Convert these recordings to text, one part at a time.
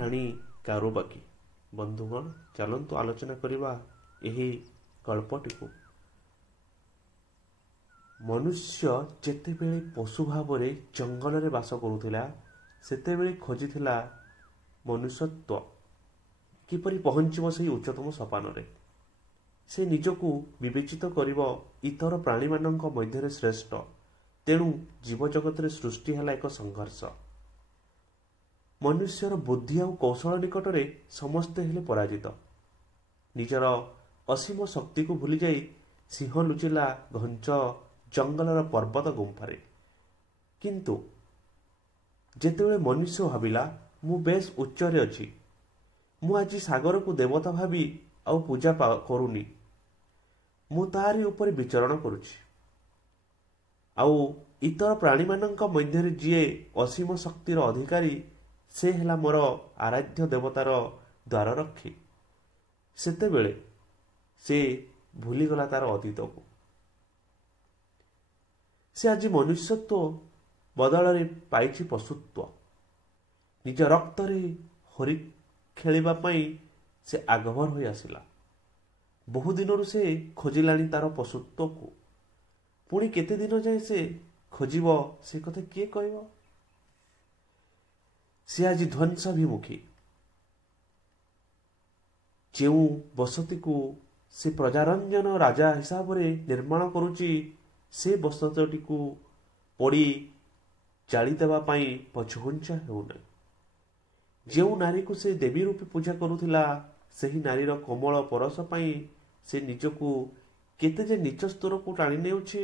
ରାଣୀ କାରୁବାକି। ବନ୍ଧୁଗଣ, ଚାଲନ୍ତୁ ଆଲୋଚନା କରିବା ଏହି ଗଳ୍ପଟିକୁ। ମନୁଷ୍ୟ ଯେତେବେଳେ ପଶୁ ଭାବରେ ଜଙ୍ଗଲରେ ବାସ କରୁଥିଲା, ସେତେବେଳେ ଖୋଜିଥିଲା ମନୁଷ୍ୟତ୍ୱ କିପରି ପହଞ୍ଚିବ ସେହି ଉଚ୍ଚତମ ସୋପାନରେ। ସେ ନିଜକୁ ବିବେଚିତ କରିବ ଇତର ପ୍ରାଣୀମାନଙ୍କ ମଧ୍ୟରେ ଶ୍ରେଷ୍ଠ। ତେଣୁ ଜୀବଜଗତରେ ସୃଷ୍ଟି ହେଲା ଏକ ସଂଘର୍ଷ। ମନୁଷ୍ୟର ବୁଦ୍ଧି ଆଉ କୌଶଳ ନିକଟରେ ସମସ୍ତେ ହେଲେ ପରାଜିତ। ନିଜର ଅସୀମ ଶକ୍ତିକୁ ଭୁଲିଯାଇ ସିଂହ ଲୁଚିଲା ଘଞ୍ଚ ଜଙ୍ଗଲର ପର୍ବତ ଗୁମ୍ଫାରେ। କିନ୍ତୁ ଯେତେବେଳେ ମନୁଷ୍ୟ ଭାବିଲା, ମୁଁ ବେଶ୍ ଉଚ୍ଚରେ ଅଛି, ମୁଁ ଆଜି ସାଗରକୁ ଦେବତା ଭାବି ଆଉ ପୂଜା କରୁନି, ମୁଁ ତାହାରି ଉପରେ ବିଚରଣ କରୁଛି, ଆଉ ଇତର ପ୍ରାଣୀମାନଙ୍କ ମଧ୍ୟରେ ଯିଏ ଅସୀମ ଶକ୍ତିର ଅଧିକାରୀ, ସେ ହେଲା ମୋର ଆରାଧ୍ୟ ଦେବତାର ଦ୍ୱାରରକ୍ଷୀ। ସେତେବେଳେ ସେ ଭୁଲିଗଲା ତାର ଅତୀତକୁ। ସେ ଆଜି ମନୁଷ୍ୟତ୍ୱ ବଦଳରେ ପାଇଛି ପଶୁତ୍ୱ। ନିଜ ରକ୍ତରେ ହରି ଖେଳିବା ପାଇଁ ସେ ଆଗଭର ହୋଇ ଆସିଲା। ବହୁଦିନରୁ ସେ ଖୋଜିଲାଣି ତାର ପଶୁତ୍ୱକୁ। ପୁଣି କେତେ ଦିନ ଯାଏ ସେ ଖୋଜିବ, ସେ କଥା କିଏ କହିବ? ସେ ଆଜି ଧ୍ୱଂସାଭିମୁଖୀ। ଯେଉଁ ବସତିକୁ ସେ ପ୍ରଜାରଞ୍ଜନ ରାଜା ହିସାବରେ ନିର୍ମାଣ କରୁଛି, ସେ ବସତିଟିକୁ ପୋଡ଼ି ଜାଳିଦେବା ପାଇଁ ପଛଘୁଞ୍ଚା ହେଉନାହିଁ। ଯେଉଁ ନାରୀକୁ ସେ ଦେବୀ ରୂପେ ପୂଜା କରୁଥିଲା, ସେହି ନାରୀର କୋମଳ ପରଶ ପାଇଁ ସେ ନିଜକୁ କେତେ ଯେ ନୀଚ ସ୍ତରକୁ ଟାଣି ନେଉଛି,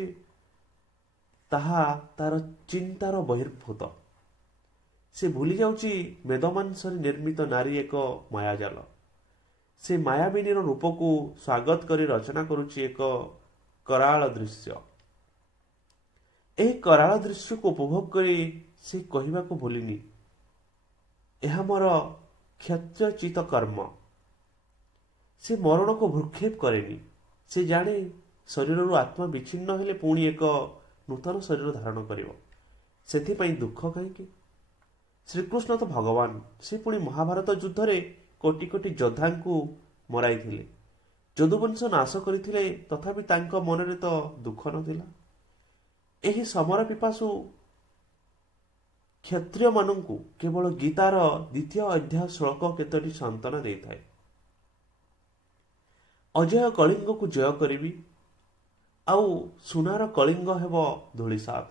ତାହା ତାର ଚିନ୍ତାର ବହିର୍ଭୂତ। ସେ ଭୁଲି ଯାଉଛି ମେଦମାଂସରେ ନିର୍ମିତ ନାରୀ ଏକ ମାୟାଜାଲ। ସେ ମାୟାବିନୀର ରୂପକୁ ସ୍ୱାଗତ କରି ରଚନା କରୁଛି ଏକ କରାଳ ଦୃଶ୍ୟ। ଏହି କରାଳ ଦୃଶ୍ୟକୁ ଉପଭୋଗ କରି ସେ କହିବାକୁ ଭୁଲିନି, ଏହା ମୋର କ୍ଷତ୍ୟଚିତ କର୍ମ। ସେ ମରଣକୁ ଭ୍ରୂକ୍ଷେପ କରେନି। ସେ ଜାଣେ ଶରୀରରୁ ଆତ୍ମା ବିଚ୍ଛିନ୍ନ ହେଲେ ପୁଣି ଏକ ନୂତନ ଶରୀର ଧାରଣ କରିବ। ସେଥିପାଇଁ ଦୁଃଖ କାହିଁକି? ଶ୍ରୀକୃଷ୍ଣ ତ ଭଗବାନ। ସେ ପୁଣି ମହାଭାରତ ଯୁଦ୍ଧରେ କୋଟି କୋଟି ଯୋଦ୍ଧାଙ୍କୁ ମରାଇଥିଲେ, ଯଦୁବଂଶ ନାଶ କରିଥିଲେ, ତଥାପି ତାଙ୍କ ମନରେ ତ ଦୁଃଖ ନଥିଲା। ଏହି ସମର ପିପାସୁ କ୍ଷତ୍ରିୟମାନଙ୍କୁ କେବଳ ଗୀତାର 2ୟ ଅଧ୍ୟାୟ ଶ୍ଲୋକ କେତୋଟି ସାନ୍ତ୍ୱନା ଦେଇଥାଏ। ଅଜୟ କଳିଙ୍ଗକୁ ଜୟ କରିବି, ଆଉ ସୁନାର କଳିଙ୍ଗ ହେବ ଧୂଳିସାତ।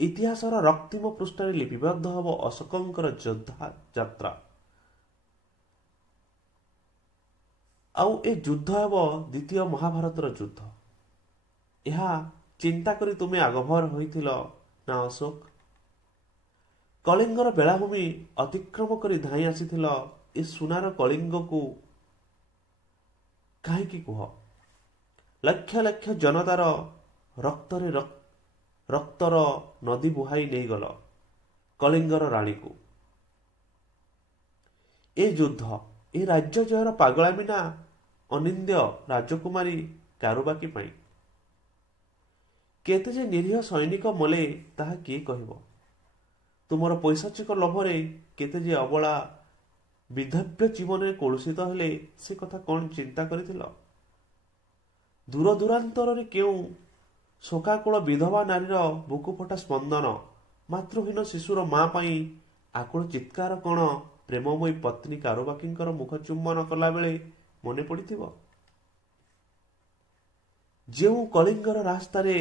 ଇତିହାସର ରକ୍ତିମ ପୃଷ୍ଠାରେ ଲିପିବଦ୍ଧ ହେବ ଅଶୋକଙ୍କର ଯୋଦ୍ଧା ଯାତ୍ରା। ଆଉ ଏ ଯୁଦ୍ଧ ହେବ ଦ୍ୱିତୀୟ ମହାଭାରତର ଯୁଦ୍ଧ। ଏହା ଚିନ୍ତା କରି ତୁମେ ଆଗଭର ହୋଇଥିଲ ନା ଅଶୋକ? କଳିଙ୍ଗର ବେଳାଭୂମି ଅତିକ୍ରମ କରି ଧାଇଁ ଆସିଥିଲ ଏ ସୁନାର କଳିଙ୍ଗକୁ କାହିଁକି କୁହ? ଲକ୍ଷ ଲକ୍ଷ ଜନତାର ରକ୍ତର ନଦୀ ବୁହାଇ ନେଇଗଲ କଳିଙ୍ଗର ରାଣୀକୁ। ଏ ଯୁଦ୍ଧ, ଏ ରାଜ୍ୟ ଜୟର ପାଗଳାମୀ ନା ଅନିନ୍ଦ୍ୟ ରାଜକୁମାରୀ କାରୁବାକି ପାଇଁ? କେତେ ଯେ ନିରୀହ ସୈନିକ ମଲେ, ତାହା କିଏ କହିବ? ତୁମର ପୈଶାଚିକ ଲୋଭରେ କେତେ ଯେ ଅବଳା ବିଧବ୍ୟ ଜୀବନରେ କଳୁଷିତ ହେଲେ, ସେ କଥା କ'ଣ ଚିନ୍ତା କରିଥିଲ? ଦୂର ଦୂରାନ୍ତରରେ କେଉଁ ଶୋକାକୁଳ ବିଧବା ନାରୀର ବୁକୁଫଟା ସ୍ପନ୍ଦନ, ମାତୃହୀନ ଶିଶୁର ମା ପାଇଁ ଆକୁଳ ଚିତ୍କାର କ'ଣ ପ୍ରେମମୟୀ ପତ୍ନୀ କାରୁବାକିଙ୍କର ମୁଖ ଚୁମ୍ବନ କଲାବେଳେ ମନେ ପଡ଼ିଥିବ? ଯେଉଁ କଳିଙ୍ଗର ରାସ୍ତାରେ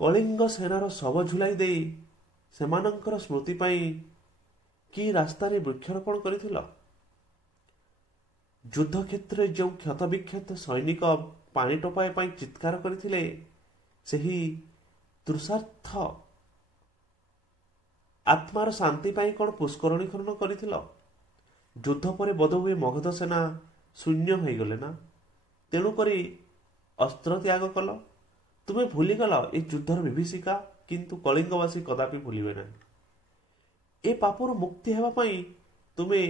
କଳିଙ୍ଗ ସେନାର ଶବ ଝୁଲାଇ ଦେଇ ସେମାନଙ୍କର ସ୍ମୃତି ପାଇଁ କି ରାସ୍ତାରେ ବୃକ୍ଷରୋପଣ କରିଥିଲ? ଯୁଦ୍ଧକ୍ଷେତ୍ରରେ ଯେଉଁ କ୍ଷତବିକ୍ଷତ ସୈନିକ ପାଣି ଟୋପାଏ ପାଇଁ ଚିତ୍କାର କରିଥିଲେ, ସେହି ତୃଷାର୍ଥ ଆତ୍ମାର ଶାନ୍ତି ପାଇଁ କ'ଣ ପୁଷ୍କରଣୀ ଖନନ କରିଥିଲ? ଯୁଦ୍ଧ ପରେ ବୋଧହୁଏ ମଗଧ ସେନା ଶୂନ୍ୟ ହୋଇଗଲେ ନା? ତେଣୁକରି ଅସ୍ତ୍ର ତ୍ୟାଗ କଲ। ତୁମେ ଭୁଲିଗଲ ଏ ଯୁଦ୍ଧର ବିଭୀଷିକା, କିନ୍ତୁ କଳିଙ୍ଗବାସୀ କଦାପି ଭୁଲିବେ ନାହିଁ। ଏ ପାପରୁ ମୁକ୍ତି ହେବା ପାଇଁ ତୁମେ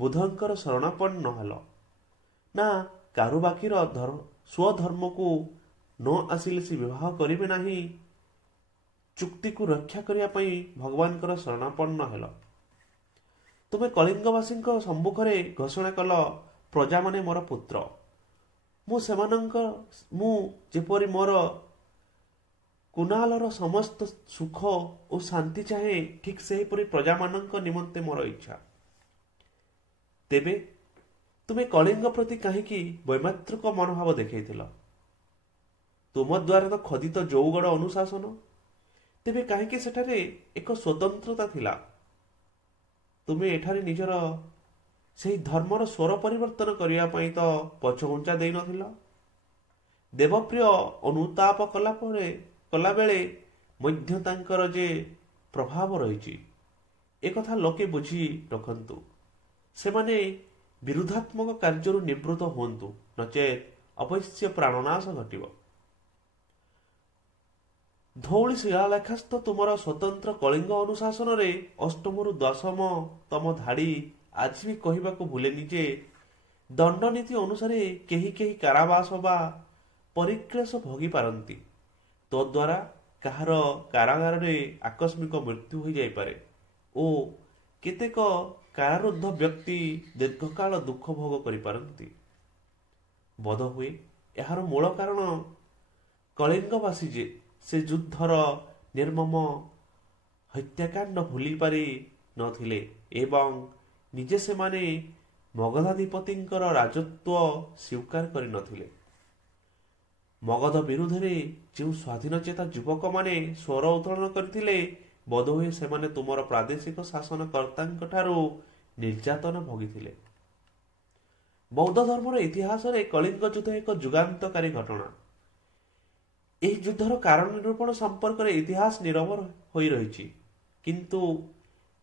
ବୁଧଙ୍କର ଶରଣାପନ୍ନ ହେଲ ନା? କାରୁବାକିର ସ୍ୱଧର୍ମକୁ ନ ଆସିଲେ ସେ ବିବାହ କରିବେ ନାହିଁ, ଚୁକ୍ତିକୁ ରକ୍ଷା କରିବା ପାଇଁ ଭଗବାନଙ୍କର ଶରଣାପନ୍ନ ହେଲ। ତୁମେ କଳିଙ୍ଗବାସୀଙ୍କ ସମ୍ମୁଖରେ ଘୋଷଣା କଲ, ପ୍ରଜାମାନେ ମୋର ପୁତ୍ର। ମୁଁ ଯେପରି ମୋର କୁନାଲର ସମସ୍ତ ସୁଖ ଓ ଶାନ୍ତି ଚାହେଁ, ଠିକ୍ ସେହିପରି ପ୍ରଜାମାନଙ୍କ ନିମନ୍ତେ ମୋର ଇଚ୍ଛା। ତେବେ ତୁମେ କଳିଙ୍ଗ ପ୍ରତି କାହିଁକି ବୈମାତୃକ ମନୋଭାବ ଦେଖାଇଥିଲ? ତୁମ ଦ୍ୱାରା ତ ଖୋଦିତ ଯୌଗଡ଼ ଅନୁଶାସନ। ତେବେ କାହିଁକି ସେଠାରେ ଏକ ସ୍ୱତନ୍ତ୍ରତା ଥିଲା? ତୁମେ ଏଠାରେ ନିଜର ସେହି ଧର୍ମର ସ୍ୱର ପରିବର୍ତ୍ତନ କରିବା ପାଇଁ ତ ପଛଘୁଞ୍ଚା ଦେଇନଥିଲ। ଦେବପ୍ରିୟ ଅନୁତାପ କଲାବେଳେ ମଧ୍ୟ ତାଙ୍କର ଯେ ପ୍ରଭାବ ରହିଛି, ଏକଥା ଲୋକେ ବୁଝି ରଖନ୍ତୁ। ସେମାନେ ବିରୁଦ୍ଧାତ୍ମକ କାର୍ଯ୍ୟରୁ ନିବୃତ୍ତ ହୁଅନ୍ତୁ, ନଚେତ୍ ଅବଶ୍ୟ ପ୍ରାଣନାଶ ଘଟିବ। ଧଉଳି ଶିଳାଲେଖାସ୍ଥ ତୁମର ସ୍ୱତନ୍ତ୍ର କଳିଙ୍ଗ ଅନୁଶାସନରେ ଅଷ୍ଟମରୁ ଦଶମତମ ଧାଡ଼ି ଆଜି ବି କହିବାକୁ ଭୁଲେନି ଯେ ଦଣ୍ଡନୀତି ଅନୁସାରେ କେହି କେହି କାରାବାସ ବା ପରିକ୍ଲେଶ ଭୋଗି ପାରନ୍ତି। ତଦ୍ୱାରା କାହାର କାରାଗାରରେ ଆକସ୍ମିକ ମୃତ୍ୟୁ ହୋଇଯାଇପାରେ ଓ କେତେକ କାରାରୁଦ୍ଧ ବ୍ୟକ୍ତି ଦୀର୍ଘକାଳ ଦୁଃଖ ଭୋଗ କରିପାରନ୍ତି। ବୋଧହୁଏ ଏହାର ମୂଳ କାରଣ କଳିଙ୍ଗବାସୀ ଯେ ସେ ଯୁଦ୍ଧର ନିର୍ମମ ହତ୍ୟାକାଣ୍ଡ ଭୁଲିପାରି ନଥିଲେ ଏବଂ ନିଜେ ସେମାନେ ମଗଧାଧିପତିଙ୍କର ରାଜତ୍ୱ ସ୍ୱୀକାର କରିନଥିଲେ। ମଗଧ ବିରୁଦ୍ଧରେ ଯେଉଁ ସ୍ୱାଧୀନଚେତା ଯୁବକମାନେ ସ୍ୱର ଉତ୍ତୋଳନ କରିଥିଲେ, ବୋଧହୁଏ ସେମାନେ ତୁମର ପ୍ରାଦେଶିକ ଶାସନକର୍ତ୍ତାଙ୍କ ଠାରୁ ନିର୍ଯାତନା ଭୋଗିଥିଲେ। ବୌଦ୍ଧ ଧର୍ମର ଇତିହାସରେ କଳିଙ୍ଗ ଯୁଦ୍ଧ ଏକ ଯୁଗାନ୍ତକାରୀ ଘଟଣା। ଏହି ଯୁଦ୍ଧର କାରଣ ନିରୂପଣ ସମ୍ପର୍କରେ ଇତିହାସ ନୀରବ ହୋଇ ରହିଛି, କିନ୍ତୁ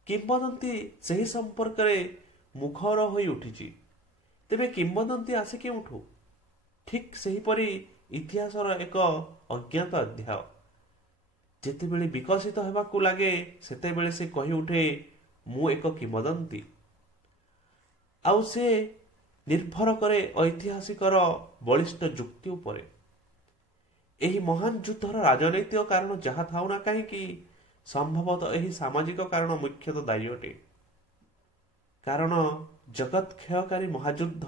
କିମ୍ବଦନ୍ତୀ ସେହି ସମ୍ପର୍କରେ ମୁଖର ହୋଇ ଉଠିଛି। ତେବେ କିମ୍ବଦନ୍ତୀ ଆସେ କେଉଁଠୁ? ଠିକ୍ ସେହିପରି ଇତିହାସର ଏକ ଅଜ୍ଞାତ ଅଧ୍ୟାୟ ଯେତେବେଳେ ବିକଶିତ ହେବାକୁ ଲାଗେ, ସେତେବେଳେ ସେ କହି ଉଠେ, ମୁଁ ଏକ କିମ୍ବଦନ୍ତୀ। ଆଉ ସେ ନିର୍ଭର କରେ ଐତିହାସିକର ବଳିଷ୍ଠ ଯୁକ୍ତି ଉପରେ। ଏହି ମହାନ ଯୁଦ୍ଧର ରାଜନୈତିକ କାରଣ ଯାହା ଥାଉ ନା କାହିଁକି, ସମ୍ଭବତଃ ଏହି ସାମାଜିକ କାରଣ ମୁଖ୍ୟତଃ ଦାୟୀ ଅଟେ। କାରଣ ଜଗତ୍ କ୍ଷୟକାରୀ ମହାଯୁଦ୍ଧ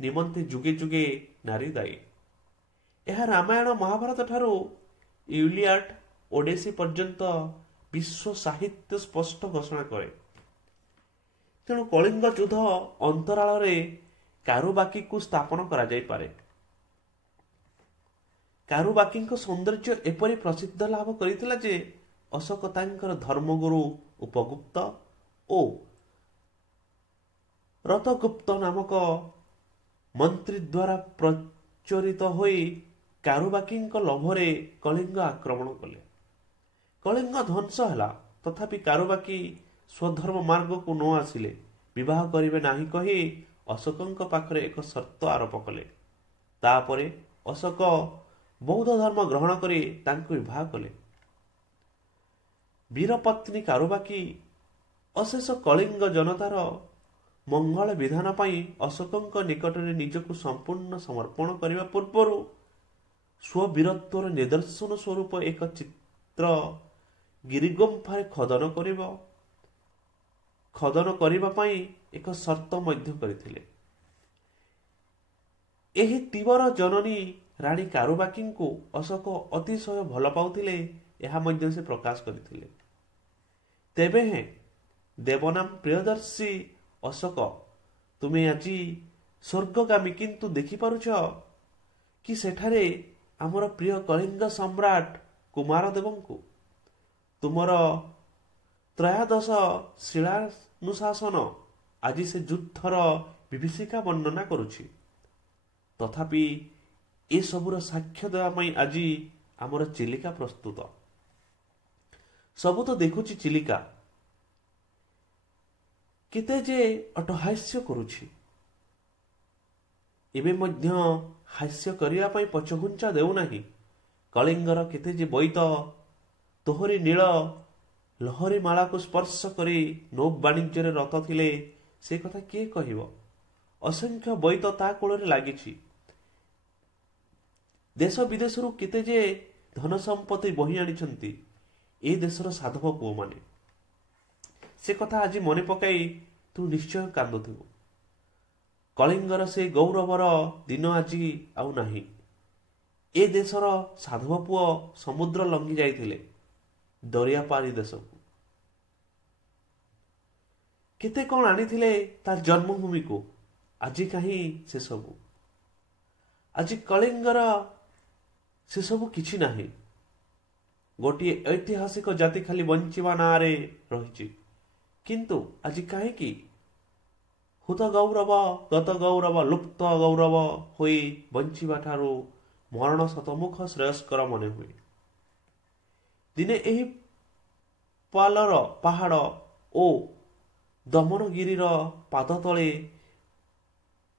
ନିମନ୍ତେ ଯୁଗେ ଯୁଗେ ନାରୀ ଦାୟୀ। ଏହା ରାମାୟଣ ମହାଭାରତ ଠାରୁ ଇଲିଆଡ୍ ଓଡେସୀ ପର୍ଯ୍ୟନ୍ତ ବିଶ୍ୱ ସାହିତ୍ୟ ସ୍ପଷ୍ଟ ଘୋଷଣା କରେ। ତେଣୁ କଳିଙ୍ଗ ଯୁଦ୍ଧ ଅନ୍ତରାଳରେ କାରୁବାକିକୁ ସ୍ଥାପନ କରାଯାଇପାରେ। କାରୁବାକିଙ୍କ ସୌନ୍ଦର୍ଯ୍ୟ ଏପରି ପ୍ରସିଦ୍ଧ ଲାଭ କରିଥିଲା ଯେ ଅଶୋକ ତାଙ୍କର ଧର୍ମଗୁରୁ ଉପଗୁପ୍ତ ଓ ରତଗୁପ୍ତ ନାମକ ମନ୍ତ୍ରୀ ଦ୍ୱାରା ପ୍ରଚୋରିତ ହୋଇ କାରୁବାକିଙ୍କ ଲୋଭରେ କଳିଙ୍ଗ ଆକ୍ରମଣ କଲେ। କଳିଙ୍ଗ ଧ୍ୱଂସ ହେଲା, ତଥାପି କାରୁବାକି ସ୍ୱଧର୍ମ ମାର୍ଗକୁ ନ ଆସିଲେ ବିବାହ କରିବେ ନାହିଁ କହି ଅଶୋକଙ୍କ ପାଖରେ ଏକ ସର୍ତ୍ତ ଆରୋପ କଲେ। ତାପରେ ଅଶୋକ ବୌଦ୍ଧ ଧର୍ମ ଗ୍ରହଣ କରି ତାଙ୍କୁ ବିବାହ କଲେ। ବୀରପତ୍ନୀ କାରୁବାକି ଅଶେଷ କଳିଙ୍ଗ ଜନତାର ମଙ୍ଗଳ ବିଧାନ ପାଇଁ ଅଶୋକଙ୍କ ନିକଟରେ ନିଜକୁ ସମ୍ପୂର୍ଣ୍ଣ ସମର୍ପଣ କରିବା ପୂର୍ବରୁ ସ୍ୱବୀରତ୍ୱର ନିଦର୍ଶନ ସ୍ୱରୂପ ଏକ ଚିତ୍ର ଗିରିଗୁମ୍ଫାରେ ଖୋଦନ କରିବା ପାଇଁ ଏକ ସର୍ତ୍ତ ମଧ୍ୟ କରିଥିଲେ। ଏହି ତିବର ଜନନୀ ରାଣୀ କାରୁବାକିଙ୍କୁ ଅଶୋକ ଅତିଶୟ ଭଲ ପାଉଥିଲେ, ଏହା ମଧ୍ୟ ସେ ପ୍ରକାଶ କରିଥିଲେ। ତେବେ ହେଁ ଦେବନାମ ପ୍ରିୟଦର୍ଶୀ ଅଶୋକ, ତୁମେ ଆଜି ସ୍ୱର୍ଗଗାମୀ, କିନ୍ତୁ ଦେଖିପାରୁଛ କି ସେଠାରେ ଆମର ପ୍ରିୟ କଳିଙ୍ଗ ସମ୍ରାଟ କୁମାରଦେବଙ୍କୁ? ତୁମର ତ୍ରୟୋଦଶ ଶିଳାନୁଶାସନ ଆଜି ସେ ଯୁଦ୍ଧର ବିଭୀଷିକା ବର୍ଣ୍ଣନା କରୁଛି। ତଥାପି ଏସବୁର ସାକ୍ଷ୍ୟ ଦେବା ପାଇଁ ଆଜି ଆମର ଚିଲିକା ପ୍ରସ୍ତୁତ। ସବୁ ତ ଦେଖୁଛି ଚିଲିକା କେତେ ଯେ ଅଟହାସ୍ୟ କରୁଛି। ଏବେ ମଧ୍ୟ ହାସ୍ୟ କରିବା ପାଇଁ ପଛଘୁଞ୍ଚା ଦେଉନାହିଁ। କଳିଙ୍ଗର କେତେ ଯେ ବୋଇତ ତୋହରି ନୀଳ ଲହରୀ ମାଳାକୁ ସ୍ପର୍ଶ କରି ନୌ ବାଣିଜ୍ୟରେ ରତ ଥିଲେ, ସେ କଥା କିଏ କହିବ? ଅସଂଖ୍ୟ ବୋଇତ ତା କୂଳରେ ଲାଗିଛି। ଦେଶ ବିଦେଶରୁ କେତେ ଯେ ଧନ ସମ୍ପତ୍ତି ବହି ଆଣିଛନ୍ତି, ଏ ଦେଶର ସାଧବ ପୁଅମାନେ। ସେ କଥା ଆଜି ମନେ ପକାଇ ତୁ ନିଶ୍ଚୟ କାନ୍ଦୁଥିବୁ। କଳିଙ୍ଗର ସେ ଗୌରବର ଦିନ ଆଜି ଆଉ ନାହିଁ। ଏ ଦେଶର ସାଧବ ପୁଅ ସମୁଦ୍ର ଲଙ୍ଘି ଯାଇଥିଲେ ଦରିଆ ପାରି ଦେଶକୁ। କେତେ କ'ଣ ଆଣିଥିଲେ ତା ଜନ୍ମଭୂମିକୁ। ଆଜି କାହିଁ ସେସବୁ? ଆଜି କଳିଙ୍ଗର ସେସବୁ କିଛି ନାହିଁ। ଗୋଟିଏ ଐତିହାସିକ ଜାତି ଖାଲି ବଞ୍ଚିବା ନାଁରେ ରହିଛି। କିନ୍ତୁ ଆଜି କାହିଁକି ହୁତ ଗୌରବ, ଗତ ଗୌରବ, ଲୁପ୍ତ ଗୌରବ ହୋଇ ବଞ୍ଚିବା ଠାରୁ ମରଣ ଶତମୁଖ ଶ୍ରେୟସ୍କର ମନେ ହୁଏ। ଦିନେ ଏହି ପାହାଡ଼ ଓ ଦମନଗିରିର ପାଦ ତଳେ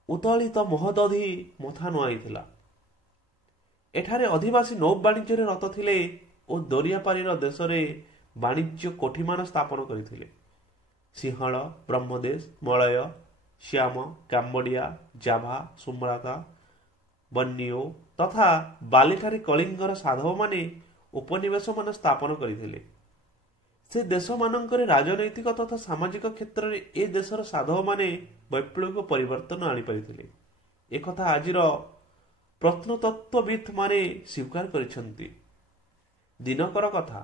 ଉତ୍ତୋଳିତ ମହୋଦଧି ମଥା ନୁଆଇଥିଲା। ଏଠାରେ ଅଧିବାସୀ ନୌବାଣିଜ୍ୟରେ ରତ ଥିଲେ ଓ ଦରିଆପାରିର ଦେଶରେ ବାଣିଜ୍ୟ କୋଠିମାନ ସ୍ଥାପନ କରିଥିଲେ। ସିଂହଳ, ବ୍ରହ୍ମଦେଶ, ମଳୟ, ଶ୍ୟାମ, କାମ୍ବୋଡ଼ିଆ, ଜାଭା, ସୁମାତ୍ରା, ବର୍ନିଓ ତଥା ବାଲିଠାରେ କଳିଙ୍ଗର ସାଧବମାନେ ଉପନିବେଶମାନ ସ୍ଥାପନ କରିଥିଲେ। ସେ ଦେଶମାନଙ୍କରେ ରାଜନୈତିକ ତଥା ସାମାଜିକ କ୍ଷେତ୍ରରେ ଏ ଦେଶର ସାଧବମାନେ ବୈପ୍ଳବିକ ପରିବର୍ତ୍ତନ ଆଣିପାରିଥିଲେ। ଏକଥା ଆଜିର ପ୍ରତ୍ନତତ୍ତ୍ୱବିତ୍ମାନେ ସ୍ୱୀକାର କରିଛନ୍ତି। ଦିନକର କଥା,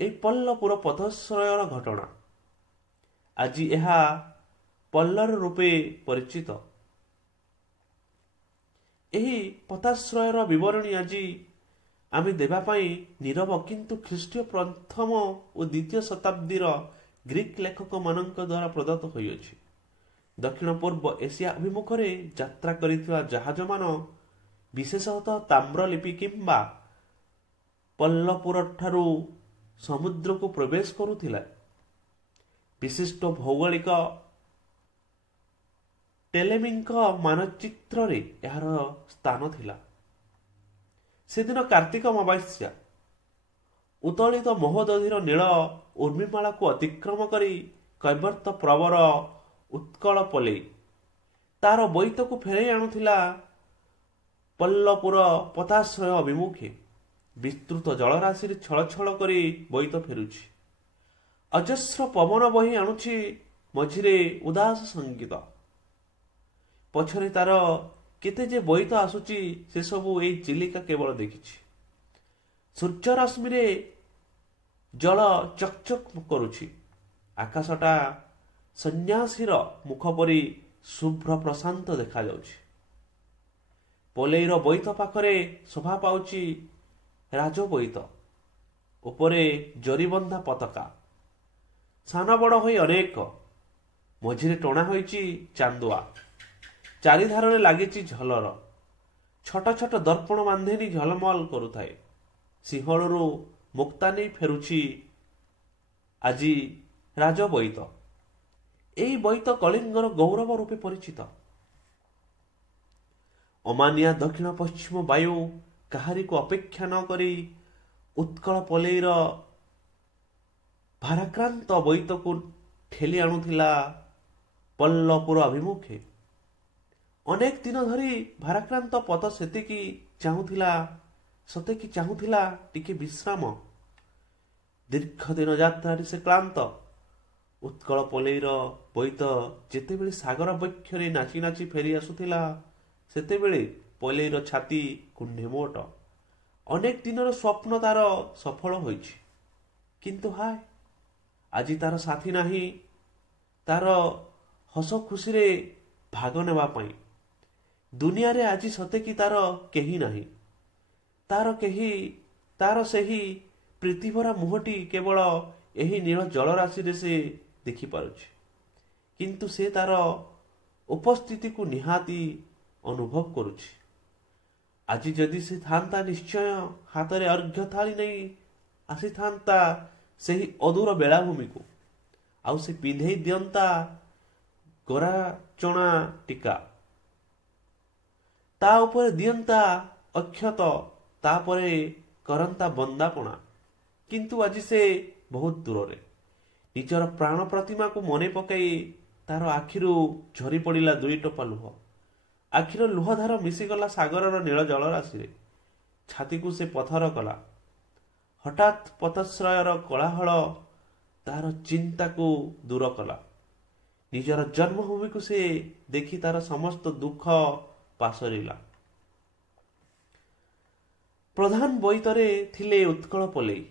ଏହି ପଲ୍ଲପୁର ପଥଶ୍ରୟର ଘଟଣା। ଆଜି ଏହା ପଲ୍ଲର ରୂପେ ପରିଚିତ। ଏହି ପଥାଶ୍ରୟର ବିବରଣୀ ଆଜି ଆମେ ଦେବା ପାଇଁ ନୀରବ, କିନ୍ତୁ ଖ୍ରୀଷ୍ଟୀୟ ପ୍ରଥମ ଓ ଦ୍ୱିତୀୟ ଶତାବ୍ଦୀର ଗ୍ରୀକ୍ ଲେଖକମାନଙ୍କ ଦ୍ୱାରା ପ୍ରଦତ୍ତ ହୋଇଅଛି। ଦକ୍ଷିଣ ପୂର୍ବ ଏସିଆ ଅଭିମୁଖରେ ଯାତ୍ରା କରିଥିବା ଜାହାଜମାନ ବିଶେଷତଃ ତାମ୍ରଲିପି କିମ୍ବା ପଲ୍ଲପୁରଠାରୁ ସମୁଦ୍ରକୁ ପ୍ରବେଶ କରୁଥିଲା। ବିଶିଷ୍ଟ ଭୌଗୋଳିକ ଟେଲେମିଙ୍କ ମାନଚିତ୍ରରେ ଏହାର ସ୍ଥାନ ଥିଲା। ସେଦିନ କାର୍ତ୍ତିକ ଅମାବାସ୍ୟା। ଉତ୍ତୋଳିତ ମହୋଦଧିର ନୀଳ ଉର୍ମିମାଳାକୁ ଅତିକ୍ରମ କରି କୈବର୍ତ୍ତ ପ୍ରବର ଉତ୍କଳ ପଲେଇ ତାର ବୋଇତକୁ ଫେରାଇ ଆଣୁଥିଲା ପଲ୍ଲପୁର ପଥାଶ୍ରୟ ଅଭିମୁଖେ। ବିସ୍ତୃତ ଜଳରାଶିରେ ଛଳ ଛଳ କରି ବୋଇତ ଫେରୁଛି। ଅଜସ୍ର ପବନ ବହି ଆଣୁଛି ମଝିରେ ଉଦାସ ସଙ୍ଗୀତ। ପଛରେ ତାର କେତେ ଯେ ବୋଇତ ଆସୁଛି ସେସବୁ ଏଇ ଚିଲିକା କେବଳ ଦେଖିଛି। ସୂର୍ଯ୍ୟ ରଶ୍ମିରେ ଜଳ ଚକଚକ କରୁଛି। ଆକାଶଟା ସନ୍ନ୍ୟାସୀର ମୁଖ ପରି ଶୁଭ୍ର ପ୍ରଶାନ୍ତ ଦେଖାଯାଉଛି। ପଲେଇର ବୋଇତ ପାଖରେ ଶୋଭା ପାଉଛି ରାଜବୋଇତ। ଉପରେ ଜରିବନ୍ଧା ପତାକା ସାନ ବଡ଼ ହୋଇ ଅନେକ। ମଝିରେ ଟଣା ହୋଇଛି ଚାନ୍ଦୁଆ। ଚାରିଧାରରେ ଲାଗିଛି ଝଲର। ଛୋଟ ଛୋଟ ଦର୍ପଣ ବାନ୍ଧେନି ଝଲମଲ କରୁଥାଏ। ସିଂହଳରୁ ମୁକ୍ତା ନେଇ ଫେରୁଛି ଆଜି ରାଜବୋଇତ। ଏହି ବୋଇତ କଳିଙ୍ଗର ଗୌରବ ରୂପେ ପରିଚିତ। ଅମାନିଆ ଦକ୍ଷିଣ ପଶ୍ଚିମ ବାୟୁ କାହାରିକୁ ଅପେକ୍ଷା ନ କରି ଉତ୍କଳ ପଲେଇର ଭାରାକ୍ରାନ୍ତ ବୋଇତକୁ ଠେଲି ଆଣୁଥିଲା ପଲ୍ଲପୁର ଅଭିମୁଖେ। ଅନେକ ଦିନ ଧରି ଭାରାକ୍ରାନ୍ତ ପଥ ସତେକି ଚାହୁଁଥିଲା ଟିକେ ବିଶ୍ରାମ। ଦୀର୍ଘ ଦିନ ଯାତ୍ରାରେ ସେ କ୍ଳାନ୍ତ। ଉତ୍କଳ ପଲେଇର ବୋଇତ ଯେତେବେଳେ ସାଗର ବକ୍ଷରେ ନାଚି ନାଚି ଫେରି ଆସୁଥିଲା ସେତେବେଳେ ପଲେଇର ଛାତି କୁଣ୍ଢେ ମୋଟ। ଅନେକ ଦିନର ସ୍ୱପ୍ନ ତାର ସଫଳ ହୋଇଛି। କିନ୍ତୁ ହାୟ, ଆଜି ତାର ସାଥୀ ନାହିଁ ତାର ହସ ଖୁସିରେ ଭାଗ ନେବା ପାଇଁ। ଦୁନିଆରେ ଆଜି ସତେକି ତାର କେହି ନାହିଁ। ତାର ସେହି ପ୍ରୀତିଭରା ମୁହଁଟି କେବଳ ଏହି ନୀଳ ଜଳରାଶିରେ ସେ ଦେଖିପାରୁଛି। କିନ୍ତୁ ସେ ତାର ଉପସ୍ଥିତିକୁ ନିହାତି ଅନୁଭବ କରୁଛି। ଆଜି ଯଦି ସେ ଥାନ୍ତା ନିଶ୍ଚୟ ହାତରେ ଅର୍ଘ୍ୟ ଥାଳି ନେଇ ଆସିଥାନ୍ତା ସେହି ଅଦୂର ବେଳାଭୂମିକୁ। ଆଉ ସେ ପିନ୍ଧେଇ ଦିଅନ୍ତା ଗୋରା ଚଣା ଟିକା, ତା ଉପରେ ଦିଅନ୍ତା ଅକ୍ଷତ, ତାପରେ କରନ୍ତା ବନ୍ଦାପଣା। କିନ୍ତୁ ଆଜି ସେ ବହୁତ ଦୂରରେ। ନିଜର ପ୍ରାଣ ପ୍ରତିମାକୁ ମନେ ପକାଇ ତାର ଆଖିରୁ ଝରି ପଡ଼ିଲା ଦୁଇ ଟୋପା ଲୁହ। ଆଖିର ଲୁହଧାର ମିଶିଗଲା ସାଗରର ନୀଳ ଜଳରାଶିରେ। ଛାତିକୁ ସେ ପଥର କଲା। ହଠାତ୍ ପତାଶ୍ରୟର କୋଳାହଳ ତାହାର ଚିନ୍ତାକୁ ଦୂର କଲା। ନିଜର ଜନ୍ମଭୂମିକୁ ସେ ଦେଖି ତାର ସମସ୍ତ ଦୁଃଖ ପାସରିଲା। ପ୍ରଧାନ ବୋଇତରେ ଥିଲେ ଉତ୍କଳ ପଲେଇ,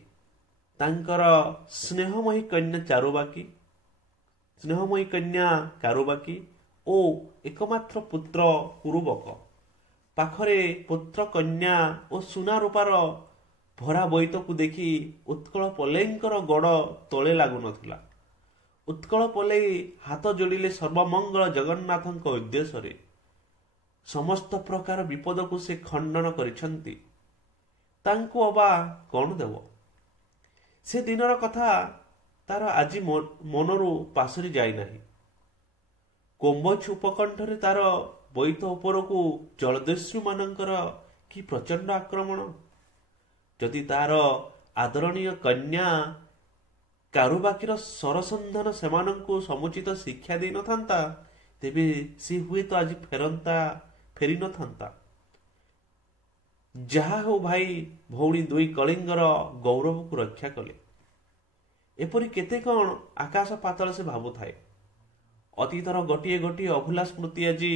ତାଙ୍କର ସ୍ନେହମୟୀ କନ୍ୟା କାରୁବାକୀ ଓ ଏକମାତ୍ର ପୁତ୍ର ପୁରୁବକ। ପାଖରେ ପୁତ୍ର କନ୍ୟା ଓ ସୁନା ରୂପାର ଭରା ବୋଇତକୁ ଦେଖି ଉତ୍କଳ ପଲେଇଙ୍କର ଗୋଡ଼ ତଳେ ଲାଗୁନଥିଲା। ଉତ୍କଳ ପଲେଇ ହାତ ଯୋଡ଼ିଲେ ସର୍ବମଙ୍ଗଳ ଜଗନ୍ନାଥଙ୍କ ଉଦ୍ଦେଶ୍ୟରେ। ସମସ୍ତ ପ୍ରକାର ବିପଦକୁ ସେ ଖଣ୍ଡନ କରିଛନ୍ତି। ତାଙ୍କୁ ଅବା କଣ ଦେବ? ସେ ଦିନର କଥା ତାର ଆଜି ମନରୁ ପାସରି ଯାଇନାହିଁ। କୋମ୍ବୋଜ ଉପକଣ୍ଠରେ ତାର ବୋଇତ ଉପରକୁ ଜଳଦସ୍ୟୁମାନଙ୍କର କି ପ୍ରଚଣ୍ଡ ଆକ୍ରମଣ! ଯଦି ତାର ଆଦରଣୀୟ କନ୍ୟା କାରୁବାକୀର ସରସନ୍ଧାନ ସେମାନଙ୍କୁ ସମୁଚିତ ଶିକ୍ଷା ଦେଇନଥାନ୍ତା, ତେବେ ସେ ହୁଏତ ଆଜି ଫେରି ନଥାନ୍ତା। ଯାହା ହେଉ ଭାଇ ଭଉଣୀ ଦୁଇ କଳିଙ୍ଗର ଗୌରବକୁ ରକ୍ଷା କଲେ। ଏପରି କେତେ କଣ ଆକାଶ ପାତାଳ ସେ ଭାବୁଥାଏ। ଅତୀତର ଗୋଟିଏ ଗୋଟିଏ ଅଭୁଲା ସ୍ମୃତି ଆଜି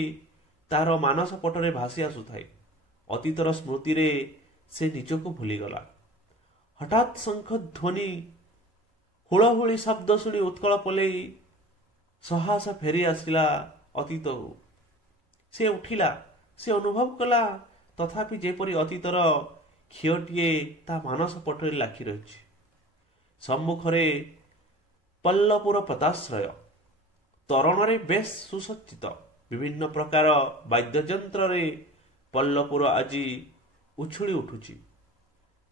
ତାର ମାନସ ପଟରେ ଭାସି ଆସୁଥାଏ। ଅତୀତର ସ୍ମୃତିରେ ସେ ନିଜକୁ ଭୁଲିଗଲା। ହଠାତ୍ ଶଙ୍ଖ ଧ୍ୱନି, ହୁଳହୁଳି ଶବ୍ଦ ଶୁଣି ଉତ୍କଳ ପଲେଇ ସହସା ଫେରି ଆସିଲା ଅତୀତକୁ। ସେ ଉଠିଲା। ସେ ଅନୁଭବ କଲା ତଥାପି ଯେପରି ଅତୀତର କ୍ଷୟଟିଏ ତା ମାନସ ପଟରେ ଲାଖି ରହିଛି। ସମ୍ମୁଖରେ ପଲ୍ଲପୁର ପତାଶ୍ରୟ। ତୋରଣରେ ବେଶ୍ ସୁସଜ୍ଜିତ। ବିଭିନ୍ନ ପ୍ରକାର ବାଦ୍ୟଯନ୍ତ୍ରରେ ପଲ୍ଲପୁର ଆଜି ଉଛୁଳି ଉଠୁଛି।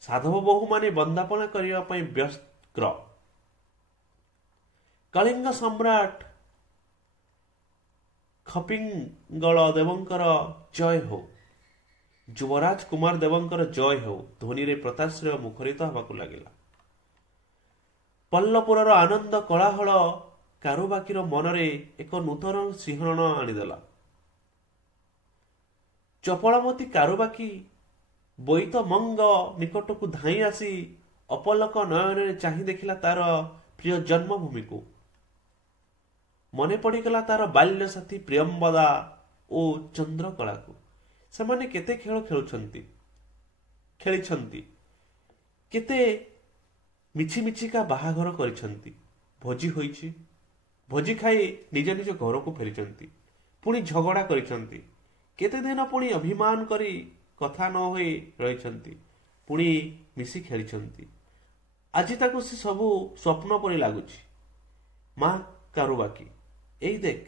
ସାଧବ ବୋହୂମାନେ ବନ୍ଦାପନା କରିବା ପାଇଁ ବ୍ୟଗ୍ର। କଳିଙ୍ଗ ସମ୍ରାଟ ଖପିଙ୍ଗଳ ଦେବଙ୍କର ଜୟ ହେଉ, ଯୁବରାଜ କୁମାର ଦେବଙ୍କର ଜୟ ହେଉ ଧ୍ୱନିରେ ପତାଶ୍ରୟ ମୁଖରିତ ହେବାକୁ ଲାଗିଲା। ପଲ୍ଲପୁରର ଆନନ୍ଦ କୋଳାହଳ କାରୁବାକୀର ମନରେ ଏକ ନୂତନ ଶିହରଣ ଆଣିଦେଲା। ଚପଳମତୀ କାରୁବାକୀ ବୋଇତ ମଙ୍ଗ ନିକଟକୁ ଧାଇଁ ଆସି ଅପଲକ ନୟନରେ ଚାହିଁ ଦେଖିଲା ତାର ପ୍ରିୟ ଜନ୍ମଭୂମିକୁ। ମନେ ପଡ଼ିଗଲା ତାର ବାଲ୍ୟ ସାଥୀ ପ୍ରିୟମ୍ବଦା ଓ ଚନ୍ଦ୍ରକଳାକୁ। ସେମାନେ କେତେ ଖେଳ ଖେଳିଛନ୍ତି, କେତେ ମିଛିମିଛିକା ବାହାଘର କରିଛନ୍ତି। ଭୋଜି ହୋଇଛି। ଭୋଜି ଖାଇ ନିଜ ନିଜ ଘରକୁ ଫେରିଛନ୍ତି। ପୁଣି ଝଗଡ଼ା କରିଛନ୍ତି। କେତେ ଦିନ ପୁଣି ଅଭିମାନ କରି କଥା ନ ହୋଇ ରହିଛନ୍ତି। ପୁଣି ମିଶି ଖେଳିଛନ୍ତି। ଆଜି ତାକୁ ସେ ସବୁ ସ୍ୱପ୍ନ ପରି ଲାଗୁଛି। ମା କାରୁବାକୀ, ଏଇ ଦେଖ,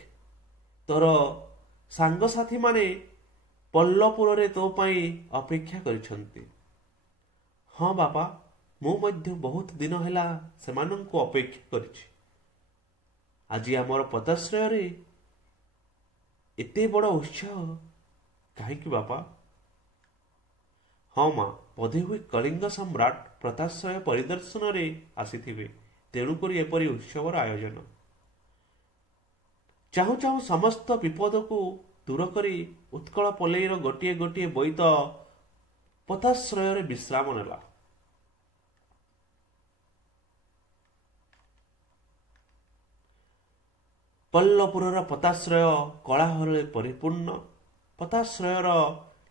ତୋର ସାଙ୍ଗସାଥୀମାନେ ପଲ୍ଲପୁରରେ ତୋ ପାଇଁ ଅପେକ୍ଷା କରିଛନ୍ତି। ହଁ ବାପା, ମୁଁ ମଧ୍ୟ ବହୁତ ଦିନ ହେଲା ସେମାନଙ୍କୁ ଅପେକ୍ଷା କରିଛି। ଆଜି ଆମର ପତାଶ୍ରୟରେ ଏତେ ବଡ଼ ଉତ୍ସାହ କାହିଁକି ବାପା? ହଁ ମା, ବୋଧହୁଏ କଳିଙ୍ଗ ସମ୍ରାଟ ପତାଶ୍ରୟ ପରିଦର୍ଶନରେ ଆସିଥିବେ, ତେଣୁକରି ଏପରି ଉତ୍ସବର ଆୟୋଜନ। ଚାହୁଁ ଚାହୁଁ ସମସ୍ତ ବିପଦକୁ ଦୂର କରି ଉତ୍କଳ ପଲେଇର ଗୋଟିଏ ଗୋଟିଏ ବୋଇତ ପତାଶ୍ରୟରେ ବିଶ୍ରାମ ନେଲା। ପଲ୍ଲପୁରର ପତାଶ୍ରୟ କୋଳାହଳରେ ପରିପୂର୍ଣ୍ଣ। ପତାଶ୍ରୟର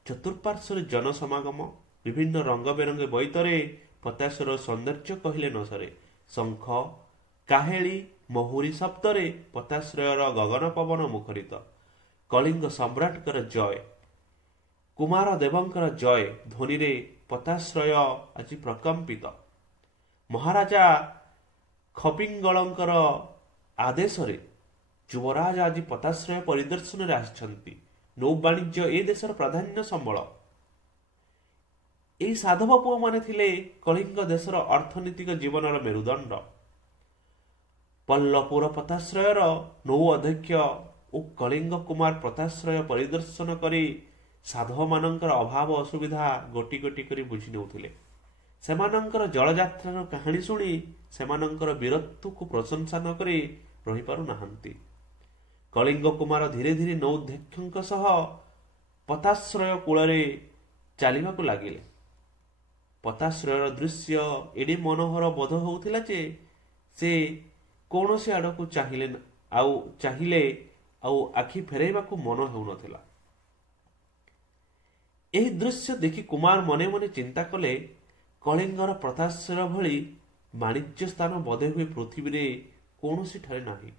ଚତୁଃପାର୍ଶ୍ୱରେ ଜନସମାଗମ। ବିଭିନ୍ନ ରଙ୍ଗ ବେରଙ୍ଗ ବୋଇତରେ ପତାଶ୍ରୟର ସୌନ୍ଦର୍ଯ୍ୟ କହିଲେ ନ ସରେ। ଶଙ୍ଖ, କାହେଳି, ମହୁରୀ ଶବ୍ଦରେ ପତାଶ୍ରୟର ଗଗନ ପବନ ମୁଖରିତ। କଳିଙ୍ଗ ସମ୍ରାଟଙ୍କର ଜୟ, କୁମାର ଦେବଙ୍କର ଜୟ ଧ୍ୱନିରେ ପତାଶ୍ରୟ ଆଜି ପ୍ରକମ୍ପିତ। ମହାରାଜା ଖପିଙ୍ଗଳଙ୍କର ଆଦେଶରେ ଯୁବରାଜ ଆଜି ପତାଶ୍ରୟ ପରିଦର୍ଶନରେ ଆସିଛନ୍ତି। ନୌବାଣିଜ୍ୟ ଏ ଦେଶର ପ୍ରାଧାନ୍ୟ ସମ୍ବଳ। ଏହି ସାଧବ ପୁଅମାନେ ଥିଲେ କଳିଙ୍ଗ ଦେଶର ଅର୍ଥନୈତିକ ଜୀବନର ମେରୁଦଣ୍ଡ। ପଲ୍ଲପୁର ପତାଶ୍ରୟର ନୌ ଅଧ୍ୟକ୍ଷ ଓ କଳିଙ୍ଗ କୁମାର ପତାଶ୍ରୟ ପରିଦର୍ଶନ କରି ସାଧବମାନଙ୍କର ଅଭାବ ଅସୁବିଧା ଗୋଟି ଗୋଟି କରି ବୁଝି ନେଉଥିଲେ। ସେମାନଙ୍କର ଜଳଯାତ୍ରାର କାହାଣୀ ଶୁଣି ସେମାନଙ୍କର ବୀରତ୍ୱକୁ ପ୍ରଶଂସା ନ କରି ରହିପାରୁନାହାନ୍ତି। କଳିଙ୍ଗ କୁମାର ଧୀରେ ଧୀରେ ନୌଧ୍ୟକ୍ଷଙ୍କ ସହ ପତାଶ୍ରୟ କୂଳରେ ଚାଲିବାକୁ ଲାଗିଲେ। ପତାଶ୍ରୟର ଦୃଶ୍ୟ ଏଡ଼େ ମନୋହର ବୋଧ ହେଉଥିଲା ଯେ ସେ କୌଣସି ଆଡ଼କୁ ଚାହିଁଲେ ଆଉ ଆଖି ଫେରାଇବାକୁ ମନ ହେଉନଥିଲା। ଏହି ଦୃଶ୍ୟ ଦେଖି କୁମାର ମନେ ମନେ ଚିନ୍ତା କଲେ, କଳିଙ୍ଗର ପତାଶ୍ରୟ ଭଳି ବାଣିଜ୍ୟ ସ୍ଥାନ ବୋଧହୁଏ ପୃଥିବୀରେ କୌଣସିଠାରେ ନାହିଁ।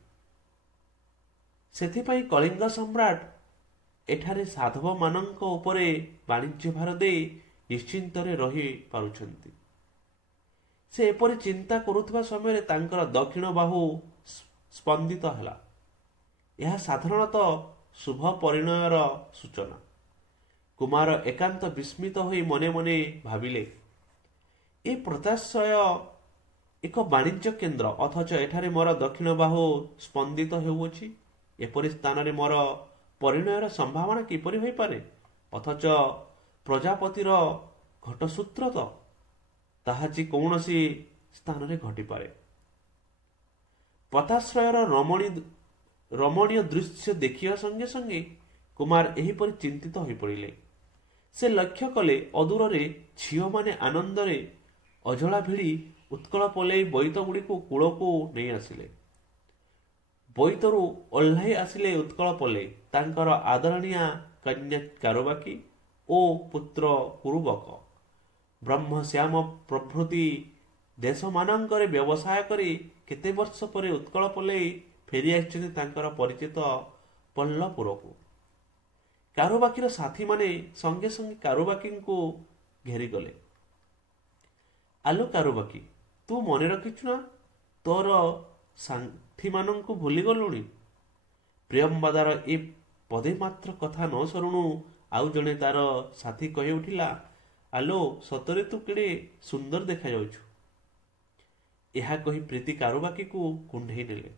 ସେଥିପାଇଁ କଳିଙ୍ଗ ସମ୍ରାଟ ଏଠାରେ ସାଧବମାନଙ୍କ ଉପରେ ବାଣିଜ୍ୟ ଭାର ଦେଇ ନିଶ୍ଚିନ୍ତରେ ରହିପାରୁଛନ୍ତି। ସେ ଏପରି ଚିନ୍ତା କରୁଥିବା ସମୟରେ ତାଙ୍କର ଦକ୍ଷିଣ ବାହୁ ସ୍ପନ୍ଦିତ ହେଲା। ଏହା ସାଧାରଣତଃ ଶୁଭ ପରିଣୟର ସୂଚନା। କୁମାର ଏକାନ୍ତ ବିସ୍ମିତ ହୋଇ ମନେ ମନେ ଭାବିଲେ, ଏ ପତାଶ୍ରୟ ଏକ ବାଣିଜ୍ୟ କେନ୍ଦ୍ର, ଅଥଚ ଏଠାରେ ମୋର ଦକ୍ଷିଣ ବାହୁ ସ୍ପନ୍ଦିତ ହେଉଅଛି। ଏପରି ସ୍ଥାନରେ ମୋର ପରିଣୟର ସମ୍ଭାବନା କିପରି ହୋଇପାରେ? ଅଥଚ ପ୍ରଜାପତିର ଘଟସୂତ୍ର ତ ତାହା ଯେ କୌଣସି ସ୍ଥାନରେ ଘଟିପାରେ। ପତାଶ୍ରୟର ରମଣୀୟ ଦୃଶ୍ୟ ଦେଖିବା ସଙ୍ଗେ ସଙ୍ଗେ କୁମାର ଏହିପରି ଚିନ୍ତିତ ହୋଇପଡ଼ିଲେ। ସେ ଲକ୍ଷ୍ୟ କଲେ ଅଦୂରରେ ଝିଅମାନେ ଆନନ୍ଦରେ ଅଜଳା ଭିଡ଼ି ଉତ୍କଳ ପଲେଇ ବୋଇତଗୁଡ଼ିକୁ କୂଳକୁ ନେଇ ଆସିଲେ। ବୋଇତରୁ ଓହ୍ଲାଇ ଆସିଲେ ଉତ୍କଳ ପଲେଇ, ତାଙ୍କର ଆଦରଣୀୟା କନ୍ୟା କାରୁବାକୀ ଓ ପୁତ୍ର କୁରୁବକ। ବ୍ରହ୍ମଶ୍ୟାମ ପ୍ରଭୃତି ଦେଶମାନଙ୍କରେ ବ୍ୟବସାୟ କରି କେତେ ବର୍ଷ ପରେ ଉତ୍କଳ ପଲେଇ ଫେରି ଆସିଛନ୍ତି ତାଙ୍କର ପରିଚିତ ପଲ୍ଲପୁରକୁ। କାରୁବାକୀର ସାଥୀମାନେ ସଙ୍ଗେ ସଙ୍ଗେ କାରୁବାକୀଙ୍କୁ ଘେରିଗଲେ। ଆଲୋ କାରୁବାକୀ, ତୁ ମନେ ରଖିଛୁ ନା ତୋର ସାଥୀମାନଙ୍କୁ ଭୁଲିଗଲୁଣି? ପ୍ରିୟମ୍ବଦାର ଏ ପଦେ ମାତ୍ର କଥା ନ ସରୁଣୁ ଆଉ ଜଣେ ତାର ସାଥୀ କହି ଉଠିଲା, ଆଲୋ ସତରେ ତୁ କେଡ଼େ ସୁନ୍ଦର ଦେଖାଯାଉଛୁ। ଏହା କହି ପ୍ରୀତି କାରୁବାକୀକୁ କୁଣ୍ଢେଇ ନେଲେ।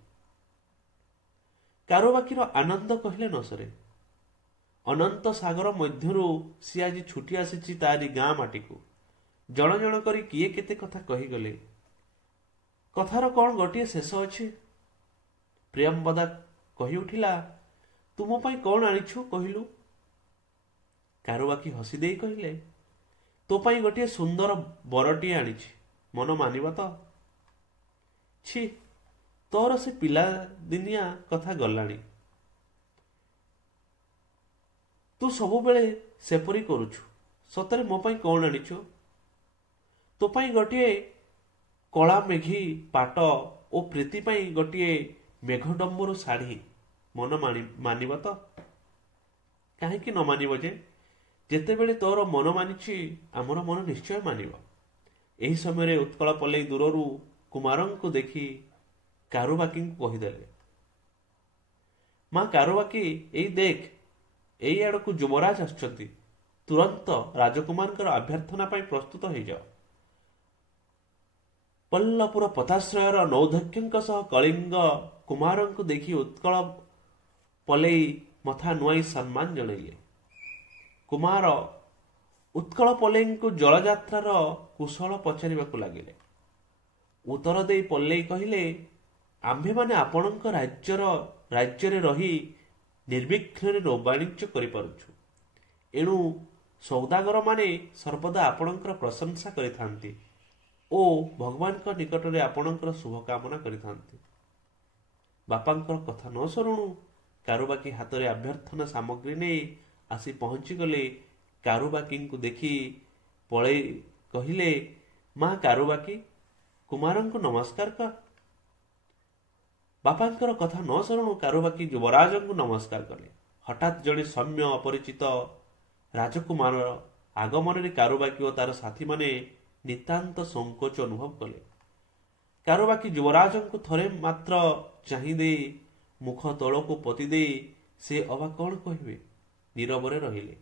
କାରୁବାକୀର ଆନନ୍ଦ କହିଲେ ନ ସରେ। ଅନନ୍ତ ସାଗର ମଧ୍ୟରୁ ସିଏ ଆଜି ଛୁଟି ଆସିଛି ତାରି ଗାଁ ମାଟିକୁ। ଜଣ ଜଣ କରି କିଏ କେତେ କଥା କହିଗଲେ। କଥାର କ'ଣ ଗୋଟିଏ ଶେଷ ଅଛି? ପ୍ରିୟମ୍ବଦା କହି ଉଠିଲା, ତୁମ ପାଇଁ କ'ଣ ଆଣିଛୁ କହିଲୁ? କାରୁବାକୀ ହସି ଦେଇ କହିଲେ, ତୋ ପାଇଁ ଗୋଟିଏ ସୁନ୍ଦର ବରଟିଏ ଆଣିଛି, ମନ ମାନିବ ତ? ଛି, ତୋର ସେ ପିଲାଦିନିଆ କଥା ଗଲାଣି। ତୁ ସବୁବେଳେ ସେପରି କରୁଛୁ। ସତରେ ମୋ ପାଇଁ କ'ଣ ଆଣିଛୁ? ତୋ ପାଇଁ ଗୋଟିଏ କଳା ମେଘି ପାଟ ଓ ପ୍ରୀତି ପାଇଁ ଗୋଟିଏ ମେଘଡମ୍ବରୁ ଶାଢ଼ୀ, ମନ ମାନିବ ତ? କାହିଁକି ନ ମାନିବ ଯେ? ଯେତେବେଳେ ତୋର ମନ ମାନିଛି ଆମର ମନ ନିଶ୍ଚୟ ମାନିବ। ଏହି ସମୟରେ ଉତ୍କଳ ପଲେଇ ଦୂରରୁ କୁମାରଙ୍କୁ ଦେଖି କାରୁବାକୀଙ୍କୁ କହିଦେଲେ, ମା କାରୁବାକୀ, ଏଇ ଦେଖ, ଏଇ ଆଡ଼କୁ ଯୁବରାଜ ଆସୁଛନ୍ତି। ତୁରନ୍ତ ରାଜକୁମାରଙ୍କର ଅଭ୍ୟର୍ଥନା ପାଇଁ ପ୍ରସ୍ତୁତ ହୋଇଯାଅ। ପଲ୍ଲପୁର ପତାଶ୍ରୟର ନୌଧକ୍ୟଙ୍କ ସହ କଳିଙ୍ଗ କୁମାରଙ୍କୁ ଦେଖି ଉତ୍କଳ ପଲେଇ ମଥା ନୁଆଇ ସମ୍ମାନ ଜଣାଇଲେ। କୁମାର ଉତ୍କଳ ପଲେଇଙ୍କୁ ଜଳଯାତ୍ରାର କୁଶଳ ପଚାରିବାକୁ ଲାଗିଲେ। ଉତ୍ତର ଦେଇ ପଲେଇ କହିଲେ, ଆମ୍ଭେମାନେ ଆପଣଙ୍କ ରାଜ୍ୟରେ ରହି ନିର୍ବିଘ୍ନରେ ନୌବାଣିଜ୍ୟ କରିପାରୁଛୁ। ଏଣୁ ସୌଦାଗରମାନେ ସର୍ବଦା ଆପଣଙ୍କର ପ୍ରଶଂସା କରିଥାନ୍ତି ଓ ଭଗବାନଙ୍କ ନିକଟରେ ଆପଣଙ୍କର ଶୁଭକାମନା କରିଥାନ୍ତି। ବାପାଙ୍କର କଥା ନ ଶୁଣୁଣୁ କାରୁବାକୀ ହାତରେ ଅଭ୍ୟର୍ଥନା ସାମଗ୍ରୀ ନେଇ ଆସି ପହଞ୍ଚିଗଲେ। କାରୁବାକୀଙ୍କୁ ଦେଖି ପଳେଇ କହିଲେ, ମା କାରୁବାକୀ, କୁମାରଙ୍କୁ ନମସ୍କାର କର। ବାପାଙ୍କର କଥା ନ ଶୁଣୁ କାରୁବାକୀ ଯୁବରାଜଙ୍କୁ ନମସ୍କାର କଲେ। ହଠାତ୍ ଜଣେ ସୌମ୍ୟ ଅପରିଚିତ ରାଜକୁମାର ଆଗମନରେ କାରୁବାକୀ ଓ ତାର ସାଥୀମାନେ ନିତାନ୍ତ ସଂକୋଚ ଅନୁଭବ କଲେ। କାରୁବାକୀ ଯୁବରାଜଙ୍କୁ ଥରେ ମାତ୍ର ଚାହିଁ ଦେଇ ମୁଖ ତଳକୁ ପୋତି ଦେଇ ସେ ଅବା କ'ଣ କହିବେ, ନୀରବରେ ରହିଲେ।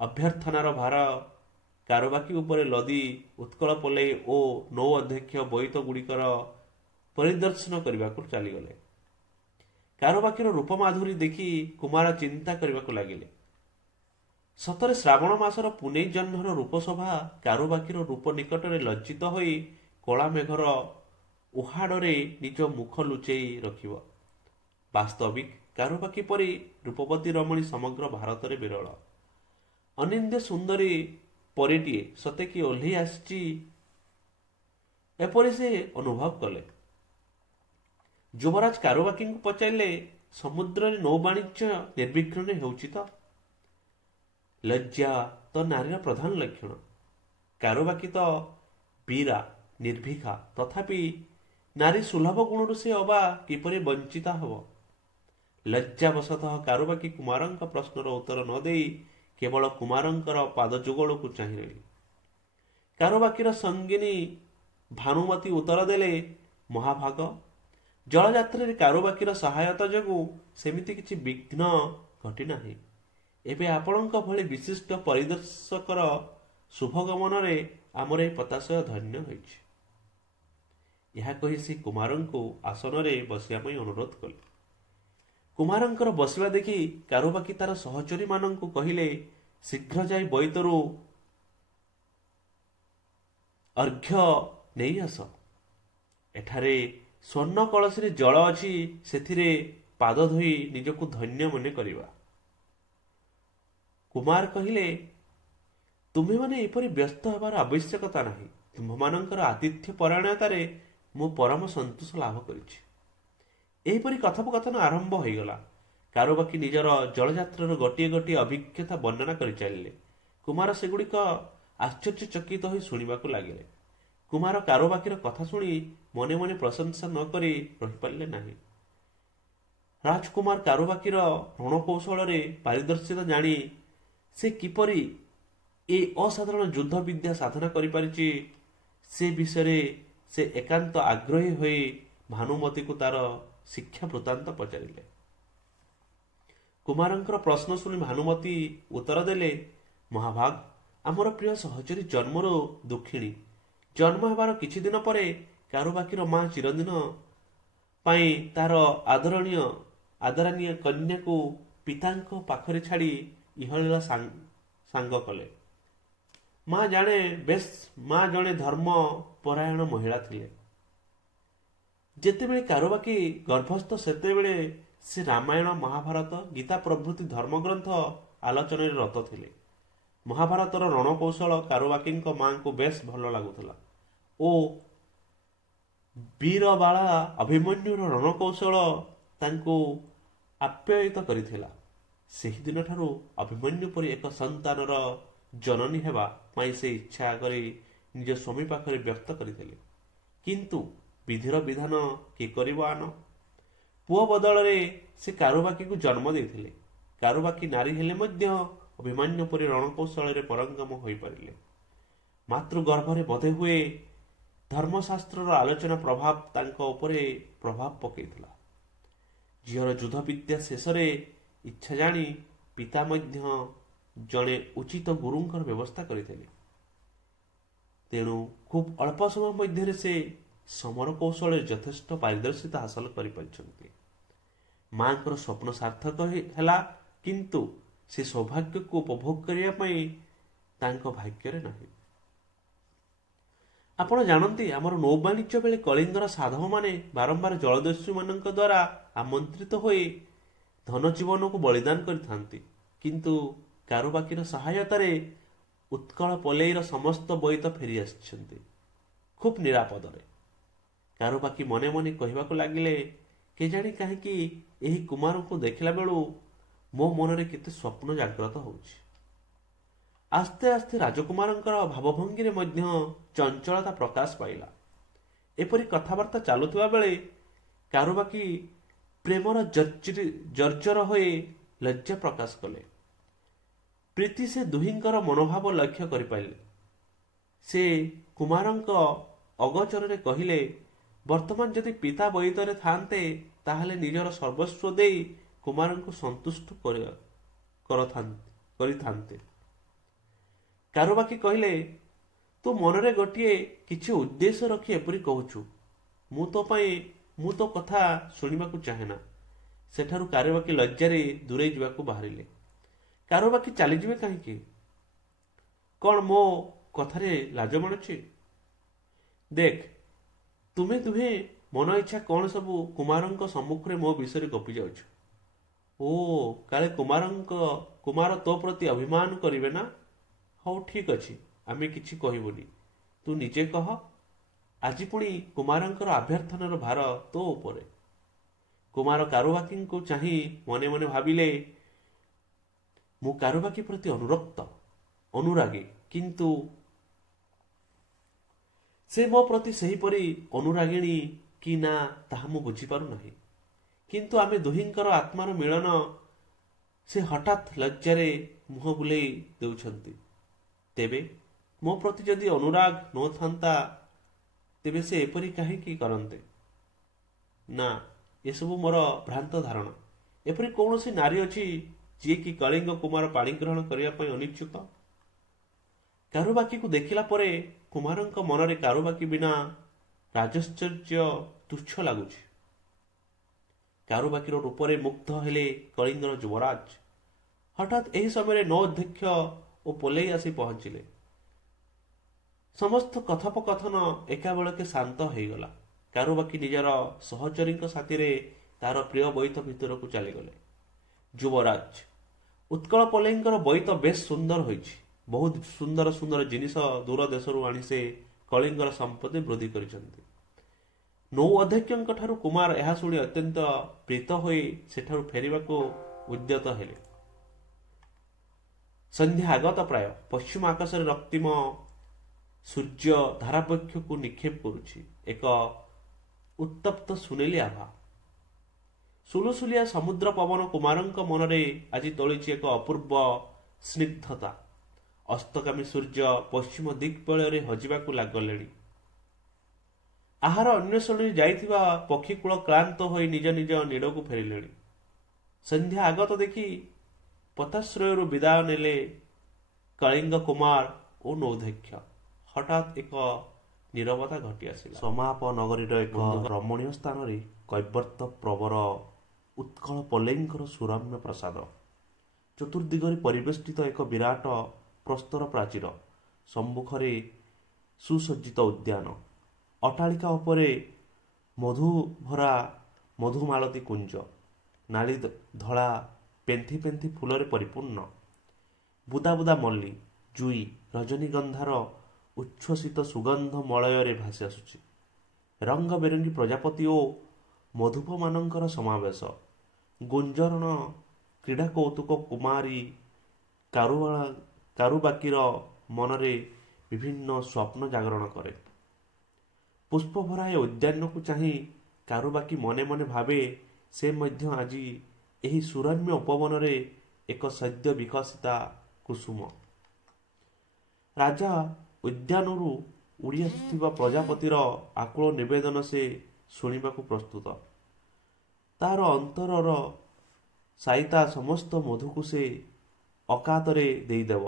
ଅଭ୍ୟର୍ଥନାର ଭାର କାରୁବାକୀ ଉପରେ ଲଦି ଉତ୍କଳ ପଲେଇ ଓ ନୌ ଅଧ୍ୟକ୍ଷ ବୋଇତ ଗୁଡ଼ିକର ପରିଦର୍ଶନ କରିବାକୁ ଚାଲିଗଲେ। କାରୁବାକୀର ରୂପମାଧୁରୀ ଦେଖି କୁମାର ଚିନ୍ତା କରିବାକୁ ଲାଗିଲେ। ସତରେ ଶ୍ରାବଣ ମାସର ପୁନେଇ ଜହ୍ନର ରୂପଶୋଭା କାରୁବାକୀର ରୂପ ନିକଟରେ ଲଜ୍ଜିତ ହୋଇ କଳା ମେଘର ଉହାଡ଼ରେ ନିଜ ମୁଖ ଲୁଚେଇ ରଖିବ। ବାସ୍ତବିକ କାରୁବାକୀ ପରି ରୂପବତୀ ରମଣୀ ସମଗ୍ର ଭାରତରେ ବିରଳ। ଅନିନ୍ଦ୍ୟ ସୁନ୍ଦରୀ ପରିଟିଏ ସତେ କି ଓହ୍ଲେଇ ଆସିଛି ଏପରି ସେ ଅନୁଭବ କଲେ। ଯୁବରାଜ କାରୁବାକିଙ୍କୁ ପଚାରିଲେ, ସମୁଦ୍ରରେ ନୌବାଣିଜ୍ୟ ନିର୍ବିଘ୍ନରେ ହେଉଛି ତ? ଲଜ୍ଜା ତ ନାରୀର ପ୍ରଧାନ ଲକ୍ଷଣ। କାରୁବାକି ତ ବୀରା, ନିର୍ଭୀକା, ତଥାପି ନାରୀ ସୁଲଭ ଗୁଣରୁ ସେ ଅବା କିପରି ବଞ୍ଚିତା ହେବ? ଲଜ୍ଜାବଶତଃ କାରୁବାକି କୁମାରଙ୍କ ପ୍ରଶ୍ନର ଉତ୍ତର ନ ଦେଇ କେବଳ କୁମାରଙ୍କର ପାଦ ଯୁଗଳକୁ ଚାହିଁ ରହିଲେ। କାରୁବାକିର ସଙ୍ଗିନୀ ଭାନୁମତୀ ଉତ୍ତର ଦେଲେ, ମହାଭାଗ, ଜଳଯାତ୍ରାରେ କାରୁବାକିର ସହାୟତା ଯୋଗୁଁ ସେମିତି କିଛି ବିଘ୍ନ ଘଟିନାହିଁ। ଏବେ ଆପଣଙ୍କ ଭଳି ବିଶିଷ୍ଟ ପରିଦର୍ଶକର ଶୁଭଗମନରେ ଆମର ଏହି ପତାଶୟ ଧନ୍ୟ ହୋଇଛି। ଏହା କହି ସେ କୁମାରଙ୍କୁ ଆସନରେ ବସିବା ପାଇଁ ଅନୁରୋଧ କଲେ। କୁମାରଙ୍କର ବସିବା ଦେଖି କାରୁବାକି ତାର ସହଚରୀମାନଙ୍କୁ କହିଲେ, ଶୀଘ୍ର ଯାଇ ବୋଇତରୁ ଅର୍ଘ୍ୟ ନେଇ ଆସ। ଏଠାରେ ସ୍ୱର୍ଣ୍ଣ କଳସୀରେ ଜଳ ଅଛି, ସେଥିରେ ପାଦ ଧୋଇ ନିଜକୁ ଧନ୍ୟ ମନେ କରିବା। କୁମାର କହିଲେ, ତୁମେମାନେ ଏପରି ବ୍ୟସ୍ତ ହେବାର ଆବଶ୍ୟକତା ନାହିଁ। ତୁମ୍ଭମାନଙ୍କର ଆତିଥ୍ୟ ପରାୟଣତାରେ ମୁଁ ପରମ ସନ୍ତୋଷ ଲାଭ କରିଛି। ଏହିପରି କଥୋପକଥନ ଆରମ୍ଭ ହୋଇଗଲା। କାରୁବାକି ନିଜର ଜଳଯାତ୍ରାର ଗୋଟିଏ ଗୋଟିଏ ଅଭିଜ୍ଞତା ବର୍ଣ୍ଣନା କରି ଚାଲିଲେ। କୁମାର ସେଗୁଡ଼ିକ ଆଶ୍ଚର୍ଯ୍ୟଚକିତ ହୋଇ ଶୁଣିବାକୁ ଲାଗିଲେ। କୁମାର କାରୁବାକିର କଥା ଶୁଣି ମନେ ମନେ ପ୍ରଶଂସା ନ କରି ରହିପାରିଲେ ନାହିଁ। ରାଜକୁମାର କାରୁବାକିର ରଣକୌଶଳରେ ପାରିଦର୍ଶିତା ଜାଣି ସେ କିପରି ଏ ଅସାଧାରଣ ଯୁଦ୍ଧ ବିଦ୍ୟା ସାଧନା କରିପାରିଛି ସେ ବିଷୟରେ ସେ ଏକାନ୍ତ ଆଗ୍ରହୀ ହୋଇ ଭାନୁମତୀକୁ ତାର ଶିକ୍ଷା ବୃତ୍ତାନ୍ତ ପଚାରିଲେ। କୁମାରଙ୍କର ପ୍ରଶ୍ନ ଶୁଣି ଭାନୁମତୀ ଉତ୍ତର ଦେଲେ, ମହାଭାଗ, ଆମର ପ୍ରିୟ ସହଚରୀ ଜନ୍ମରୁ ଦୁଃଖିଣୀ। ଜନ୍ମ ହେବାର କିଛି ଦିନ ପରେ କାରୁବାକିର ମା ଚିରଦିନ ପାଇଁ ତାର ଆଦରଣୀୟ କନ୍ୟାକୁ ପିତାଙ୍କ ପାଖରେ ଛାଡ଼ି ଇହଲୀଳା ସାଙ୍ଗ କଲେ। ମା ଜଣେ ଧର୍ମ ପରାୟଣ ମହିଳା ଥିଲେ। ଯେତେବେଳେ କାରୁବାକି ଗର୍ଭସ୍ଥ ସେତେବେଳେ ସେ ରାମାୟଣ, ମହାଭାରତ, ଗୀତା ପ୍ରଭୃତି ଧର୍ମଗ୍ରନ୍ଥ ଆଲୋଚନାରେ ରତ ଥିଲେ। ମହାଭାରତର ରଣକୌଶଳ କାରୁବାକିଙ୍କ ମାଙ୍କୁ ବେଶ୍ ଭଲ ଲାଗୁଥିଲା ଓ ବୀରବାଳା ଅଭିମନ୍ୟୁର ରଣକୌଶଳ ତାଙ୍କୁ ଆପ୍ୟାୟିତ କରିଥିଲା। ସେହିଦିନଠାରୁ ଅଭିମନ୍ୟୁ ପରି ଏକ ସନ୍ତାନର ଜନନୀ ହେବା ପାଇଁ ସେ ଇଚ୍ଛା କରି ନିଜ ସ୍ୱାମୀ ପାଖରେ ବ୍ୟକ୍ତ କରିଥିଲେ। କିନ୍ତୁ ବିଧିର ବିଧାନ କି କରିବ ଆନ? ପୁଅ ବଦଳରେ ସେ କାରୁବାକିକୁ ଜନ୍ମ ଦେଇଥିଲେ। କାରୁବାକି ନାରୀ ହେଲେ ମଧ୍ୟ ଅଭିମନ୍ୟୁ ପରି ରଣକୌଶଳରେ ପରଙ୍ଗମ ହୋଇପାରିଲେ। ମାତୃଗର୍ଭରେ ବୋଧେ ହୁଏ ଧର୍ମଶାସ୍ତ୍ରର ଆଲୋଚନା ପ୍ରଭାବ ତାଙ୍କ ଉପରେ ପ୍ରଭାବ ପକାଇଥିଲା। ଝିଅର ଯୁଦ୍ଧ ବିଦ୍ୟା ଶେଷରେ ଇଚ୍ଛା ଜାଣି ପିତା ମଧ୍ୟ ଜଣେ ଉଚିତ ଗୁରୁଙ୍କର ବ୍ୟବସ୍ଥା କରିଥିଲେ। ତେଣୁ ଖୁବ୍ ଅଳ୍ପ ସମୟ ମଧ୍ୟରେ ସେ ସମର କୌଶଳରେ ଯଥେଷ୍ଟ ପାରିଦର୍ଶିତା ହାସଲ କରିପାରିଛନ୍ତି। ମାଙ୍କର ସ୍ୱପ୍ନ ସାର୍ଥକ ହେଲା, କିନ୍ତୁ ସେ ସୌଭାଗ୍ୟକୁ ଉପଭୋଗ କରିବା ପାଇଁ ତାଙ୍କ ଭାଗ୍ୟରେ ନାହିଁ। ଆପଣ ଜାଣନ୍ତି, ଆମର ନୌବାଣିଜ୍ୟ ବେଳେ କଳିଙ୍ଗର ସାଧବମାନେ ବାରମ୍ବାର ଜଳଦସ୍ୟୁମାନଙ୍କ ଦ୍ୱାରା ଆମନ୍ତ୍ରିତ ହୋଇ ଧନଜୀବନକୁ ବଳିଦାନ କରିଥାନ୍ତି। କିନ୍ତୁ କାରୁବାକିର ସହାୟତାରେ ଉତ୍କଳ ପଲେଇର ସମସ୍ତ ବୋଇତ ଫେରି ଆସିଛନ୍ତି ଖୁବ୍ ନିରାପଦରେ। କାରୁବାକି ମନେ ମନେ କହିବାକୁ ଲାଗିଲେ, କେଜାଣି କାହିଁକି ଏହି କୁମାରଙ୍କୁ ଦେଖିଲା ବେଳୁ ମୋ ମନରେ କେତେ ସ୍ୱପ୍ନ ଜାଗ୍ରତ ହେଉଛି। ଆସ୍ତେ ଆସ୍ତେ ରାଜକୁମାରଙ୍କର ଭାବଭଙ୍ଗୀରେ ମଧ୍ୟ ଚଞ୍ଚଳତା ପ୍ରକାଶ ପାଇଲା। ଏପରି କଥାବାର୍ତ୍ତା ଚାଲୁଥିବା ବେଳେ କାରୁବାକି ପ୍ରେମର ଜର୍ଜର ହୋଇ ଲଜ୍ଜା ପ୍ରକାଶ କଲେ। ପ୍ରୀତି ସେ ଦୁହିଁଙ୍କର ମନୋଭାବ ଲକ୍ଷ୍ୟ କରିପାରିଲେ। ସେ କୁମାରଙ୍କ ଅଗୋଚରରେ କହିଲେ, ବର୍ତ୍ତମାନ ଯଦି ପିତା ବୋଇତରେ ଥାନ୍ତେ ତାହେଲେ ନିଜର ସର୍ବସ୍ୱ ଦେଇ କୁମାରଙ୍କୁ ସନ୍ତୁଷ୍ଟ କରିଥାନ୍ତେ। କାରୁବାକି କହିଲେ, ତୁ ମନରେ ଗୋଟିଏ କିଛି ଉଦ୍ଦେଶ୍ୟ ରଖି ଏପରି କହୁଛୁ। ମୁଁ ତ କଥା ଶୁଣିବାକୁ ଚାହେଁନା। ସେଠାରୁ କାରୁବାକି ଲଜ୍ଜାରେ ଦୂରେଇ ଯିବାକୁ ବାହାରିଲେ। କାରୁବାକି ଚାଲିଯିବେ କାହିଁକି? କ'ଣ ମୋ କଥାରେ ଲାଜ ମାଡ଼ୁଛି? ଦେଖ, ତୁମେ ଦୁହେଁ ମନ ଇଚ୍ଛା କ'ଣ ସବୁ କୁମାରଙ୍କ ସମ୍ମୁଖରେ ମୋ ବିଷୟରେ ଗପି ଯାଉଛ। ଓ, କାଳେ କୁମାର ତୋ ପ୍ରତି ଅଭିମାନ କରିବେ ନା? ହଉ, ଠିକ୍ ଅଛି, ଆମେ କିଛି କହିବୁନି, ତୁ ନିଜେ କହ। ଆଜି ପୁଣି କୁମାରଙ୍କର ଅଭ୍ୟର୍ଥନାର ଭାର ତୋ ଉପରେ। କୁମାର କାରୁବାକିଙ୍କୁ ଚାହିଁ ମନେ ମନେ ଭାବିଲେ, ମୁଁ କାରୁବାକି ପ୍ରତି ଅନୁରକ୍ତ, ଅନୁରାଗୀ, କିନ୍ତୁ ସେ ମୋ ପ୍ରତି ସେହିପରି ଅନୁରାଗିଣୀ କି ନା ତାହା ମୁଁ ବୁଝିପାରୁନାହିଁ। କିନ୍ତୁ ଆମେ ଦୁହିଁଙ୍କର ଆତ୍ମାର ମିଳନ ସେ ହଠାତ୍ ଲଜ୍ଜାରେ ମୁହଁ ବୁଲେଇ ଦେଉଛନ୍ତି। ତେବେ ମୋ ପ୍ରତି ଯଦି ଅନୁରାଗ ନଥାନ୍ତା ତେବେ ସେ ଏପରି କାହିଁକି କରନ୍ତେ? ନା, ଏସବୁ ମୋର ଭ୍ରାନ୍ତ ଧାରଣା। ଏପରି କୌଣସି ନାରୀ ଅଛି ଯିଏକି କଳିଙ୍ଗ କୁମାର ପାଣିଗ୍ରହଣ କରିବା ପାଇଁ ଅନିଚ୍ଛୁକ? କାରୁବାକିକୁ ଦେଖିଲା ପରେ କୁମାରଙ୍କ ମନରେ କାରୁବାକି ବିନା ରାଜଶ୍ଚର୍ଯ୍ୟ ତୁଚ୍ଛ ଲାଗୁଛି। କାରୁବାକିର ରୂପରେ ମୁଗ୍ଧ ହେଲେ କଳିଙ୍ଗର ଯୁବରାଜ। ହଠାତ୍ ଏହି ସମୟରେ ନୌଅଧ୍ୟକ୍ଷ ଓ ପୋଲେଇ ଆସି ପହଞ୍ଚିଲେ। ସମସ୍ତ କଥୋପକଥନ ଏକାବେଳକେ ଶାନ୍ତ ହୋଇଗଲା। କାରୁବାକି ନିଜର ସହଚରୀଙ୍କ ସାଥିରେ ତାର ପ୍ରିୟ ବୋଇତ ଭିତରକୁ ଚାଲିଗଲେ। ଯୁବରାଜ, ଉତ୍କଳ ପୋଲେଇଙ୍କର ବୋଇତ ବେଶ ସୁନ୍ଦର ହୋଇଛି। ବହୁତ ସୁନ୍ଦର ସୁନ୍ଦର ଜିନିଷ ଦୂର ଦେଶରୁ ଆଣି ସେ କଳିଙ୍ଗର ସମ୍ପତ୍ତି ବୃଦ୍ଧି କରିଛନ୍ତି। ନୌ ଅଧ୍ୟକ୍ଷଙ୍କ ଠାରୁ କୁମାର ଏହା ଶୁଣି ଅତ୍ୟନ୍ତ ପ୍ରୀତ ହୋଇ ସେଠାରୁ ଫେରିବାକୁ ଉଦ୍ୟତ ହେଲେ। ସନ୍ଧ୍ୟା ଆଗତ ପ୍ରାୟ। ପଶ୍ଚିମ ଆକାଶରେ ରକ୍ତିମ ସୂର୍ଯ୍ୟ ଧାରାବକ୍ଷକୁ ନିକ୍ଷେପ କରୁଛି ଏକ ଉତ୍ତପ୍ତ ସୁନେଲି ଆଭା। ସୁଲୁସୁଲିଆ ସମୁଦ୍ର ପବନ କୁମାରଙ୍କ ମନରେ ଆଜି ତୋଳିଛି ଏକ ଅପୂର୍ବ ସ୍ନିଗ୍ଧତା। ଅସ୍ତଗାମୀ ସୂର୍ଯ୍ୟ ପଶ୍ଚିମ ଦିଗ୍ବଳୟରେ ହଜିବାକୁ ଲାଗଲେଣି। ଆହାର ଅନ୍ୱେଷଣରେ ଯାଇଥିବା ପକ୍ଷୀକୁଳ କ୍ଳାନ୍ତ ହୋଇ ନିଜ ନିଜ ନିଡ଼କୁ ଫେରିଲେଣି। ସନ୍ଧ୍ୟା ଆଗତ ଦେଖି ପତାଶ୍ରୟରୁ ବିଦାୟ ନେଲେ କଳିଙ୍ଗ କୁମାର ଓ ନୌଧ୍ୟକ୍ଷ। ହଠାତ୍ ଏକ ନୀରବତା ଘଟି ଆସିଲା। ସମାପ ନଗରୀର ଏକ ରମଣୀୟ ସ୍ଥାନରେ କୈବର୍ତ୍ତ ପ୍ରବର ଉତ୍କଳ ପୋଲେଇଙ୍କର ସୁରମ୍ୟ ପ୍ରସାଦ। ଚତୁର୍ଦିଗରେ ପରିବେଷ୍ଟିତ ଏକ ବିରାଟ ପ୍ରସ୍ତର ପ୍ରାଚୀର, ସମ୍ମୁଖରେ ସୁସଜ୍ଜିତ ଉଦ୍ୟାନ, ଅଟ୍ଟାଳିକା ଉପରେ ମଧୁଭରା ମଧୁମାଳତୀ କୁଞ୍ଜ, ନାଳି ଧଳା ପେନ୍ଥି ପେନ୍ଥି ଫୁଲରେ ପରିପୂର୍ଣ୍ଣ। ବୁଦା ବୁଦା ମଲ୍ଲୀ, ଜୁଇ, ରଜନୀଗନ୍ଧାର ଉଚ୍ଛ୍ୱସିତ ସୁଗନ୍ଧ ମଳୟରେ ଭାସି ଆସୁଛି। ରଙ୍ଗ ବେରଙ୍ଗୀ ପ୍ରଜାପତି ଓ ମଧୁପମାନଙ୍କର ସମାବେଶ। ଗୁଞ୍ଜରଣ କ୍ରୀଡ଼ା କୌତୁକ କୁମାରୀ କାରୁବାକିର ମନରେ ବିଭିନ୍ନ ସ୍ୱପ୍ନ ଜାଗରଣ କରେ। ପୁଷ୍ପଭରା ଏ ଉଦ୍ୟାନକୁ ଚାହିଁ କାରୁବାକି ମନେ ମନେ ଭାବେ ସେ ମଧ୍ୟ ଆଜି ଏହି ସୁରମ୍ୟ ଉପବନରେ ଏକ ସଦ୍ୟ ବିକଶିତା କୁସୁମ। ରାଜା ଉଦ୍ୟାନରୁ ଉଡ଼ି ଆସୁଥିବା ପ୍ରଜାପତିର ଆକୁଳ ନିବେଦନ ସେ ଶୁଣିବାକୁ ପ୍ରସ୍ତୁତ। ତାର ଅନ୍ତରର ସାଇତା ସମସ୍ତ ମଧୁକୁ ସେ ଅକାତରେ ଦେଇଦେବ।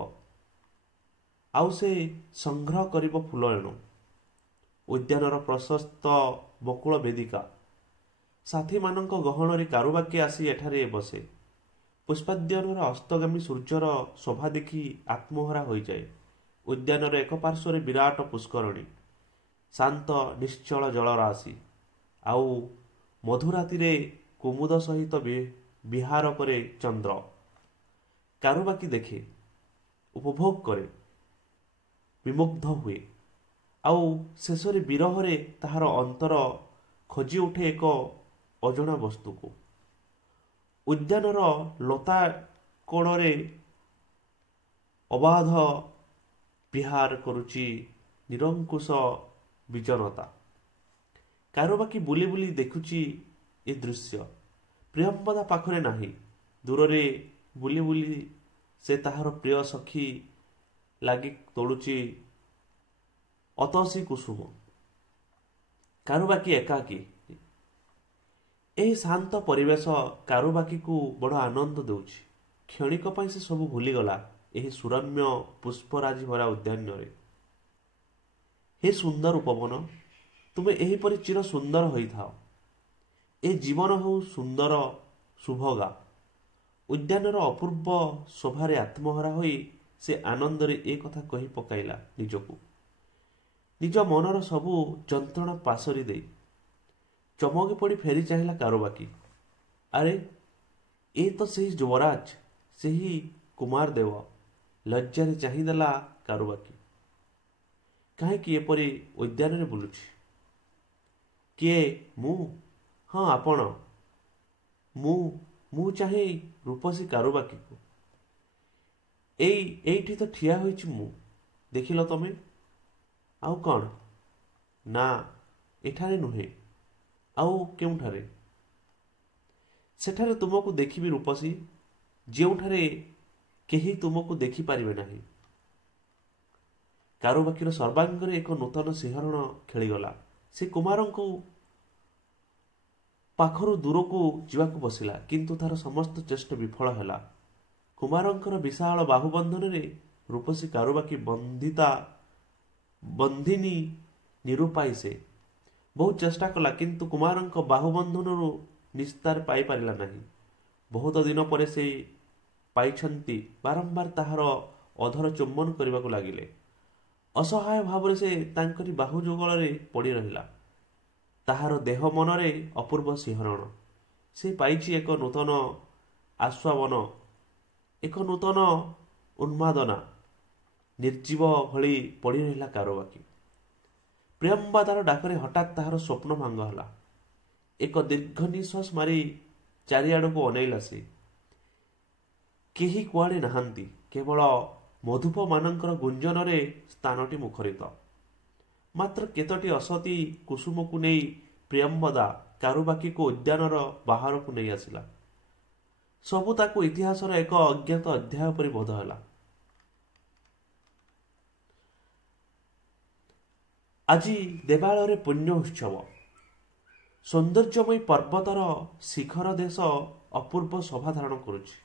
ଆଉ ସେ ସଂଗ୍ରହ କରିବ ଫୁଲ ଏଣୁ। ଉଦ୍ୟାନର ପ୍ରଶସ୍ତ ବକୁଳ ବେଦିକା। ସାଥୀମାନଙ୍କ ଗହଣରେ କାରୁବାକି ଆସି ଏଠାରେ ବସେ। ପୁଷ୍ପାଦ୍ୟାନର ଅସ୍ତଗାମୀ ସୂର୍ଯ୍ୟର ଶୋଭା ଦେଖି ଆତ୍ମହରା ହୋଇଯାଏ। ଉଦ୍ୟାନର ଏକ ପାର୍ଶ୍ୱରେ ବିରାଟ ପୁଷ୍କରଣୀ, ଶାନ୍ତ ନିଶ୍ଚଳ ଜଳରାଶି। ଆଉ ମଧୁରାତିରେ କୁମୁଦ ସହିତ ବିହାର କରେ ଚନ୍ଦ୍ର। କାରୁବାକି ଦେଖେ, ଉପଭୋଗ କରେ, ବିମୁଗ୍ଧ ହୁଏ, ଆଉ ଶେଷରେ ବିରହରେ ତାହାର ଅନ୍ତର ଖୋଜି ଉଠେ ଏକ ଅଜଣା ବସ୍ତୁକୁ। ଉଦ୍ୟାନର ଲତା କୋଣରେ ଅବାଧ ବିହାର କରୁଛି ନିରଙ୍କୁଶ ବିଜନତା। କାରୁବାକି ବୁଲି ବୁଲି ଦେଖୁଛି ଏ ଦୃଶ୍ୟ। ପ୍ରିୟମ୍ବଦା ପାଖରେ ନାହିଁ। ଦୂରରେ ବୁଲି ବୁଲି ସେ ତାହାର ପ୍ରିୟ ସଖୀ ଲାଗି ତୋଳୁଛି ଅତସୀ କୁସୁମ। କାରୁବାକି ଏକାକୀ। ଏହି ଶାନ୍ତ ପରିବେଶ କାରୁବାକିକୁ ବଡ଼ ଆନନ୍ଦ ଦେଉଛି। କ୍ଷଣିକ ପାଇଁ ସେ ସବୁ ଭୁଲିଗଲା ଏହି ସୁରମ୍ୟ ପୁଷ୍ପରାଜି ଭରା ଉଦ୍ୟାନରେ। ହେ ସୁନ୍ଦର ଉପବନ, ତୁମେ ଏହିପରି ଚିର ସୁନ୍ଦର ହୋଇଥାଅ। ଏ ଜୀବନ ହେଉ ସୁନ୍ଦର ସୁଭୋଗା। ଉଦ୍ୟାନର ଅପୂର୍ବ ଶୋଭାରେ ଆତ୍ମହରା ହୋଇ ସେ ଆନନ୍ଦରେ ଏ କଥା କହି ପକାଇଲା ନିଜକୁ। ନିଜ ମନର ସବୁ ଯନ୍ତ୍ରଣା ପାସୋରି ଦେଇ ଚମକି ପଡ଼ି ଫେରି ଚାହିଁଲା କାରୁବାକି। ଆରେ, ଏ ତ ସେହି ଯୁବରାଜ, ସେହି କୁମାର ଦେବ। ଲଜ୍ଜାରେ ଚାହିଁଦେଲା କାରୁବାକି। କାହିଁକି ଏପରି ଉଦ୍ୟାନରେ ବୁଲୁଛି? କିଏ? ମୁଁ? ହଁ, ଆପଣ। ମୁଁ ଚାହେଁ ରୂପସୀ କାରୁବାକିକୁ। ଏଇଠି ତ ଠିଆ ହୋଇଛି ମୁଁ। ଦେଖିଲ ତମେ? ଆଉ କ'ଣ? ନା, ଏଠାରେ ନୁହେଁ। ଆଉ କେଉଁଠାରେ? ସେଠାରେ ତୁମକୁ ଦେଖିବି ରୂପସୀ, ଯେଉଁଠାରେ କେହି ତୁମକୁ ଦେଖିପାରିବେ ନାହିଁ। କାରୁବାକିର ସର୍ବାଙ୍ଗରେ ଏକ ନୂତନ ଶିହରଣ ଖେଳିଗଲା। ସେ କୁମାରଙ୍କୁ ପାଖରୁ ଦୂରକୁ ଯିବାକୁ ବସିଲା, କିନ୍ତୁ ତାର ସମସ୍ତ ଚେଷ୍ଟା ବିଫଳ ହେଲା। କୁମାରଙ୍କର ବିଶାଳ ବାହୁବନ୍ଧନରେ ରୂପସୀ କାରୁବାକି ବନ୍ଧିନୀ ନିରୁପାଇ ସେ। ବହୁ ଚେଷ୍ଟା କଲା, କିନ୍ତୁ କୁମାରଙ୍କ ବାହୁବନ୍ଧନରୁ ନିସ୍ତାର ପାଇପାରିଲା ନାହିଁ। ବହୁତ ଦିନ ପରେ ସେ ପାଇଛନ୍ତି। ବାରମ୍ବାର ତାହାର ଅଧର ଚୁମ୍ବନ କରିବାକୁ ଲାଗିଲେ। ଅସହାୟ ଭାବରେ ସେ ତାଙ୍କରି ବାହୁ ଯୁଗଳରେ ପଡ଼ି ରହିଲା। ତାହାର ଦେହ ମନରେ ଅପୂର୍ବ ଶିହରଣ। ସେ ପାଇଛି ଏକ ନୂତନ ଆସ୍ୱାବନ, ଏକ ନୂତନ ଉନ୍ମାଦନା। ନିର୍ଜୀବ ଭଳି ପଡ଼ି ରହିଲା କାରୁବାକି। ପ୍ରିୟମ୍ବଦାର ଡାକରେ ହଠାତ୍ ତାହାର ସ୍ୱପ୍ନ ଭଙ୍ଗ ହେଲା। ଏକ ଦୀର୍ଘ ନିଶ୍ୱାସ ମାରି ଚାରିଆଡ଼କୁ ଅନେଇଲା ସେ। କେହି କୁଆଡ଼େ ନାହାନ୍ତି। କେବଳ ମଧୁପମାନଙ୍କର ଗୁଞ୍ଜନରେ ସ୍ଥାନଟି ମୁଖରିତ। ମାତ୍ର କେତୋଟି ଅସତୀ କୁସୁମକୁ ନେଇ ପ୍ରିୟମ୍ବଦା କାରୁବାକିକୁ ଉଦ୍ୟାନର ବାହାରକୁ ନେଇ ଆସିଲା। ସବୁ ତାକୁ ଇତିହାସର ଏକ ଅଜ୍ଞାତ ଅଧ୍ୟାୟ ପରି ବୋଧ ହେଲା। ଆଜି ଦେବାଳୟରେ ପୁଣ୍ୟ ଉତ୍ସବ। ସୌନ୍ଦର୍ଯ୍ୟମୟୀ ପର୍ବତର ଶିଖର ଦେଶ ଅପୂର୍ବ ଶୋଭା ଧାରଣ କରୁଛି।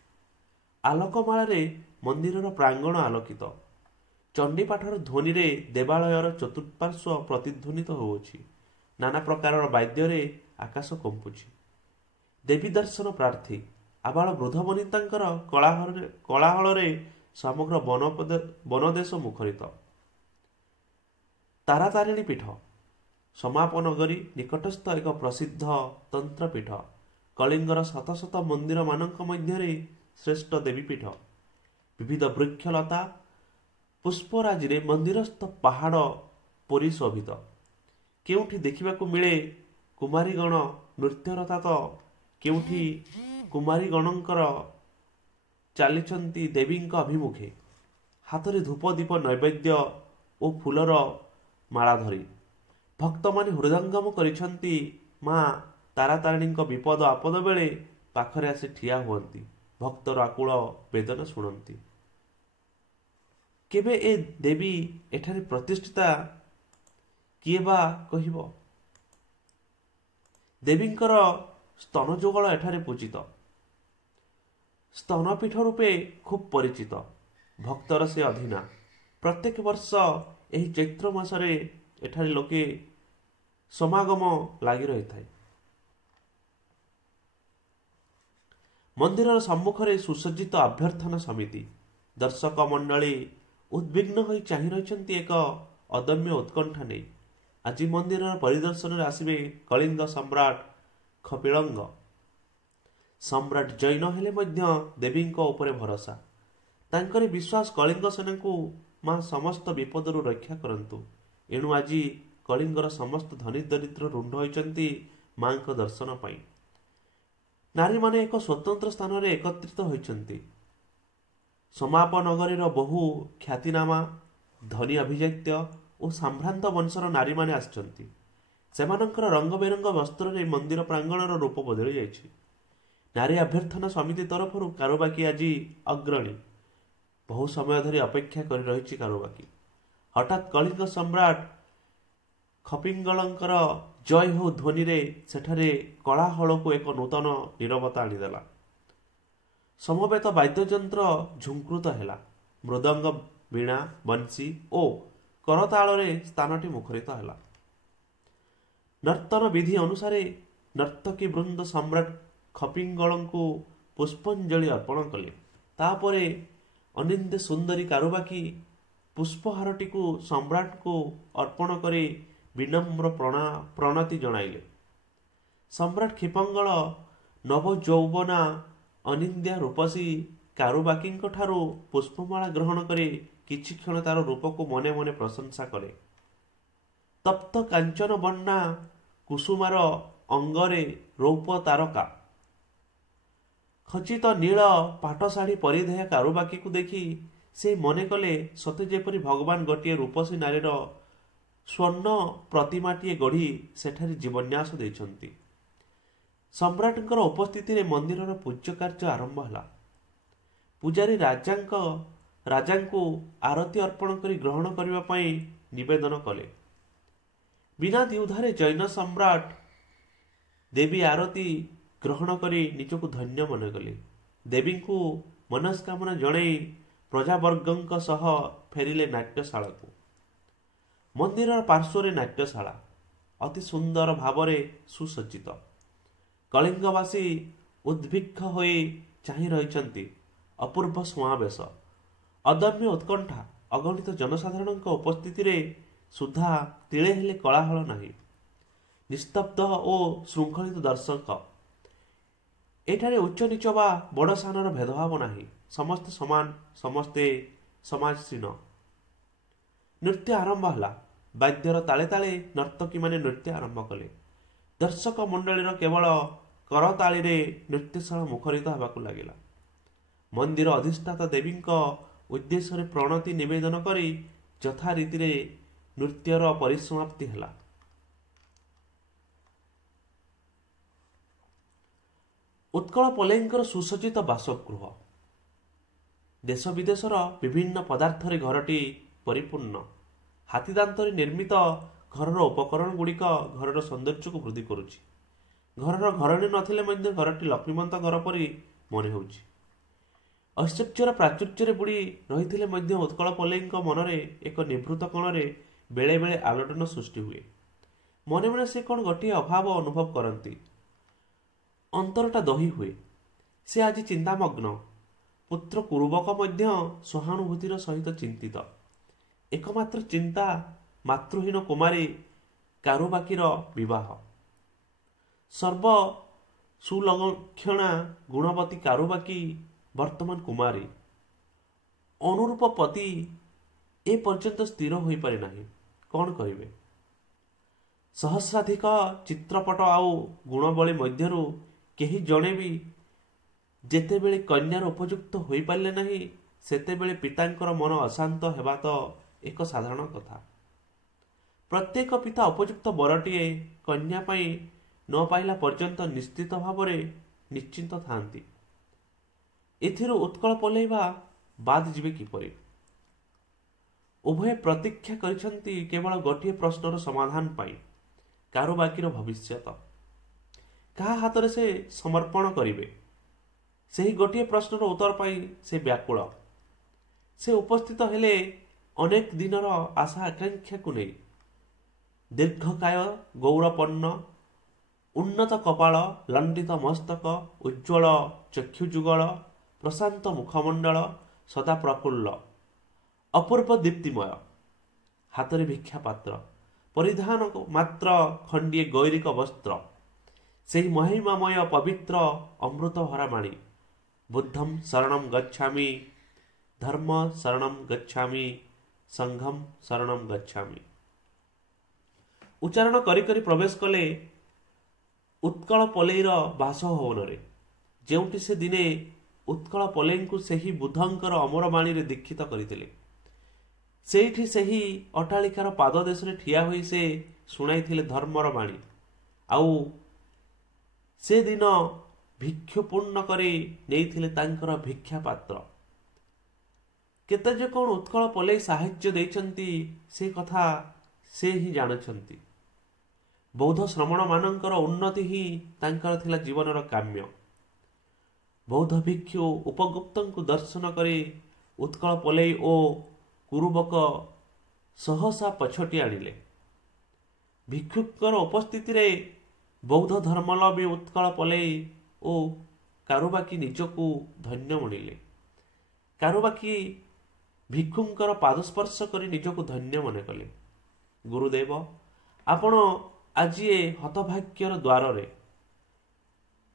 ଆଲୋକମାଳାରେ ମନ୍ଦିରର ପ୍ରାଙ୍ଗଣ ଆଲୋକିତ। ଚଣ୍ଡୀପାଠର ଧ୍ୱନିରେ ଦେବାଳୟର ଚତୁଃପାର୍ଶ୍ୱ ପ୍ରତିଧ୍ୱନିତ ହେଉଅଛି। ନାନା ପ୍ରକାରର ବାଦ୍ୟରେ ଆକାଶ କମ୍ପୁଛି। ଦେବୀ ଦର୍ଶନ ପ୍ରାର୍ଥୀ ଆବାଳ ବୃଦ୍ଧବନିତାଙ୍କର କୋଳାହଳରେ ସମଗ୍ର ବନଦେଶ ମୁଖରିତ। ତାରାତାରିଣୀ ପୀଠ ସମାପନଗରୀ ନିକଟସ୍ଥ ଏକ ପ୍ରସିଦ୍ଧ ତନ୍ତ୍ରପୀଠ। କଳିଙ୍ଗର ଶତ ଶତ ମନ୍ଦିରମାନଙ୍କ ମଧ୍ୟରେ ଶ୍ରେଷ୍ଠ ଦେବୀପୀଠ। ବିବିଧ ବୃକ୍ଷଲତା ପୁଷ୍ପରାଜିରେ ମନ୍ଦିରସ୍ଥ ପାହାଡ଼ ପରି ଶୋଭିତ। କେଉଁଠି ଦେଖିବାକୁ ମିଳେ କୁମାରୀଗଣ ନୃତ୍ୟରତା ତ କେଉଁଠି କୁମାରୀଗଣଙ୍କର ଚାଲିଛନ୍ତି ଦେବୀଙ୍କ ଅଭିମୁଖେ, ହାତରେ ଧୂପ ଦୀପ ନୈବେଦ୍ୟ ଓ ଫୁଲର ମାଳା ଧରି। ଭକ୍ତମାନେ ହୃଦୟଙ୍ଗମ କରିଛନ୍ତି। ମା ତାରାତାରିଣୀଙ୍କ ବିପଦ ଆପଦ ବେଳେ ପାଖରେ ଆସି ଠିଆ ହୁଅନ୍ତି। ଭକ୍ତର ଆକୁଳ ବେଦନା ଶୁଣନ୍ତି। କେବେ ଏ ଦେବୀ ଏଠାରେ ପ୍ରତିଷ୍ଠିତା କିଏ ବା କହିବ? ଦେବୀଙ୍କର ସ୍ତନଯୁଗଳ ଏଠାରେ ପୂଜିତ। ସ୍ତନପୀଠ ରୂପେ ଖୁବ୍ ପରିଚିତ। ଭକ୍ତର ସେ ଅଧୀନା। ପ୍ରତ୍ୟେକ ବର୍ଷ ଏହି ଚୈତ୍ର ମାସରେ ଏଠାରେ ଲୋକେ ସମାଗମ ଲାଗି ରହିଥାଏ। ମନ୍ଦିରର ସମ୍ମୁଖରେ ସୁସଜ୍ଜିତ ଅଭ୍ୟର୍ଥନା ସମିତି। ଦର୍ଶକ ମଣ୍ଡଳୀ ଉଦ୍ବିଗ୍ନ ହୋଇ ଚାହିଁ ରହିଛନ୍ତି ଏକ ଅଦମ୍ୟ ଉତ୍କଣ୍ଠା ନେଇ। ଆଜି ମନ୍ଦିରର ପରିଦର୍ଶନରେ ଆସିବେ କଳିଙ୍ଗ ସମ୍ରାଟ କପିଳଙ୍ଗ। ସମ୍ରାଟ ଜୈନ ହେଲେ ମଧ୍ୟ ଦେବୀଙ୍କ ଉପରେ ଭରସା। ତାଙ୍କରି ବିଶ୍ୱାସ କଳିଙ୍ଗ ସେନାଙ୍କୁ ମା ସମସ୍ତ ବିପଦରୁ ରକ୍ଷା କରନ୍ତୁ। ଏଣୁ ଆଜି କଳିଙ୍ଗର ସମସ୍ତ ଧନୀ ଦରିଦ୍ର ରୁଣ୍ଡ ହୋଇଛନ୍ତି ମାଙ୍କ ଦର୍ଶନ ପାଇଁ। ନାରୀମାନେ ଏକ ସ୍ୱତନ୍ତ୍ର ସ୍ଥାନରେ ଏକତ୍ରିତ ହୋଇଛନ୍ତି। ସମାପନଗରୀର ବହୁ ଖ୍ୟାତିନାମା ଧନୀ ଅଭିଜାତ୍ୟ ଓ ସମ୍ଭ୍ରାନ୍ତ ବଂଶର ନାରୀମାନେ ଆସିଛନ୍ତି। ସେମାନଙ୍କର ରଙ୍ଗବେରଙ୍ଗ ବସ୍ତ୍ରରେ ମନ୍ଦିର ପ୍ରାଙ୍ଗଣର ରୂପ ବଦଳି ଯାଇଛି। ନାରୀ ଅଭ୍ୟର୍ଥନା ସମିତି ତରଫରୁ କାରୁବାକି ଆଜି ଅଗ୍ରଣୀ। ବହୁ ସମୟ ଧରି ଅପେକ୍ଷା କରି ରହିଛି କାରୁବାକି। ହଠାତ୍ କଳିଙ୍ଗ ସମ୍ରାଟ ଖପିଙ୍ଗଳଙ୍କର ଜୟ ହୋ ଧ୍ୱନିରେ ସେଠାରେ କୋଳାହଳକୁ ଏକ ନୂତନ ନୀରବତା ଆଣିଦେଲା। ସମବେତ ବାଦ୍ୟଯନ୍ତ୍ର ଝୁଙ୍କୃତ ହେଲା। ମୃଦଙ୍ଗ, ବୀଣା, ବଂଶୀ ଓ କରତାଳରେ ସ୍ଥାନଟି ମୁଖରିତ ହେଲା। ନର୍ତ୍ତନ ବିଧି ଅନୁସାରେ ନର୍ତ୍ତକୀ ବୃନ୍ଦ ସମ୍ରାଟ ଖପିଙ୍ଗଳଙ୍କୁ ପୁଷ୍ପାଞ୍ଜଳି ଅର୍ପଣ କଲେ। ତାପରେ ଅନିନ୍ଦ୍ୟ ସୁନ୍ଦରୀ କାରୁବାକି ପୁଷ୍ପହାରଟିକୁ ସମ୍ରାଟଙ୍କୁ ଅର୍ପଣ କରି ବିନମ୍ର ପ୍ରଣତି ଜଣାଇଲେ। ସମ୍ରାଟ କ୍ଷିପଙ୍ଗଳ ନବଯୌବନା ଅନିନ୍ଦ୍ୟା ରୂପସୀ କାରୁବାକିଙ୍କ ଠାରୁ ପୁଷ୍ପମାଳା ଗ୍ରହଣ କରି କିଛି କ୍ଷଣ ତାର ରୂପକୁ ମନେ ମନେ ପ୍ରଶଂସା କଲେ। ତପ୍ତ କାଞ୍ଚନ ବନ୍ନା କୁସୁମାର ଅଙ୍ଗରେ ରୌପ ତାରକା। ଖଚିତ ନୀଳ ପାଟଶାଢ଼ୀ ପରିଧେୟ କାରୁବାକିକୁ ଦେଖି ସେ ମନେ କଲେ ସତେ ଯେପରି ଭଗବାନ ଗୋଟିଏ ରୂପସୀ ନାରୀର ସ୍ୱର୍ଣ୍ଣ ପ୍ରତିମାଟିଏ ଗଢ଼ି ସେଠାରେ ଜୀବନ୍ୟାସ ଦେଇଛନ୍ତି। ସମ୍ରାଟଙ୍କର ଉପସ୍ଥିତିରେ ମନ୍ଦିରର ପୂଜ୍ୟ କାର୍ଯ୍ୟ ଆରମ୍ଭ ହେଲା। ପୂଜାରୀ ରାଜାଙ୍କୁ ଆରତି ଅର୍ପଣ କରି ଗ୍ରହଣ କରିବା ପାଇଁ ନିବେଦନ କଲେ। ବିନା ଦ୍ୱିଧାରେ ଜୈନ ସମ୍ରାଟ ଦେବୀ ଆରତି ଗ୍ରହଣ କରି ନିଜକୁ ଧନ୍ୟ ମନେକଲେ। ଦେବୀଙ୍କୁ ମନସ୍କାମନା ଜଣାଇ ପ୍ରଜାବର୍ଗଙ୍କ ସହ ଫେରିଲେ ନାଟ୍ୟଶାଳାକୁ। ମନ୍ଦିରର ପାର୍ଶ୍ୱରେ ନାଟ୍ୟଶାଳା ଅତି ସୁନ୍ଦର ଭାବରେ ସୁସଜ୍ଜିତ। କଳିଙ୍ଗବାସୀ ଉଦ୍ଭିଗ୍ନ ହୋଇ ଚାହିଁ ରହିଛନ୍ତି। ଅପୂର୍ବ ସମାବେଶ, ଅଦମ୍ୟ ଉତ୍କଣ୍ଠା, ଅଗଣିତ ଜନସାଧାରଣଙ୍କ ଉପସ୍ଥିତିରେ ସୁଦ୍ଧା ତିଳେ ହେଲେ କୋଳାହଳ ନାହିଁ। ନିସ୍ତବ୍ଧ ଓ ଶୃଙ୍ଖଳିତ ଦର୍ଶକ। ଏଠାରେ ଉଚ୍ଚ ନୀଚ ବା ବଡ଼ ସାନର ଭେଦଭାବ ନାହିଁ। ସମସ୍ତେ ସମାନ, ସମସ୍ତେ ସମାସୀନ। ନୃତ୍ୟ ଆରମ୍ଭ ହେଲା। ବାଦ୍ୟର ତାଳେ ତାଳେ ନର୍ତ୍ତକୀମାନେ ନୃତ୍ୟ ଆରମ୍ଭ କଲେ। ଦର୍ଶକ ମଣ୍ଡଳୀର କେବଳ କରତାଳିରେ ନୃତ୍ୟଶାଳା ମୁଖରିତ ହେବାକୁ ଲାଗିଲା। ମନ୍ଦିର ଅଧିଷ୍ଠାତା ଦେବୀଙ୍କ ଉଦ୍ଦେଶ୍ୟରେ ପ୍ରଣତି ନିବେଦନ କରି ଯଥାରୀତିରେ ନୃତ୍ୟର ପରିସମାପ୍ତି ହେଲା। ଉତ୍କଳ ପଲେଇଙ୍କର ସୁସଜ୍ଜିତ ବାସଗୃହ। ଦେଶ ବିଦେଶର ବିଭିନ୍ନ ପଦାର୍ଥରେ ଘରଟି ପରିପୂର୍ଣ୍ଣ। ହାତୀଦାନ୍ତରେ ନିର୍ମିତ ଘରର ଉପକରଣ ଗୁଡ଼ିକ ଘରର ସୌନ୍ଦର୍ଯ୍ୟକୁ ବୃଦ୍ଧି କରୁଛି। ଘରର ଘରଣୀ ନଥିଲେ ମଧ୍ୟ ଘରଟି ଲକ୍ଷ୍ମୀବନ୍ତ ଘର ପରି ମନେ ହେଉଛି। ଐଶ୍ୱର୍ଯ୍ୟର ପ୍ରାଚୁର୍ଯ୍ୟରେ ବୁଡ଼ି ରହିଥିଲେ ମଧ୍ୟ ଉତ୍କଳ ପଲେଇଙ୍କ ମନରେ ଏକ ନିଭୃତ କୋଣରେ ବେଳେ ବେଳେ ଆଲୋଡ଼ନ ସୃଷ୍ଟି ହୁଏ। ମନେ ମନେ ସେ କ'ଣ ଗୋଟିଏ ଅଭାବ ଅନୁଭବ କରନ୍ତି। ଅନ୍ତରଟା ଦହି ହୁଏ। ସେ ଆଜି ଚିନ୍ତାମଗ୍ନ। ପୁତ୍ର କୁରୁବକ ମଧ୍ୟ ସହାନୁଭୂତିର ସହିତ ଚିନ୍ତିତ। ଏକମାତ୍ର ଚିନ୍ତା ମାତୃହୀନ କୁମାରୀ କାରୁବାକିର ବିବାହ। ସର୍ବ ସୁଲକ୍ଷଣା ଗୁଣବତୀ କାରୁବାକି ବର୍ତ୍ତମାନ କୁମାରୀ। ଅନୁରୂପ ପତି ଏ ପର୍ଯ୍ୟନ୍ତ ସ୍ଥିର ହୋଇପାରି ନାହିଁ। କ'ଣ କରିବେ? ସହସ୍ରାଧିକ ଚିତ୍ରପଟ ଆଉ ଗୁଣବଳୀ ମଧ୍ୟରୁ କେହି ଜଣେ ବି ଯେତେବେଳେ କନ୍ୟାର ଉପଯୁକ୍ତ ହୋଇପାରିଲେ ନାହିଁ, ସେତେବେଳେ ପିତାଙ୍କର ମନ ଅଶାନ୍ତ ହେବା ତ ଏକ ସାଧାରଣ କଥା। ପ୍ରତ୍ୟେକ ପିତା ଉପଯୁକ୍ତ ବରଟିଏ କନ୍ୟା ପାଇଁ ନ ପାଇଲା ପର୍ଯ୍ୟନ୍ତ ନିଶ୍ଚିତ ଭାବରେ ନିଶ୍ଚିନ୍ତ ଥାନ୍ତି। ଏଥିରୁ ଉତ୍କଳ ପଲେଇ ବା ବାଦ ଯିବେ କିପରି? ଉଭୟ ପ୍ରତୀକ୍ଷା କରିଛନ୍ତି କେବଳ ଗୋଟିଏ ପ୍ରଶ୍ନର ସମାଧାନ ପାଇଁ, କାରୁବାକିର ଭବିଷ୍ୟତ। କାହା ହାତରେ ସେ ସମର୍ପଣ କରିବେ, ସେହି ଗୋଟିଏ ପ୍ରଶ୍ନର ଉତ୍ତର ପାଇଁ ସେ ବ୍ୟାକୁଳ। ସେ ଉପସ୍ଥିତ ହେଲେ ଅନେକ ଦିନର ଆଶା ଆକାଂକ୍ଷାକୁ ନେଇ। ଦୀର୍ଘକାୟ, ଗୌରପନ୍ନ, ଉନ୍ନତ କପାଳ, ଲଣ୍ଡିତ ମସ୍ତକ, ଉଜ୍ଜ୍ୱଳ ଚକ୍ଷୁଯୁଗଳ, ପ୍ରଶାନ୍ତ ମୁଖମଣ୍ଡଳ, ସଦା ପ୍ରଫୁଲ୍ଲ, ଅପୂର୍ବ ଦୀପ୍ତିମୟ। ହାତରେ ଭିକ୍ଷା ପାତ୍ର, ପରିଧାନ ମାତ୍ର ଖଣ୍ଡିଏ ଗୈରିକ ବସ୍ତ୍ର। ସେହି ମହିମାମୟ ପବିତ୍ର ଅମୃତ ଭରା ବାଣୀ। ବୁଦ୍ଧଂ ଶରଣଂ ଗଚ୍ଛାମି, ଧର୍ମ ଶରଣଂ ଗଚ୍ଛାମି, ସଂଘଂ ଶରଣଂ ଗଚ୍ଛାମି। ଉଚ୍ଚାରଣ କରି କରି ପ୍ରବେଶ କଲେ ଉତ୍କଳ ପଲେଇର ବାସଭବନରେ, ଯେଉଁଠି ସେ ଦିନେ ଉତ୍କଳ ପଲେଇଙ୍କୁ ସେହି ବୁଦ୍ଧଙ୍କର ଅମର ବାଣୀରେ ଦୀକ୍ଷିତ କରିଥିଲେ। ସେଇଠି ସେହି ଅଟ୍ଟାଳିକାର ପାଦଦେଶରେ ଠିଆ ହୋଇ ସେ ଶୁଣାଇଥିଲେ ଧର୍ମର ବାଣୀ। ଆଉ ସେଦିନ ଭିକ୍ଷୁପୂର୍ଣ୍ଣ କରି ନେଇଥିଲେ ତାଙ୍କର ଭିକ୍ଷା ପାତ୍ର। କେତେ ଯେ କ'ଣ ଉତ୍କଳ ପଲେଇ ସାହାଯ୍ୟ ଦେଇଛନ୍ତି ସେ କଥା ସେ ହିଁ ଜାଣିଛନ୍ତି। ବୌଦ୍ଧ ଶ୍ରମଣମାନଙ୍କର ଉନ୍ନତି ହିଁ ତାଙ୍କର ଥିଲା ଜୀବନର କାମ୍ୟ। ବୌଦ୍ଧ ଭିକ୍ଷୁ ଉପଗୁପ୍ତଙ୍କୁ ଦର୍ଶନ କରି ଉତ୍କଳ ପଲେଇ ଓ କୁରୁବକ ସହସା ପଛଟି ଆଣିଲେ। ଭିକ୍ଷୁଙ୍କର ଉପସ୍ଥିତିରେ ବୌଦ୍ଧ ଧର୍ମାବଲମ୍ବୀ ଉତ୍କଳ ପଲେଇ ଓ କାରୁବାକି ନିଜକୁ ଧନ୍ୟ ମଣିଲେ। କାରୁବାକି ଭିକ୍ଷୁଙ୍କର ପାଦସ୍ପର୍ଶ କରି ନିଜକୁ ଧନ୍ୟ ମନେ କଲେ। ଗୁରୁଦେବ, ଆପଣ ଆଜି ଏ ହତଭାଗ୍ୟର ଦ୍ୱାରରେ।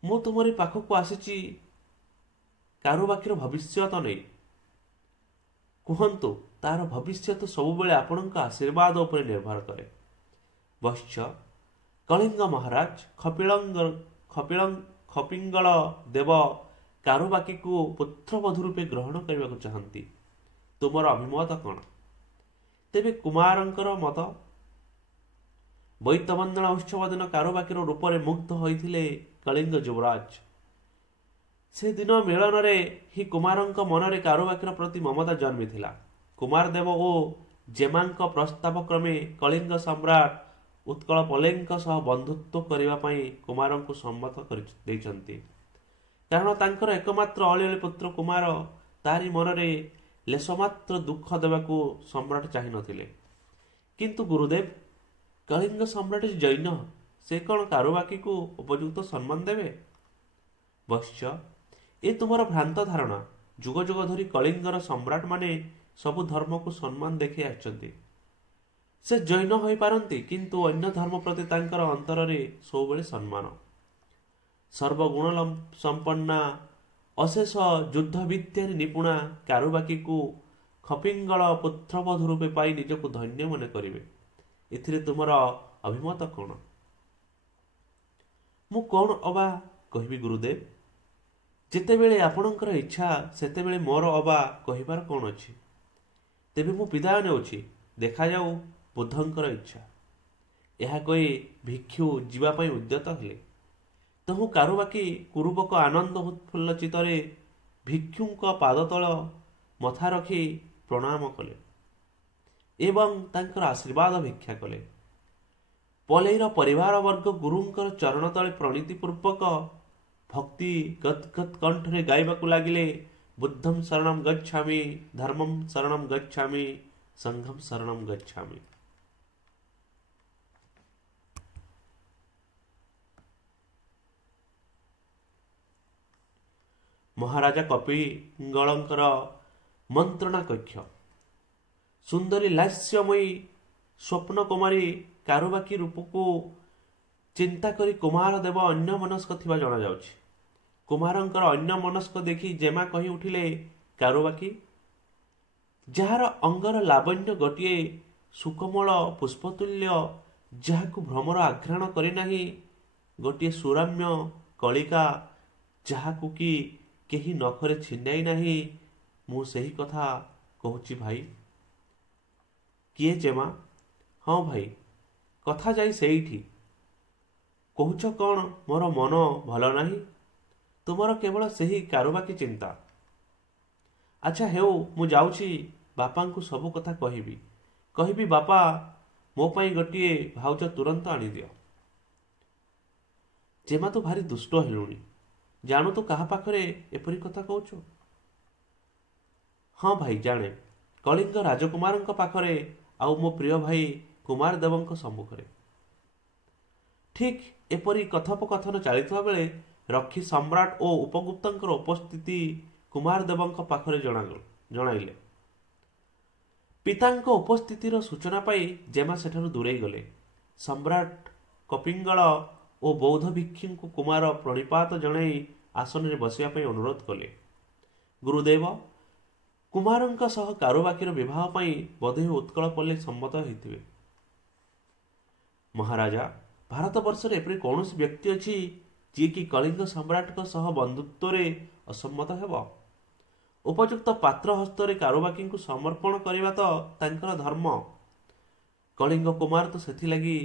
ମୁଁ ତୁମରି ପାଖକୁ ଆସିଛି କାରୁବାକିର ଭବିଷ୍ୟତ ନେଇ। କୁହନ୍ତୁ, ତାର ଭବିଷ୍ୟତ ସବୁବେଳେ ଆପଣଙ୍କ ଆଶୀର୍ବାଦ ଉପରେ ନିର୍ଭର କରେ। ବତ୍ସ କଳିଙ୍ଗ ମହାରାଜ ଖପିଙ୍ଗଳ ଦେବ କାରୁବାକିକୁ ପୁତ୍ରବଧୂ ରୂପେ ଗ୍ରହଣ କରିବାକୁ ଚାହାନ୍ତି। ତୁମର ଅଭିମତ କ'ଣ? ତେବେ କୁମାରଙ୍କର ମତ। ବୈତବନ୍ଦନା ଉତ୍ସବ ଦିନ କାରୁବାକିର ରୂପରେ ମୁଗ୍ଧ ହୋଇଥିଲେ କଳିଙ୍ଗ ଯୁବରାଜ। ସେଦିନ ମିଳନରେ ହିଁ କୁମାରଙ୍କ ମନରେ କାରୁବାକିର ପ୍ରତି ମମତା ଜନ୍ମିଥିଲା। କୁମାର ଦେବ ଓ ଜେମାଙ୍କ ପ୍ରସ୍ତାବ କ୍ରମେ କଳିଙ୍ଗ ସମ୍ରାଟ ଉତ୍କଳ ପଲେଙ୍କ ସହ ବନ୍ଧୁତ୍ୱ କରିବା ପାଇଁ କୁମାରଙ୍କୁ ସମ୍ମତ ଦେଇଛନ୍ତି। କାରଣ ତାଙ୍କର ଏକମାତ୍ର ଅଳିଅଳି ପୁତ୍ର କୁମାର, ତାରି ମନରେ ଲେଶମାତ୍ର ଦୁଃଖ ଦେବାକୁ ସମ୍ରାଟ ଚାହିଁନଥିଲେ। କିନ୍ତୁ ଗୁରୁଦେବ, କଳିଙ୍ଗ ସମ୍ରାଟ ଜୈନ, ସେ କ'ଣ କାରୁବାକିକୁ ଉପଯୁକ୍ତ ସମ୍ମାନ ଦେବେ? ବତ୍ସ, ଏ ତୁମର ଭ୍ରାନ୍ତ ଧାରଣା। ଯୁଗ ଯୁଗ ଧରି କଳିଙ୍ଗର ସମ୍ରାଟମାନେ ସବୁ ଧର୍ମକୁ ସମ୍ମାନ ଦେଖାଇ ଆସିଛନ୍ତି। ସେ ଜୈନ ହୋଇପାରନ୍ତି, କିନ୍ତୁ ଅନ୍ୟ ଧର୍ମ ପ୍ରତି ତାଙ୍କର ଅନ୍ତରରେ ସବୁବେଳେ ସମ୍ମାନ। ସର୍ବଗୁଣ ସମ୍ପନ୍ନା ଅଶେଷ ଯୁଦ୍ଧ ବିଦ୍ୟାରେ ନିପୁଣା କାରୁବାକିକୁ ଖପିଙ୍ଗଳ ପୁତ୍ରବଧୂ ରୂପେ ପାଇ ନିଜକୁ ଧନ୍ୟ ମନେ କରିବେ। ଏଥିରେ ତୁମର ଅଭିମତ କ'ଣ? ମୁଁ କ'ଣ ଅବା କହିବି ଗୁରୁଦେବ? ଯେତେବେଳେ ଆପଣଙ୍କର ଇଚ୍ଛା, ସେତେବେଳେ ମୋର ଅବା କହିବାର କ'ଣ ଅଛି? ତେବେ ମୁଁ ବିଦାୟ ନେଉଛି। ଦେଖାଯାଉ ବୁଦ୍ଧଙ୍କର ଇଚ୍ଛା। ଏହା କହି ଭିକ୍ଷୁ ଯିବା ପାଇଁ ଉଦ୍ୟତ ହେଲେ। ତହୁଁ କାରୁବାକି କୁରୁବକ ଆନନ୍ଦ ଉତ୍ଫୁଲ୍ଲ ଚିତ୍ତରେ ଭିକ୍ଷୁଙ୍କ ପାଦତଳ ମଥା ରଖି ପ୍ରଣାମ କଲେ ଏବଂ ତାଙ୍କର ଆଶୀର୍ବାଦ ଭିକ୍ଷା କଲେ। ପଲେଇର ପରିବାର ବର୍ଗ ଗୁରୁଙ୍କର ଚରଣ ତଳେ ପ୍ରଣୀତିପୂର୍ବକ ଭକ୍ତି ଗଦ୍ଗଦ୍ କଣ୍ଠରେ ଗାଇବାକୁ ଲାଗିଲେ, ବୁଦ୍ଧଂ ଶରଣଂ ଗଚ୍ଛାମି, ଧର୍ମଂ ଶରଣଂ ଗଚ୍ଛାମି, ସଂଘଂ ଶରଣଂ ଗଚ୍ଛାମି। ମହାରାଜା କପିଙ୍ଗଳଙ୍କର ମନ୍ତ୍ରଣା କକ୍ଷ। ସୁନ୍ଦରୀ ଲାସ୍ୟମୟୀ ସ୍ୱପ୍ନକୁମାରୀ କାରୁବାକି ରୂପକୁ ଚିନ୍ତା କରି କୁମାର ଦେବ ଅନ୍ୟମନସ୍କ ଥିବା ଜଣାଯାଉଛି। କୁମାରଙ୍କର ଅନ୍ୟମନସ୍କ ଦେଖି ଜେମା କହି ଉଠିଲେ, କାରୁବାକି, ଯାହାର ଅଙ୍ଗର ଲାବଣ୍ୟ ଗୋଟିଏ ସୁକୋମଳ ପୁଷ୍ପତୁଲ୍ୟ, ଯାହାକୁ ଭ୍ରମର ଆଘ୍ରାଣ କରିନାହିଁ, ଗୋଟିଏ ସୁରମ୍ୟ କଳିକା, ଯାହାକୁ କି କେହି ନଖରେ ଛିଣ୍ଡାଇ ନାହିଁ, ମୁଁ ସେହି କଥା କହୁଛି ଭାଇ। କିଏ ଜେମା? ହଁ ଭାଇ, କଥା ଯାଇ ସେଇଠି। କହୁଛ କ'ଣ ମୋର ମନ ଭଲ ନାହିଁ? ତୁମର କେବଳ ସେହି କାରୁବାକି ଚିନ୍ତା। ଆଚ୍ଛା ହେଉ, ମୁଁ ଯାଉଛି, ବାପାଙ୍କୁ ସବୁ କଥା କହିବି ବାପା, ମୋ ପାଇଁ ଗୋଟିଏ ଭାଉଜ ତୁରନ୍ତ ଆଣିଦିଅ। ଜେମା, ତୁ ଭାରି ଦୁଷ୍ଟ ହେଲୁଣି। ଜାଣୁ ତୁ କାହା ପାଖରେ ଏପରି କଥା କହୁଛୁ? ହଁ ଭାଇ, ଜାଣେ। କଳିଙ୍ଗ ରାଜକୁମାରଙ୍କ ପାଖରେ, ଆଉ ମୋ ପ୍ରିୟ ଭାଇ କୁମାର ଦେବଙ୍କ ସମ୍ମୁଖରେ। ଠିକ୍ ଏପରି କଥୋପକଥନ ଚାଲିଥିବା ବେଳେ ରକ୍ଷୀ ସମ୍ରାଟ ଓ ଉପଗୁପ୍ତଙ୍କର ଉପସ୍ଥିତି କୁମାର ଦେବଙ୍କ ପାଖରେ ଜଣାଇଲେ। ପିତାଙ୍କ ଉପସ୍ଥିତିର ସୂଚନା ପାଇ ଜେମା ସେଠାରୁ ଦୂରେଇ ଗଲେ। ସମ୍ରାଟ କପିଙ୍ଗଳ ଓ ବୌଦ୍ଧ ଭିକ୍ଷୁଙ୍କୁ କୁମାର ପ୍ରଣିପାତ ଜଣାଇ ଆସନରେ ବସିବା ପାଇଁ ଅନୁରୋଧ କଲେ। ଗୁରୁଦେବ, କୁମାରଙ୍କ ସହ କାରୁବାକିର ବିବାହ ପାଇଁ ବୋଧହୁଏ ଉତ୍କଳ ପଲ୍ଲୀ ସମ୍ମତ ହୋଇଥିବେ। ମହାରାଜା, ଭାରତବର୍ଷରେ ଏପରି କୌଣସି ବ୍ୟକ୍ତି ଅଛି ଯିଏକି କଳିଙ୍ଗ ସମ୍ରାଟଙ୍କ ସହ ବନ୍ଧୁତ୍ୱରେ ଅସମ୍ମତ ହେବ? ଉପଯୁକ୍ତ ପାତ୍ର ହସ୍ତରେ କାରୁବାକିଙ୍କୁ ସମର୍ପଣ କରିବା ତ ତାଙ୍କର ଧର୍ମ। କଳିଙ୍ଗ କୁମାର ତ ସେଥିଲାଗି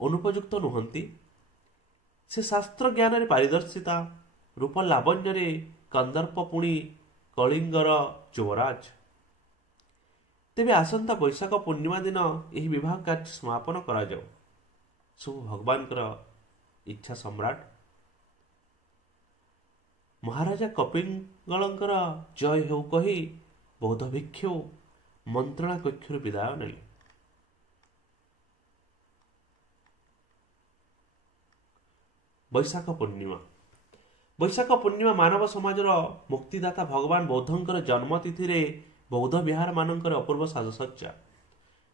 ଅନୁପଯୁକ୍ତ ନୁହନ୍ତି। ସେ ଶାସ୍ତ୍ର ଜ୍ଞାନରେ ପାରିଦର୍ଶିତା, ରୂପ ଲାବଣ୍ୟରେ କନ୍ଦର୍ପ, ପୁଣି କଳିଙ୍ଗର ଯୁବରାଜ। ତେବେ ଆସନ୍ତା ବୈଶାଖ ପୂର୍ଣ୍ଣିମା ଦିନ ଏହି ବିବାହ କାର୍ଯ୍ୟ ସମାପନ କରାଯାଉ। ସବୁ ଭଗବାନଙ୍କର ଇଚ୍ଛା ସମ୍ରାଟ। ମହାରାଜା କପିଙ୍ଗଳଙ୍କର ଜୟ ହେଉ କହି ବୌଦ୍ଧ ଭିକ୍ଷୁ ମନ୍ତ୍ରଣା କକ୍ଷରୁ ବିଦାୟ ନେଲେ। ବୈଶାଖ ପୂର୍ଣ୍ଣିମା। ବୈଶାଖ ପୂର୍ଣ୍ଣିମା ମାନବ ସମାଜର ମୁକ୍ତିଦାତା ଭଗବାନ ବୌଦ୍ଧଙ୍କର ଜନ୍ମତିଥିରେ ବୌଦ୍ଧ ବିହାର ମାନଙ୍କର ଅପୂର୍ବ ସାଜସଜ୍ଜା।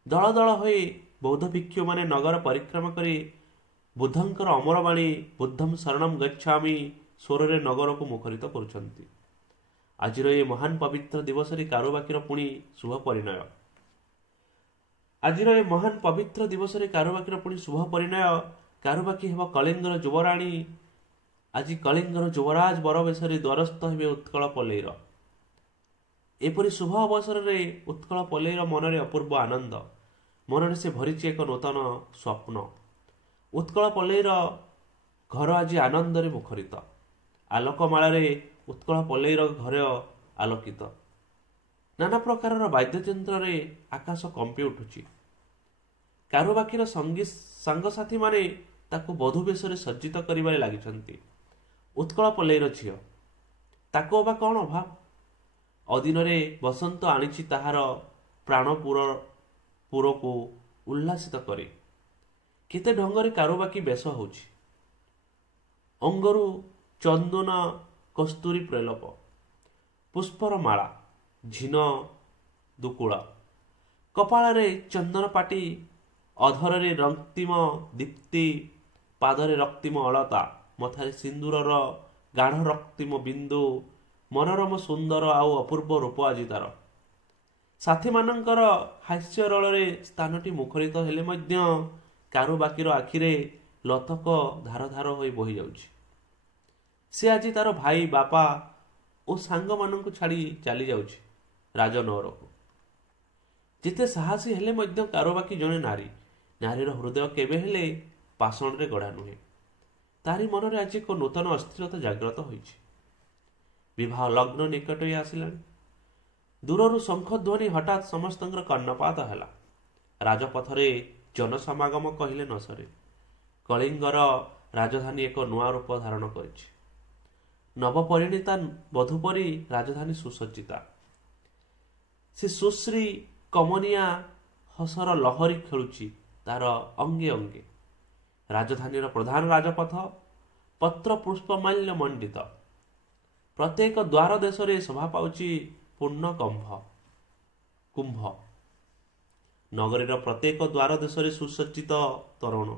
ଦଳ ଦଳ ହୋଇ ବୌଦ୍ଧ ଭିକ୍ଷୁମାନେ ନଗର ପରିକ୍ରମା କରି ବୁଦ୍ଧଙ୍କର ଅମରବାଣୀ ବୁଦ୍ଧଂ ଶରଣଂ ଗଚ୍ଛାମି ସ୍ୱରରେ ନଗରକୁ ମୁଖରିତ କରୁଛନ୍ତି। ଆଜିର ଏ ମହାନ ପବିତ୍ର ଦିବସରେ କାରୁବାକିର ପୁଣି ଶୁଭ ପରିଣୟ। ଆଜିର ଏ ମହାନ ପବିତ୍ର ଦିବସରେ କାରୁବାକିର ପୁଣି ଶୁଭ ପରିଣୟ। କାରୁବାକି ହେବ କଳିଙ୍ଗର ଯୁବରାଣୀ। ଆଜି କଳିଙ୍ଗର ଯୁବରାଜ ବରବେଶରେ ଦ୍ୱାରସ୍ଥ ହେବେ ଉତ୍କଳ ପଲ୍ଲୀର। ଏପରି ଶୁଭ ଅବସରରେ ଉତ୍କଳ ପଲ୍ଲୀର ମନରେ ଅପୂର୍ବ ଆନନ୍ଦ। ମନରେ ସେ ଭରିଛି ଏକ ନୂତନ ସ୍ୱପ୍ନ। ଉତ୍କଳ ପଲ୍ଲୀର ଘର ଆଜି ଆନନ୍ଦରେ ମୁଖରିତ। ଆଲୋକମାଳାରେ ଉତ୍କଳ ପଲ୍ଲୀର ଘର ଆଲୋକିତ। ନାନା ପ୍ରକାରର ବାଦ୍ୟଯନ୍ତ୍ରରେ ଆକାଶ କମ୍ପି ଉଠୁଛି। କାରୁବାକିର ସାଙ୍ଗସାଥୀମାନେ ତାକୁ ବଧୂ ବେଶରେ ସଜ୍ଜିତ କରିବାରେ ଲାଗିଛନ୍ତି। ଉତ୍କଳ ପଲ୍ଲୀର ଝିଅ, ତାକୁ ଅବା କ'ଣ ଅଭାବ? ଅଦିନରେ ବସନ୍ତ ଆଣିଛି ତାହାର ପ୍ରାଣପୁରକୁ ଉଲ୍ଲାସିତ କରି। କେତେ ଢଙ୍ଗରେ କାରୁବାକି ବେଶ ହେଉଛି। ଅଙ୍ଗରୁ ଚନ୍ଦନ କସ୍ତୁରୀ ପ୍ରଲେପ, ପୁଷ୍ପର ମାଳା, ଝିନ ଦୁକୁଳ, କପାଳରେ ଚନ୍ଦନ ପାଟି, ଅଧରରେ ରକ୍ତିମ ଦୀପ୍ତି, ପାଦରେ ରକ୍ତିମ ଅଳତା, ମଥାରେ ସିନ୍ଦୁରର ଗାଢ଼ ରକ୍ତିମ ବିନ୍ଦୁ। ମନୋରମ ସୁନ୍ଦର ଆଉ ଅପୂର୍ବ ରୂପ ଆଜି ତାର। ସାଥୀମାନଙ୍କର ହାସ୍ୟରଳରେ ସ୍ଥାନଟି ମୁଖରିତ ହେଲେ ମଧ୍ୟ କାରୁବାକିର ଆଖିରେ ଲତକ ଧାର ଧାର ହୋଇ ବୋହିଯାଉଛି। ସେ ଆଜି ତାର ଭାଇ, ବାପା ଓ ସାଙ୍ଗମାନଙ୍କୁ ଛାଡ଼ି ଚାଲି ଯାଉଛି ରାଜନଅରକୁ। ଯେତେ ସାହସୀ ହେଲେ ମଧ୍ୟ କାରୁବାକି ଜଣେ ନାରୀ। ନାରୀର ହୃଦୟ କେବେ ହେଲେ ପାଷାଣରେ ଗଢ଼ା ନୁହେଁ। ତାରି ମନରେ ଆଜି ଏକ ନୂତନ ଅସ୍ଥିରତା ଜାଗ୍ରତ ହୋଇଛି। ବିବାହ ଲଗ୍ନ ନିକଟ ହୋଇ ଆସିଲାଣି। ଦୂରରୁ ଶଙ୍ଖଧ୍ୱନି ହଠାତ୍ ସମସ୍ତଙ୍କର କର୍ଣ୍ଣପାତ ହେଲା। ରାଜପଥରେ ଜନସମାଗମ କହିଲେ ନ ସରେ। କଳିଙ୍ଗର ରାଜଧାନୀ ଏକ ନୂଆ ରୂପ ଧାରଣ କରିଛି। ନବପରିଣୀତା ବଧୂ ପରି ରାଜଧାନୀ ସୁସଜ୍ଜିତା। ସେ ସୁଶ୍ରୀ କମନୀୟା ହସର ଲହରୀ ଖେଳୁଛି ତାର ଅଙ୍ଗେ ଅଙ୍ଗେ। ରାଜଧାନୀର ପ୍ରଧାନ ରାଜପଥ ପତ୍ର ପୁଷ୍ପମାଲ୍ୟ ମଣ୍ଡିତ। ପ୍ରତ୍ୟେକ ଦ୍ୱାର ଦେଶରେ ଶୋଭା ପାଉଛି ପୂର୍ଣ୍ଣ କୁମ୍ଭ। ନଗରୀର ପ୍ରତ୍ୟେକ ଦ୍ୱାର ଦେଶରେ ସୁସଜ୍ଜିତ ତୋରଣ।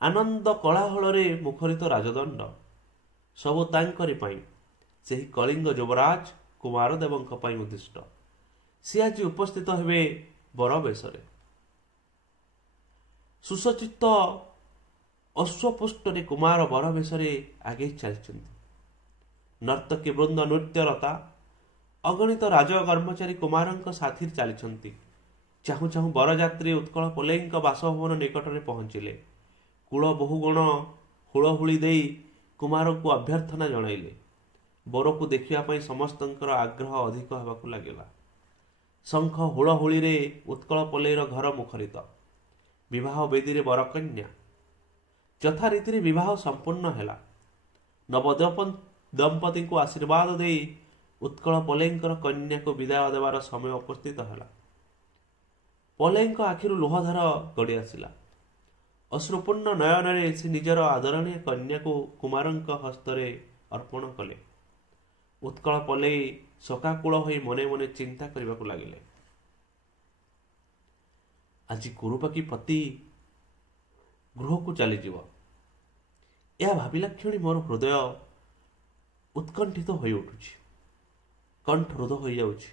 ଆନନ୍ଦ କୋଳାହଳରେ ମୁଖରିତ ରାଜଦଣ୍ଡ। ସବୁ ତାଙ୍କରି ପାଇଁ, ସେହି କଳିଙ୍ଗ ଯୁବରାଜ କୁମାରଦେବଙ୍କ ପାଇଁ ଉଦ୍ଦିଷ୍ଟ। ସେ ଆଜି ଉପସ୍ଥିତ ହେବେ ବର ବେଶରେ। ସୁସଜ୍ଜିତ ଅଶ୍ୱପୁଷ୍ଟରେ କୁମାର ବର ବେଶରେ ଆଗେଇ ଚାଲିଛନ୍ତି। ନର୍ତ୍ତକୀ ବୃନ୍ଦ ନୃତ୍ୟରତା। ଅଗଣିତ ରାଜ କର୍ମଚାରୀ କୁମାରଙ୍କ ସାଥିରେ ଚାଲିଛନ୍ତି। ଚାହୁଁ ଚାହୁଁ ବରଯାତ୍ରୀ ଉତ୍କଳ ପଲ୍ଲୀଙ୍କ ବାସଭବନ ନିକଟରେ ପହଞ୍ଚିଲେ। କୂଳ ବହୁଗଣ ହୁଳହୁଳି ଦେଇ କୁମାରଙ୍କୁ ଅଭ୍ୟର୍ଥନା ଜଣାଇଲେ। ବରକୁ ଦେଖିବା ପାଇଁ ସମସ୍ତଙ୍କର ଆଗ୍ରହ ଅଧିକ ହେବାକୁ ଲାଗିଲା। ଶଙ୍ଖ ହୁଳହୁଳିରେ ଉତ୍କଳ ପଲ୍ଲୀର ଘର ମୁଖରିତ। ବିବାହ ବେଦୀରେ ବରକନ୍ୟା। ଯଥାରୀତିରେ ବିବାହ ସମ୍ପୂର୍ଣ୍ଣ ହେଲା। ନବଦମ୍ପତିଙ୍କୁ ଆଶୀର୍ବାଦ ଦେଇ ଉତ୍କଳ ପଲ୍ଲୀଙ୍କର କନ୍ୟାକୁ ବିଦାୟ ଦେବାର ସମୟ ଉପସ୍ଥିତ ହେଲା। ପଲ୍ଲୀଙ୍କ ଆଖିରୁ ଲୁହଧାର ଗଡ଼ି ଆସିଲା। ଅଶ୍ରୁପୂର୍ଣ୍ଣ ନୟନରେ ସେ ନିଜର ଆଦରଣୀୟ କନ୍ୟାକୁ କୁମାରଙ୍କ ହସ୍ତରେ ଅର୍ପଣ କଲେ। ଉତ୍କଳ ପଲ୍ଲୀ ଶୋକାକୁଳ ହୋଇ ମନେ ମନେ ଚିନ୍ତା କରିବାକୁ ଲାଗିଲେ। ଆଜି କୁରୁବାକି ପତି ଗୃହକୁ ଚାଲିଯିବ। ଏହା ଭାବିଲା କ୍ଷଣି ମୋର ହୃଦୟ ଉତ୍କଣ୍ଠିତ ହୋଇ ଉଠୁଛି। କଣ୍ଠରୋଧ ହୋଇଯାଉଛି।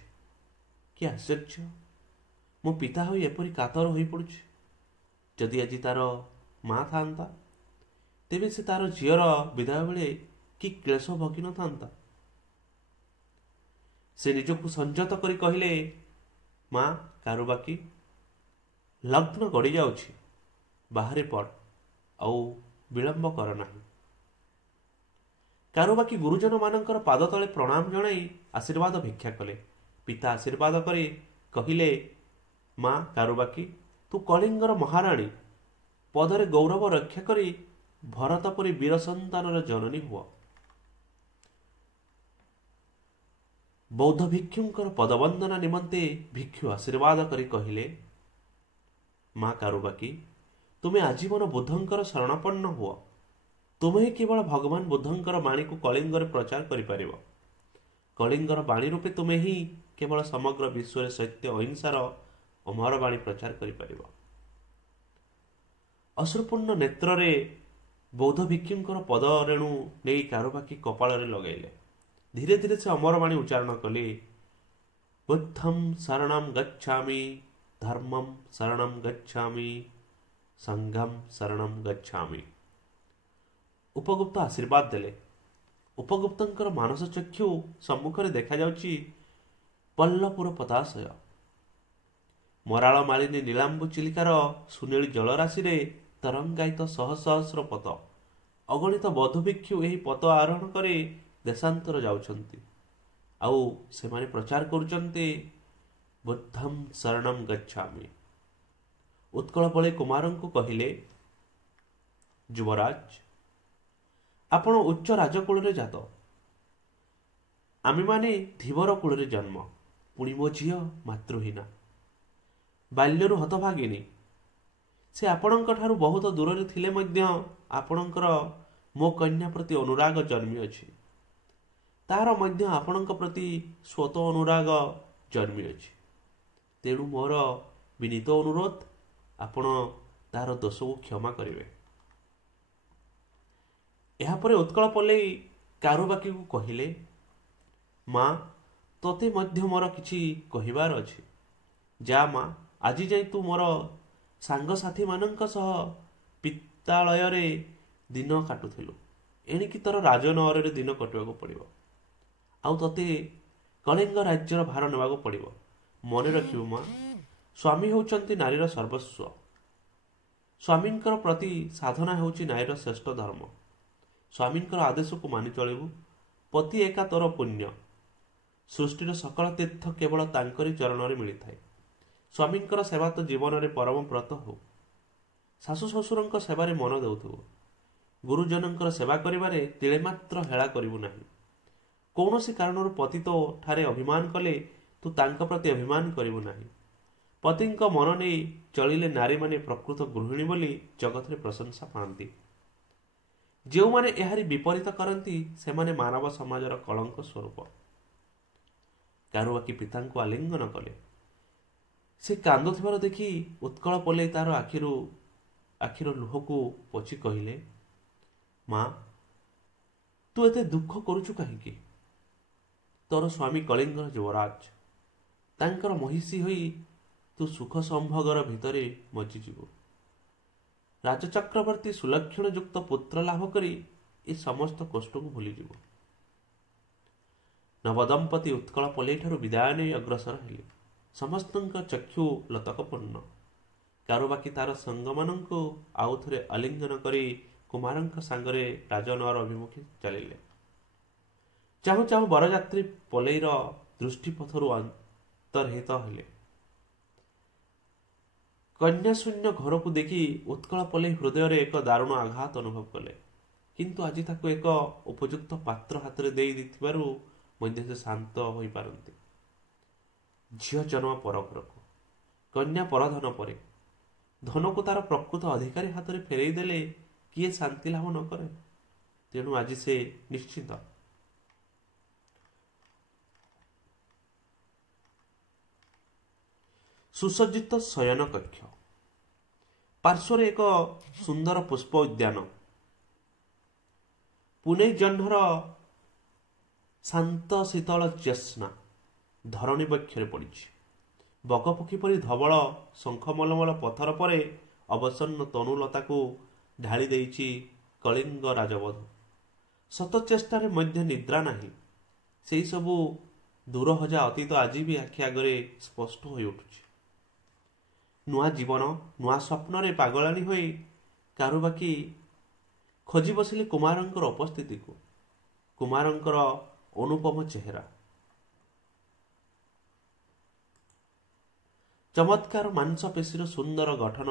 କି ଆଶ୍ଚର୍ଯ୍ୟ! ମୋ ପିତା ହୋଇ ଏପରି କାତର ହୋଇପଡ଼ୁଛି। ଯଦି ଆଜି ତାର ମା ଥାନ୍ତା, ତେବେ ସେ ତାର ଝିଅର ବିଦାୟ ବେଳେ କି କ୍ଲେଶ ଭୋଗିନଥାନ୍ତା। ସେ ନିଜକୁ ସଂଯତ କରି କହିଲେ, ମା କାରୁବାକି, ଲଗ୍ନ ଗଡ଼ି ଯାଉଛି। ବାହାରେ ପଡ଼, ଆଉ ବିଳମ୍ବ କର ନାହିଁ। କାରୁବାକି ଗୁରୁଜନମାନଙ୍କର ପାଦ ତଳେ ପ୍ରଣାମ ଜଣାଇ ଆଶୀର୍ବାଦ ଭିକ୍ଷା କଲେ। ପିତା ଆଶୀର୍ବାଦ କରି କହିଲେ, ମା କାରୁବାକି, ତୁ କଳିଙ୍ଗର ମହାରାଣୀ। ପଦରେ ଗୌରବ ରକ୍ଷା କରି ଭରତ ପରି ବୀର ସନ୍ତାନର ଜନନୀ ହୁଅ। ବୌଦ୍ଧ ଭିକ୍ଷୁଙ୍କର ପଦବନ୍ଦନା ନିମନ୍ତେ ଭିକ୍ଷୁ ଆଶୀର୍ବାଦ କରି କହିଲେ, ମା କାରୁବାକି, ତୁମେ ଆଜୀବନ ବୁଦ୍ଧଙ୍କର ଶରଣାପନ୍ନ ହୁଅ। ତୁମେ ହିଁ କେବଳ ଭଗବାନ ବୁଦ୍ଧଙ୍କର ବାଣୀକୁ କଳିଙ୍ଗରେ ପ୍ରଚାର କରିପାରିବ। କଳିଙ୍ଗର ବାଣୀ ରୂପେ ତୁମେ ହିଁ କେବଳ ସମଗ୍ର ବିଶ୍ୱରେ ସତ୍ୟ ଅହିଂସାର ଅମର ବାଣୀ ପ୍ରଚାର କରିପାରିବ। ଅଶ୍ରୁପୂର୍ଣ୍ଣ ନେତ୍ରରେ ବୌଦ୍ଧ ଭିକ୍ଷୁଙ୍କର ପଦରେଣୁ ନେଇ କାରୁବାକି କପାଳରେ ଲଗାଇଲେ। ଧୀରେ ଧୀରେ ସେ ଅମରବାଣୀ ଉଚ୍ଚାରଣ କଲେ, ବୁଦ୍ଧଂ ଶରଣଂ ଗଚ୍ଛାମି ଧର୍ମଂ ଶରଣଂ ଗଚ୍ଛାମି ସଂଘଂ ଶରଣଂ ଗଚ୍ଛାମି। ଉପଗୁପ୍ତ ଆଶୀର୍ବାଦ ଦେଲେ। ଉପଗୁପ୍ତଙ୍କର ମାନସ ଚକ୍ଷୁ ସମ୍ମୁଖରେ ଦେଖାଯାଉଛି ପଲ୍ଲପୁର ପଦାଶୟ। ମରାଳ ମାଳିନୀ ନୀଳାମ୍ବୁ ଚିଲିକାର ସୁନେଳି ଜଳରାଶିରେ ତରଙ୍ଗାୟିତ ଶହ ସହସ୍ର ପତ। ଅଗଣିତ ବଧୂଭିକ୍ଷୁ ଏହି ପତ ଆରୋହଣ କରି ଦେଶାନ୍ତର ଯାଉଛନ୍ତି। ଆଉ ସେମାନେ ପ୍ରଚାର କରୁଛନ୍ତି ବୁଦ୍ଧଂ ଶରଣଂ ଗଚ୍ଛାମି। ଉତ୍କଳ ପଳେଇ କୁମାରଙ୍କୁ କହିଲେ, ଯୁବରାଜ, ଆପଣ ଉଚ୍ଚ ରାଜକୁଳରେ ଜାତ, ଆମେମାନେ ଧୀବର କୂଳରେ ଜନ୍ମ। ପୁଣି ମୋ ଝିଅ ମାତୃହୀନା, ବାଲ୍ୟରୁ ହତଭାଗିନୀ। ସେ ଆପଣଙ୍କ ଠାରୁ ବହୁତ ଦୂରରେ ଥିଲେ ମଧ୍ୟ ଆପଣଙ୍କର ମୋ କନ୍ୟା ପ୍ରତି ଅନୁରାଗ ଜନ୍ମିଅଛି। ତାହାର ମଧ୍ୟ ଆପଣଙ୍କ ପ୍ରତି ସ୍ୱତ ଅନୁରାଗ ଜନ୍ମିଅଛି। ତେଣୁ ମୋର ବିନୀତ ଅନୁରୋଧ, ଆପଣ ତାହାର ଦୋଷକୁ କ୍ଷମା କରିବେ। ଏହାପରେ ଉତ୍କଳ ପଲେଇ କାରୁବାକିକୁ କହିଲେ, ମା, ତୋତେ ମଧ୍ୟ ମୋର କିଛି କହିବାର ଅଛି। ଯା ମା, ଆଜି ଯାଇ ତୁ ମୋର ସାଙ୍ଗସାଥୀମାନଙ୍କ ସହ ପିତ୍ତାଳୟରେ ଦିନ କାଟୁଥିଲୁ, ଏଣିକି ତୋର ରାଜନଅରରେ ଦିନ କଟିବାକୁ ପଡ଼ିବ। ଆଉ ତୋତେ କଳିଙ୍ଗ ରାଜ୍ୟର ଭାର ନେବାକୁ ପଡ଼ିବ। ମନେ ରଖିବୁ ମା, ସ୍ୱାମୀ ହେଉଛନ୍ତି ନାରୀର ସର୍ବସ୍ୱ। ସ୍ୱାମୀଙ୍କର ପ୍ରତି ସାଧନା ହେଉଛି ନାରୀର ଶ୍ରେଷ୍ଠ ଧର୍ମ। ସ୍ୱାମୀଙ୍କର ଆଦେଶକୁ ମାନି ଚଳିବୁ। ପତି ଏକା ତୋର ପୁଣ୍ୟ। ସୃଷ୍ଟିର ସକଳ ତୀର୍ଥ କେବଳ ତାଙ୍କରି ଚରଣରେ ମିଳିଥାଏ। ସ୍ୱାମୀଙ୍କର ସେବା ତ ଜୀବନରେ ପରମ ବ୍ରତ ହେଉ। ଶାଶୁ ଶ୍ୱଶୁରଙ୍କ ସେବାରେ ମନ ଦେଉଥିବୁ। ଗୁରୁଜନଙ୍କର ସେବା କରିବାରେ ତିଳେ ମାତ୍ର ହେଳା କରିବୁ ନାହିଁ। କୌଣସି କାରଣରୁ ପତି ତୋ ଠାରେ ଅଭିମାନ କଲେ ତୁ ତାଙ୍କ ପ୍ରତି ଅଭିମାନ କରିବୁ ନାହିଁ। ପତିଙ୍କ ମନ ନେଇ ଚଳିଲେ ନାରୀମାନେ ପ୍ରକୃତ ଗୃହିଣୀ ବୋଲି ଜଗତରେ ପ୍ରଶଂସା ପାଆନ୍ତି। ଯେଉଁମାନେ ଏହାରି ବିପରୀତ କରନ୍ତି ସେମାନେ ମାନବ ସମାଜର କଳଙ୍କ ସ୍ୱରୂପ। କାରୁବାକି ପିତାଙ୍କୁ ଆଲିଙ୍ଗନ କଲେ। ସେ କାନ୍ଦୁଥିବାର ଦେଖି ଉତ୍କଳ ପଲେଇ ତାର ଆଖିର ଲୁହକୁ ପୋଛି କହିଲେ, ମା, ତୁ ଏତେ ଦୁଃଖ କରୁଛୁ କାହିଁକି? ତୋର ସ୍ୱାମୀ କଳିଙ୍ଗର ଯୁବରାଜ। ତାଙ୍କର ମହିଷୀ ହୋଇ ତୁ ସୁଖ ସମ୍ଭୋଗର ଭିତରେ ମଜିଯିବୁ। ରାଜଚକ୍ରବର୍ତ୍ତୀ ସୁଲକ୍ଷଣ ଯୁକ୍ତ ପୁତ୍ର ଲାଭ କରି ଏ ସମସ୍ତ କଷ୍ଟକୁ ଭୁଲିଯିବୁ। ନବଦମ୍ପତି ଉତ୍କଳ ପଲେଇଠାରୁ ବିଦାୟ ନେଇ ଅଗ୍ରସର ହେଲେ। ସମସ୍ତଙ୍କ ଚକ୍ଷୁ ଲତକପୂର୍ଣ୍ଣ। କାରୁବାକି ତାର ସାଙ୍ଗମାନଙ୍କୁ ଆଉ ଥରେ ଆଲିଙ୍ଗନ କରି କୁମାରଙ୍କ ସାଙ୍ଗରେ ରାଜନଅର ଅଭିମୁଖେ ଚାଲିଲେ। ଚାହୁଁ ଚାହୁଁ ବରଯାତ୍ରୀ ପଲେଇର ଦୃଷ୍ଟିପଥରୁ ଅନ୍ତର୍ହିତ ହେଲେ। କନ୍ୟାଶୂନ୍ୟ ଘରକୁ ଦେଖି ଉତ୍କଳ ପଲେଇ ହୃଦୟରେ ଏକ ଦାରୁଣ ଆଘାତ ଅନୁଭବ କଲେ। କିନ୍ତୁ ଆଜି ତାକୁ ଏକ ଉପଯୁକ୍ତ ପାତ୍ର ହାତରେ ଦେଇ ଦେଇଥିବାରୁ ମଧ୍ୟ ସେ ଶାନ୍ତ ହୋଇପାରନ୍ତି। ଝିଅ ଜନ୍ମ ପର ଘରକୁ, କନ୍ୟା ପରଧନ ପରେ। ଧନକୁ ତାର ପ୍ରକୃତ ଅଧିକାରୀ ହାତରେ ଫେରାଇ ଦେଲେ କିଏ ଶାନ୍ତି ଲାଭ ନ କରେ? ତେଣୁ ଆଜି ସେ ନିଶ୍ଚିନ୍ତ ସୁସଜ୍ଜିତ ଶୟନ କକ୍ଷ, ପାର୍ଶ୍ୱରେ ଏକ ସୁନ୍ଦର ପୁଷ୍ପ ଉଦ୍ୟାନ, ପୁନେଇ ଜହ୍ନର ଶାନ୍ତ ଶୀତଳ ଜ୍ୟୋତ୍ସ୍ନା ଧରଣୀ ବକ୍ଷରେ ପଡ଼ିଛି। ବଗପକ୍ଷୀ ପରି ଧବଳ ଶଙ୍ଖମଲମଲ ପଥର ପରେ ଅବସନ୍ନ ତନୁଲତାକୁ ଢାଳି ଦେଇଛି କଳିଙ୍ଗ ରାଜବଧୂ। ଶତ ଚେଷ୍ଟାରେ ମଧ୍ୟ ନିଦ୍ରା ନାହିଁ। ସେହି ସବୁ ଦୂରହଜା ଅତୀତ ଆଜି ବି ଆଖି ଆଗରେ ସ୍ପଷ୍ଟ ହୋଇ ଉଠୁଛି। ନୂଆ ଜୀବନ, ନୂଆ ସ୍ୱପ୍ନରେ ପାଗଳାନୀ ହୋଇ କାରୁବାକି ଖୋଜି ବସିଲେ କୁମାରଙ୍କର ଉପସ୍ଥିତିକୁ, କୁମାରଙ୍କର ଅନୁପମ ଚେହେରା। ଚମତ୍କାର ମାଂସପେଶୀର ସୁନ୍ଦର ଗଠନ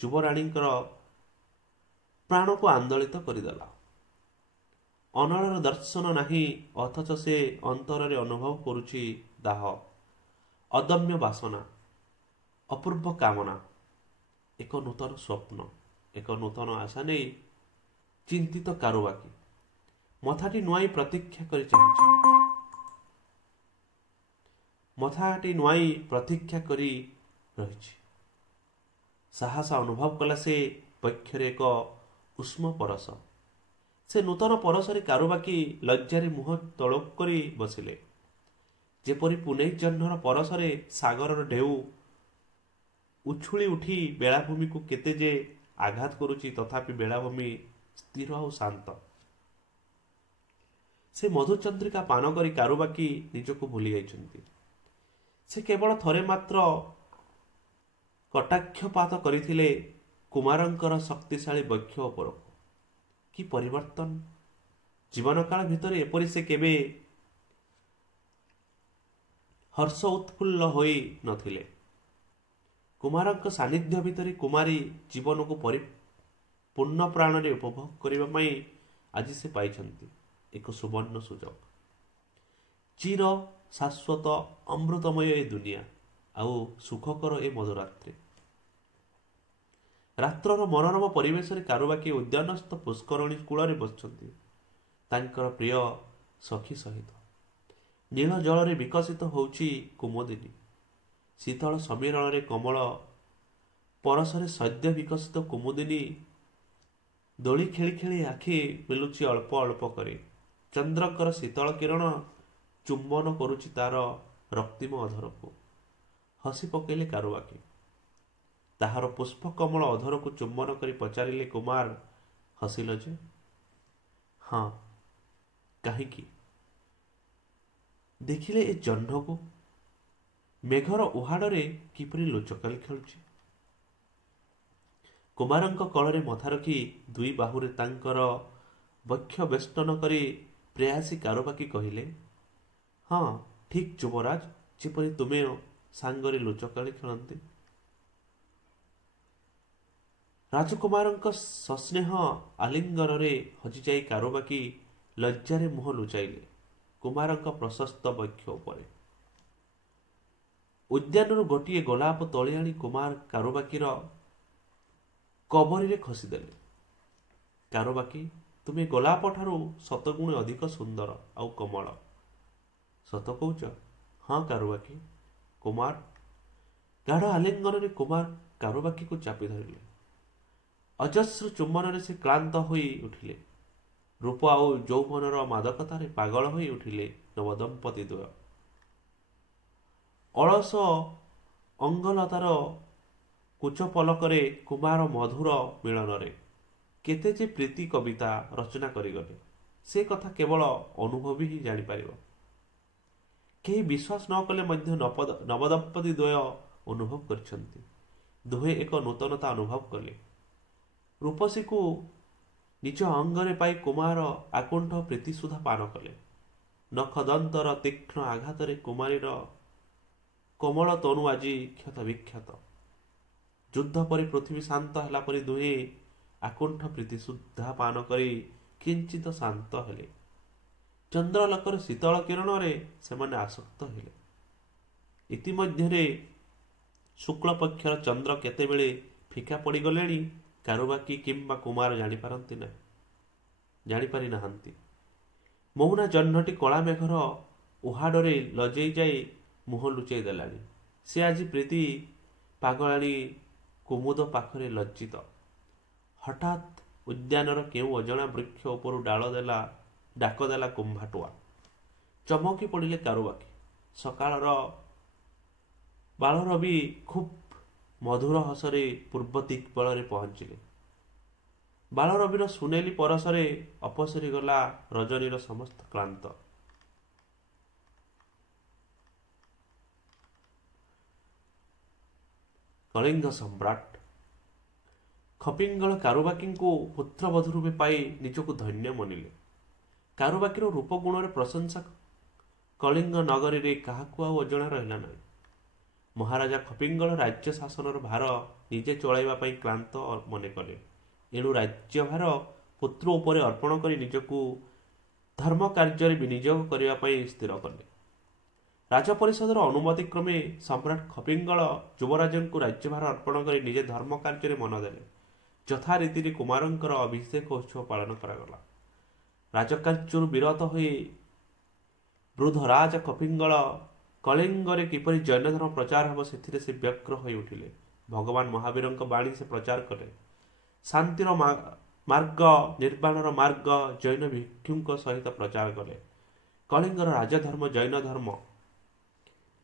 ଯୁବରାଣୀଙ୍କର ପ୍ରାଣକୁ ଆନ୍ଦୋଳିତ କରିଦେଲା। ଅନଳର ଦର୍ଶନ ନାହିଁ, ଅଥଚ ସେ ଅନ୍ତରରେ ଅନୁଭବ କରୁଛି ଦାହ, ଅଦମ୍ୟ ବାସନା, ଅପୂର୍ବ କାମନା। ଏକ ନୂତନ ସ୍ୱପ୍ନ, ଏକ ନୂତନ ଆଶା ନେଇ ଚିନ୍ତିତ କାରୁବାକି ମଥାଟି ନୁଆଇ ପ୍ରତୀକ୍ଷା କରି ଚାହିଁଛି। ମଥାଟି ନୁଆଇ ପ୍ରତୀକ୍ଷା କରି ରହିଛି। ସାହସ ଅନୁଭବ କଲା ସେ ବକ୍ଷରେ ଏକ ଉଷ୍ମ ପରଶ। ସେ ନୂତନ ପରଶରେ କାରୁବାକି ଲଜ୍ଜାରେ ମୁହଁ ତଳକୁ କରି ବସିଲେ। ଯେପରି ପୁନେଇ ଜହ୍ନର ପରଶରେ ସାଗରର ଢେଉ ଉଛୁଳି ଉଠି ବେଳାଭୂମିକୁ କେତେ ଯେ ଆଘାତ କରୁଛି, ତଥାପି ବେଳାଭୂମି ସ୍ଥିର ଆଉ ଶାନ୍ତ। ସେ ମଧୁଚନ୍ଦ୍ରିକା ପାନ କରି କାରୁବାକି ନିଜକୁ ଭୁଲି ଯାଇଛନ୍ତି। ସେ କେବଳ ଥରେ ମାତ୍ର କଟାକ୍ଷପାତ କରିଥିଲେ କୁମାରଙ୍କର ଶକ୍ତିଶାଳୀ ବକ୍ଷ ଉପରକୁ। କି ପରିବର୍ତ୍ତନ! ଜୀବନକାଳ ଭିତରେ ଏପରି ସେ କେବେ ହର୍ଷ ଉତ୍ଫୁଲ୍ଲ ହୋଇ ନଥିଲେ। କୁମାରଙ୍କ ସାନ୍ନିଧ୍ୟ ଭିତରେ କୁମାରୀ ଜୀବନକୁ ପୂର୍ଣ୍ଣ ପ୍ରାଣରେ ଉପଭୋଗ କରିବା ପାଇଁ ଆଜି ସେ ପାଇଛନ୍ତି ଏକ ସୁବର୍ଣ୍ଣ ସୁଯୋଗ। ଚିର ଶାଶ୍ୱତ ଅମୃତମୟ ଏ ଦୁନିଆ ଆଉ ସୁଖକର ଏ ମଧୁରାତ୍ରି। ରାତ୍ରର ମନୋରମ ପରିବେଶରେ କାରୁବାକି ଉଦ୍ୟାନସ୍ଥ ପୁଷ୍କରଣୀ କୂଳରେ ବସିଛନ୍ତି ତାଙ୍କର ପ୍ରିୟ ସଖୀ ସହିତ। ନୀଳ ଜଳରେ ବିକଶିତ ହେଉଛି କୁମୁଦିନୀ। ଶୀତଳ ସମୀରଣରେ କମଳ ପରଶରେ ସଦ୍ୟ ବିକଶିତ କୁମୁଦିନୀ ଦୋଳି ଖେଳି ଖେଳି ଆଖି ମିଳୁଛି ଅଳ୍ପ ଅଳ୍ପ କରି। ଚନ୍ଦ୍ରଙ୍କର ଶୀତଳ କିରଣ ଚୁମ୍ବନ କରୁଛି ତାର ରକ୍ତିମ ଅଧରକୁ। ହସି ପକେଇଲେ କାରୁବାକି। ତାହାର ପୁଷ୍ପକମଳ ଅଧରକୁ ଚୁମ୍ବନ କରି ପଚାରିଲେ, କୁମାର ହସିଲ ଯେ? ହଁ, କାହିଁକି? ଦେଖିଲେ ଏ ଜହ୍ନକୁ ମେଘର ଉହାଡ଼ରେ କିପରି ଲୁଚକାଳି ଖେଳୁଛି। କୁମାରଙ୍କ କୋଳରେ ମଥା ରଖି ଦୁଇ ବାହୁରେ ତାଙ୍କର ବକ୍ଷ ବେଷ୍ଟନ କରି ପ୍ରେୟାସୀ କାରୁବାକି କହିଲେ, ହଁ ଠିକ୍ ଯୁବରାଜ, ଯେପରି ତୁମେ ସାଙ୍ଗରେ ଲୁଚକାଳି ଖେଳନ୍ତି। ରାଜକୁମାରଙ୍କ ସସ୍ନେହ ଆଲିଙ୍ଗନରେ ହଜିଯାଇ କାରୁବାକି ଲଜ୍ଜାରେ ମୁହଁ ଲୁଚାଇଲେ କୁମାରଙ୍କ ପ୍ରଶସ୍ତ ବକ୍ଷ ଉପରେ। ଉଦ୍ୟାନରୁ ଗୋଟିଏ ଗୋଲାପ ତୋଳି ଆଣି କୁମାର କାରୁବାକିର କବରୀରେ ଖୋସିଦେଲେ। କାରୁବାକି, ତୁମେ ଗୋଲାପ ଠାରୁ ଶତଗୁଣେ ଅଧିକ ସୁନ୍ଦର ଆଉ କୋମଳ। ସତ କହୁଛ? ହଁ କାରୁବାକି। କୁମାର ଗାଢ଼ ଆଲିଙ୍ଗନରେ କୁମାର କାରୁବାକିକୁ ଚାପି ଧରିଲେ। ଅଜସ୍ର ଚୁମ୍ବନରେ ସେ କ୍ଳାନ୍ତ ହୋଇ ଉଠିଲେ। ରୂପ ଆଉ ଯୌବନର ମାଦକତାରେ ପାଗଳ ହୋଇ ଉଠିଲେ ନବଦମ୍ପତି ଦ୍ୱୟ। ଅଳସ ଅଙ୍ଗଲତାର କୁଚ ପଲକରେ କୁମାର ମଧୁର ମିଳନରେ କେତେ ଯେ ପ୍ରୀତି କବିତା ରଚନା କରିଗଲେ, ସେ କଥା କେବଳ ଅନୁଭବୀ ହିଁ ଜାଣିପାରିବ। କେହି ବିଶ୍ୱାସ ନ କଲେ ମଧ୍ୟ ନବଦମ୍ପତି ଦ୍ୱୟ ଅନୁଭବ କରିଛନ୍ତି। ଦୁହେଁ ଏକ ନୂତନତା ଅନୁଭବ କଲେ। ରୂପସୀକୁ ନିଜ ଅଙ୍ଗରେ ପାଇ କୁମାର ଆକୁଣ୍ଠ ପ୍ରୀତି ସୁଧା ପାନ କଲେ। ନଖଦନ୍ତର ତୀକ୍ଷ୍ଣ ଆଘାତରେ କୁମାରୀର କୋମଳ ତନୁ ଆଜି କ୍ଷତ ବିକ୍ଷତ। ଯୁଦ୍ଧ ପରେ ପୃଥିବୀ ଶାନ୍ତ ହେଲା ପରି ଦୁହେଁ ଆକୁଣ୍ଠ ପ୍ରୀତି ସୁଦ୍ଧା ପାନ କରି କିଞ୍ଚିତ ଶାନ୍ତ ହେଲେ। ଚନ୍ଦ୍ରଲୋକର ଶୀତଳ କିରଣରେ ସେମାନେ ଆସକ୍ତ ହେଲେ। ଇତିମଧ୍ୟରେ ଶୁକ୍ଳପକ୍ଷର ଚନ୍ଦ୍ର କେତେବେଳେ ଫିକା ପଡ଼ିଗଲେଣି କାରୁବାକି କିମ୍ବା କୁମାର ଜାଣିପାରି ନାହାନ୍ତି। ମହୁନା ଜହ୍ନଟି କଳା ମେଘର ଉହାଡ଼ରେ ଲଜେଇ ଯାଇ ମୁହଁ ଲୁଚେଇ ଦେଲାଣି। ସେ ଆଜି ପ୍ରୀତି ପାଗଳାଣୀ କୁମୁଦ ପାଖରେ ଲଜ୍ଜିତ। ହଠାତ୍ ଉଦ୍ୟାନର କେଉଁ ଅଜଣା ବୃକ୍ଷ ଉପରୁ ଡାକ ଦେଲା କୁମ୍ଭାଟୁଆ। ଚମକି ପଡ଼ିଲେ କାରୁବାକି। ସକାଳର ବାଳରବି ଖୁବ୍ ମଧୁର ହସରେ ପୂର୍ବ ଦିଗ୍ବଳରେ ପହଞ୍ଚିଲେ। ବାଳରବିର ସୁନେଲି ପରଶରେ ଅପସରି ଗଲା ରଜନୀର ସମସ୍ତ କ୍ଳାନ୍ତ। କଳିଙ୍ଗ ସମ୍ରାଟ ଖପିଙ୍ଗଳ କାରୁବାକିଙ୍କୁ ପୁତ୍ରବଧୂ ରୂପେ ପାଇ ନିଜକୁ ଧନ୍ୟ ମଣିଲେ। କାରୁବାକିର ରୂପଗୁଣରେ ପ୍ରଶଂସା କଳିଙ୍ଗ ନଗରୀରେ କାହାକୁ ଆଉ ଅଜଣା ରହିଲା ନାହିଁ। ମହାରାଜା ଖପିଙ୍ଗଳ ରାଜ୍ୟ ଶାସନର ଭାର ନିଜେ ଚଳାଇବା ପାଇଁ କ୍ଳାନ୍ତ ମନେ କଲେ। ଏଣୁ ରାଜ୍ୟଭାର ପୁତ୍ର ଉପରେ ଅର୍ପଣ କରି ନିଜକୁ ଧର୍ମ କାର୍ଯ୍ୟରେ ବିନିଯୋଗ କରିବା ପାଇଁ ସ୍ଥିର କଲେ। ରାଜପରିଷଦର ଅନୁମତି କ୍ରମେ ସମ୍ରାଟ ଖପିଙ୍ଗଳ ଯୁବରାଜଙ୍କୁ ରାଜ୍ୟଭାର ଅର୍ପଣ କରି ନିଜେ ଧର୍ମ କାର୍ଯ୍ୟରେ ମନ ଦେଲେ। ଯଥାରୀତିରେ କୁମାରଙ୍କର ଅଭିଷେକ ଉତ୍ସବ ପାଳନ କରାଗଲା। ରାଜକାର୍ଯ୍ୟରୁ ବିରତ ହୋଇ ବୃଦ୍ଧରାଜ କପିଙ୍ଗଳ କଳିଙ୍ଗରେ କିପରି ଜୈନଧର୍ମ ପ୍ରଚାର ହେବ ସେଥିରେ ସେ ବ୍ୟଗ୍ର ହୋଇ ଉଠିଲେ। ଭଗବାନ ମହାବୀରଙ୍କ ବାଣୀ ସେ ପ୍ରଚାର କଲେ। ଶାନ୍ତିର ମାର୍ଗ, ନିର୍ବାଣର ମାର୍ଗ ଜୈନ ଭିକ୍ଷୁଙ୍କ ସହିତ ପ୍ରଚାର କଲେ। କଳିଙ୍ଗର ରାଜଧର୍ମ ଜୈନ ଧର୍ମ,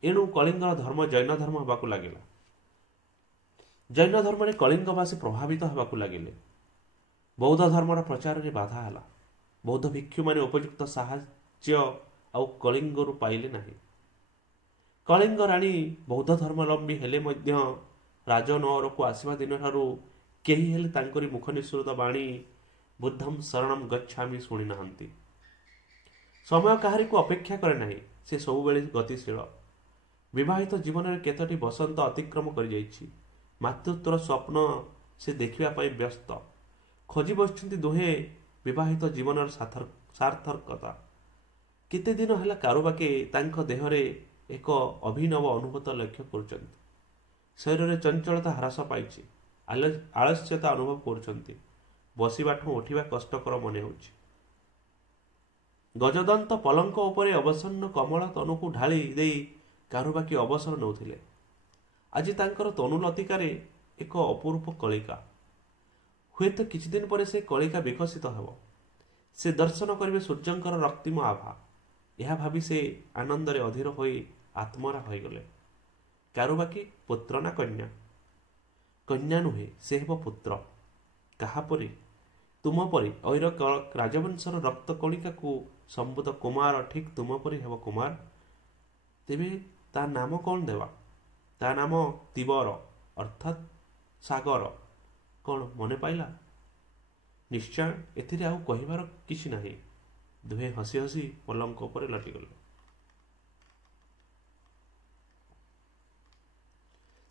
ଏଣୁ କଳିଙ୍ଗର ଧର୍ମ ଜୈନ ଧର୍ମ ହେବାକୁ ଲାଗିଲା। ଜୈନ ଧର୍ମରେ କଳିଙ୍ଗବାସୀ ପ୍ରଭାବିତ ହେବାକୁ ଲାଗିଲେ। ବୌଦ୍ଧ ଧର୍ମର ପ୍ରଚାରରେ ବାଧା ହେଲା। ବୌଦ୍ଧ ଭିକ୍ଷୁମାନେ ଉପଯୁକ୍ତ ସାହାଯ୍ୟ ଆଉ କଳିଙ୍ଗରୁ ପାଇଲେ ନାହିଁ। କଳିଙ୍ଗ ରାଣୀ ବୌଦ୍ଧ ଧର୍ମାବଲମ୍ବୀ ହେଲେ ମଧ୍ୟ ରାଜନଅରକୁ ଆସିବା ଦିନଠାରୁ କେହି ହେଲେ ତାଙ୍କରି ମୁଖ ନିଃସୃତ ବାଣୀ ବୁଦ୍ଧಂ ଶରଣଂ ଗଚ୍ଛାମି ଶୁଣି ନାହାନ୍ତି। ସମୟ କାହାରିକୁ ଅପେକ୍ଷା କରେ ନାହିଁ, ସେ ସବୁବେଳେ ଗତିଶୀଳ। ବିବାହିତ ଜୀବନରେ କେତୋଟି ବସନ୍ତ ଅତିକ୍ରମ କରିଯାଇଛି। ମାତୃତ୍ୱର ସ୍ୱପ୍ନ ସେ ଦେଖିବା ପାଇଁ ବ୍ୟସ୍ତ। ଖୋଜି ବସିଛନ୍ତି ଦୁହେଁ ବିବାହିତ ଜୀବନର ସାର୍ଥକତା। କେତେ ଦିନ ହେଲା କାରୁବାକି ତାଙ୍କ ଦେହରେ ଏକ ଅଭିନବ ଅନୁଭୂତ ଲକ୍ଷ୍ୟ କରୁଛନ୍ତି। ଶରୀରରେ ଚଞ୍ଚଳତା ହ୍ରାସ ପାଇଛି। ଆଳସ୍ୟତା ଅନୁଭବ କରୁଛନ୍ତି। ବସିବାଠୁ ଉଠିବା କଷ୍ଟକର ମନେ ହେଉଛି। ଗଜଦନ୍ତ ପଲଙ୍କ ଉପରେ ଅବସନ୍ନ କମଳ ତନୁକୁ ଢାଳି ଦେଇ କାରୁବାକି ଅବସର ନେଉଥିଲେ। ଆଜି ତାଙ୍କର ତନୁଲତିକାରେ ଏକ ଅପୂର୍ବ କଳିକା। ହୁଏତ କିଛିଦିନ ପରେ ସେ କଳିକା ବିକଶିତ ହେବ। ସେ ଦର୍ଶନ କରିବେ ସୂର୍ଯ୍ୟଙ୍କର ରକ୍ତିମ ଆଭା। ଏହା ଭାବି ସେ ଆନନ୍ଦରେ ଅଧୀର ହୋଇ ଆତ୍ମରା ହୋଇଗଲେ। କାରୁବାକି ପୁତ୍ର ନା କନ୍ୟା? କନ୍ୟା ନୁହେଁ, ସେ ହେବ ପୁତ୍ର। କାହାପରି? ତୁମ ପରି। ଐର ରାଜବଂଶର ରକ୍ତ କଣିକାକୁ ସମ୍ବୁତ କୁମାର ଠିକ୍ ତୁମ ପରି ହେବ କୁମାର। ତେବେ ତା ନାମ କ'ଣ ଦେବା? ତା ନାମ ତିବର ଅର୍ଥାତ୍ ସାଗର। କ'ଣ ମନେ ପାଇଲା? ନିଶ୍ଚୟ, ଏଥିରେ ଆଉ କହିବାର କିଛି ନାହିଁ। ଦୁହେଁ ହସି ହସି ପଲଙ୍କ ଉପରେ ଲଟିଗଲେ।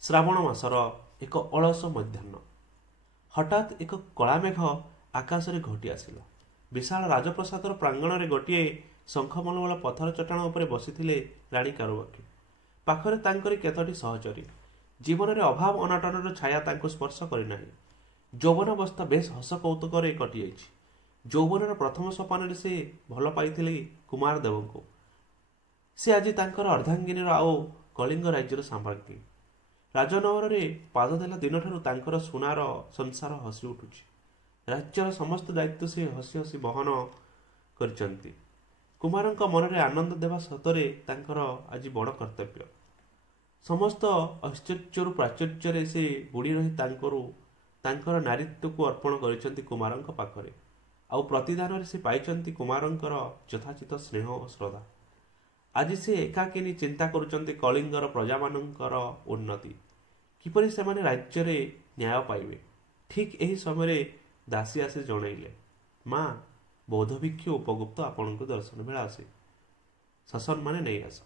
ଶ୍ରାବଣ ମାସର ଏକ ଅଳସ ମଧ୍ୟାହ୍ନ। ହଠାତ୍ ଏକ କଳାମେଘ ଆକାଶରେ ଘୋଟି ଆସିଲା। ବିଶାଳ ରାଜପ୍ରସାଦର ପ୍ରାଙ୍ଗଣରେ ଗୋଟିଏ ଶଙ୍ଖମଲମଲ ପଥର ଚଟାଣ ଉପରେ ବସିଥିଲେ ରାଣୀ କାରୁବାକି। ପାଖରେ ତାଙ୍କରି କେତୋଟି ସହଚରୀ। ଜୀବନରେ ଅଭାବ ଅନାଟନର ଛାୟା ତାଙ୍କୁ ସ୍ପର୍ଶ କରିନାହିଁ। ଯୌବନାବସ୍ଥା ବେଶ୍ ହସ କୌତୁକରେ କଟିଯାଇଛି। ଯୌବନର ପ୍ରଥମ ସୋପାନରେ ସେ ଭଲ ପାଇଥିଲେ କୁମାର ଦେବଙ୍କୁ। ସେ ଆଜି ତାଙ୍କର ଅର୍ଦ୍ଧାଙ୍ଗିନୀର ଆଉ କଳିଙ୍ଗ ରାଜ୍ୟର ସାମ୍ରାଜ୍ଞୀ। ରାଜନଗରରେ ପାଦ ଦେଲା ଦିନଠାରୁ ତାଙ୍କର ସୁନାର ସଂସାର ହସି ଉଠୁଛି। ରାଜ୍ୟର ସମସ୍ତ ଦାୟିତ୍ୱ ସେ ହସି ହସି ବହନ କରିଛନ୍ତି। କୁମାରଙ୍କ ମନରେ ଆନନ୍ଦ ଦେବା ସତରେ ତାଙ୍କର ଆଜି ବଡ଼ କର୍ତ୍ତବ୍ୟ। ସମସ୍ତ ଐଶ୍ୱର୍ଯ୍ୟରୁ ପ୍ରାଚୁର୍ଯ୍ୟରେ ସେ ବୁଡ଼ି ରହି ତାଙ୍କର ନାରୀତ୍ୱକୁ ଅର୍ପଣ କରିଛନ୍ତି କୁମାରଙ୍କ ପାଖରେ। ଆଉ ପ୍ରତିଦାନରେ ସେ ପାଇଛନ୍ତି କୁମାରଙ୍କର ଯଥାଚିତ ସ୍ନେହ ଓ ଶ୍ରଦ୍ଧା। ଆଜି ସେ ଏକାକିନୀ ଚିନ୍ତା କରୁଛନ୍ତି କଳିଙ୍ଗର ପ୍ରଜାମାନଙ୍କର ଉନ୍ନତି। କିପରି ସେମାନେ ରାଜ୍ୟରେ ନ୍ୟାୟ ପାଇବେ। ଠିକ୍ ଏହି ସମୟରେ ଦାସୀ ଆସି ଜଣାଇଲେ, ମା, ବୌଦ୍ଧ ଭିକ୍ଷୁ ଉପଗୁପ୍ତ ଆପଣଙ୍କୁ ଦର୍ଶନ ବେଳା ଆସେ। ସସମ୍ମାନେ ନେଇ ଆସ।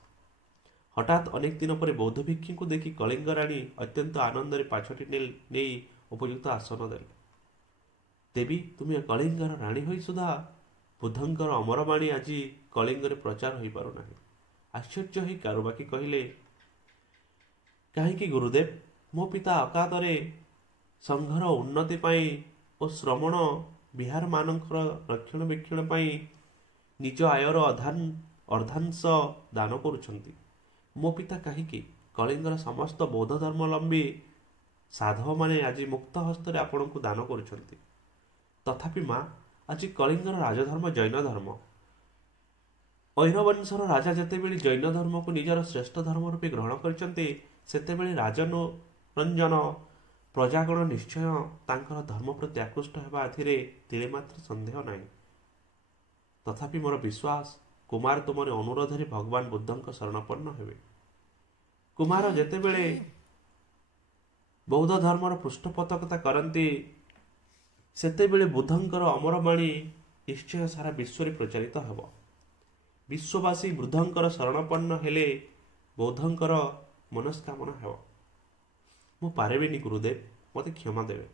ହଠାତ୍ ଅନେକ ଦିନ ପରେ ବୌଦ୍ଧ ଭିକ୍ଷୁଙ୍କୁ ଦେଖି କଳିଙ୍ଗ ରାଣୀ ଅତ୍ୟନ୍ତ ଆନନ୍ଦରେ ପାଛୋଟି ନେଇ ଉପଯୁକ୍ତ ଆସନ ଦେଲେ। ଦେବୀ, ତୁମେ କଳିଙ୍ଗର ରାଣୀ ହୋଇ ସୁଦ୍ଧା ବୁଦ୍ଧଙ୍କର ଅମରବାଣୀ ଆଜି କଳିଙ୍ଗରେ ପ୍ରଚାର ହୋଇପାରୁନାହିଁ। ଆଶ୍ଚର୍ଯ୍ୟ ହୋଇ କାରୁବାକି କହିଲେ, କାହିଁକି ଗୁରୁଦେବ? ମୋ ପିତା ଅକାତରେ ସଂଘର ଉନ୍ନତି ପାଇଁ ଓ ଶ୍ରମଣ ବିହାରମାନଙ୍କର ରକ୍ଷଣାବେକ୍ଷଣ ପାଇଁ ନିଜ ଆୟର ଅର୍ଦ୍ଧାଂଶ ଦାନ କରୁଛନ୍ତି। ମୋ ପିତା କାହିଁକି? କଳିଙ୍ଗର ସମସ୍ତ ବୌଦ୍ଧ ଧର୍ମାବଲମ୍ବୀ ସାଧବମାନେ ଆଜି ମୁକ୍ତ ହସ୍ତରେ ଆପଣଙ୍କୁ ଦାନ କରୁଛନ୍ତି। ତଥାପି ମା, ଆଜି କଳିଙ୍ଗର ରାଜଧର୍ମ ଜୈନ ଧର୍ମ। ଐରବଂଶର ରାଜା ଯେତେବେଳେ ଜୈନ ଧର୍ମକୁ ନିଜର ଶ୍ରେଷ୍ଠ ଧର୍ମ ରୂପେ ଗ୍ରହଣ କରିଛନ୍ତି, ସେତେବେଳେ ରାଜନରଞ୍ଜନ ପ୍ରଜାଗଣ ନିଶ୍ଚୟ ତାଙ୍କର ଧର୍ମ ପ୍ରତି ଆକୃଷ୍ଟ ହେବା ଏଥିରେ ତିଳେମାତ୍ର ସନ୍ଦେହ ନାହିଁ। ତଥାପି ମୋର ବିଶ୍ୱାସ, କୁମାର ତୁମର ଅନୁରୋଧରେ ଭଗବାନ ବୁଦ୍ଧଙ୍କ ଶରଣାପନ୍ନ ହେବେ। କୁମାର ଯେତେବେଳେ ବୌଦ୍ଧ ଧର୍ମର ପୃଷ୍ଠପୋଷକତା କରନ୍ତି, ସେତେବେଳେ ବୁଦ୍ଧଙ୍କର ଅମରବାଣୀ ନିଶ୍ଚୟ ସାରା ବିଶ୍ୱରେ ପ୍ରଚାରିତ ହେବ। ବିଶ୍ୱବାସୀ ବୁଦ୍ଧଙ୍କର ଶରଣାପନ୍ନ ହେଲେ ବୌଦ୍ଧଙ୍କର ମନସ୍କାମନା ହେବ। ମୁଁ ପାରିବିନି ଗୁରୁଦେବ, ମୋତେ କ୍ଷମା ଦେବେ।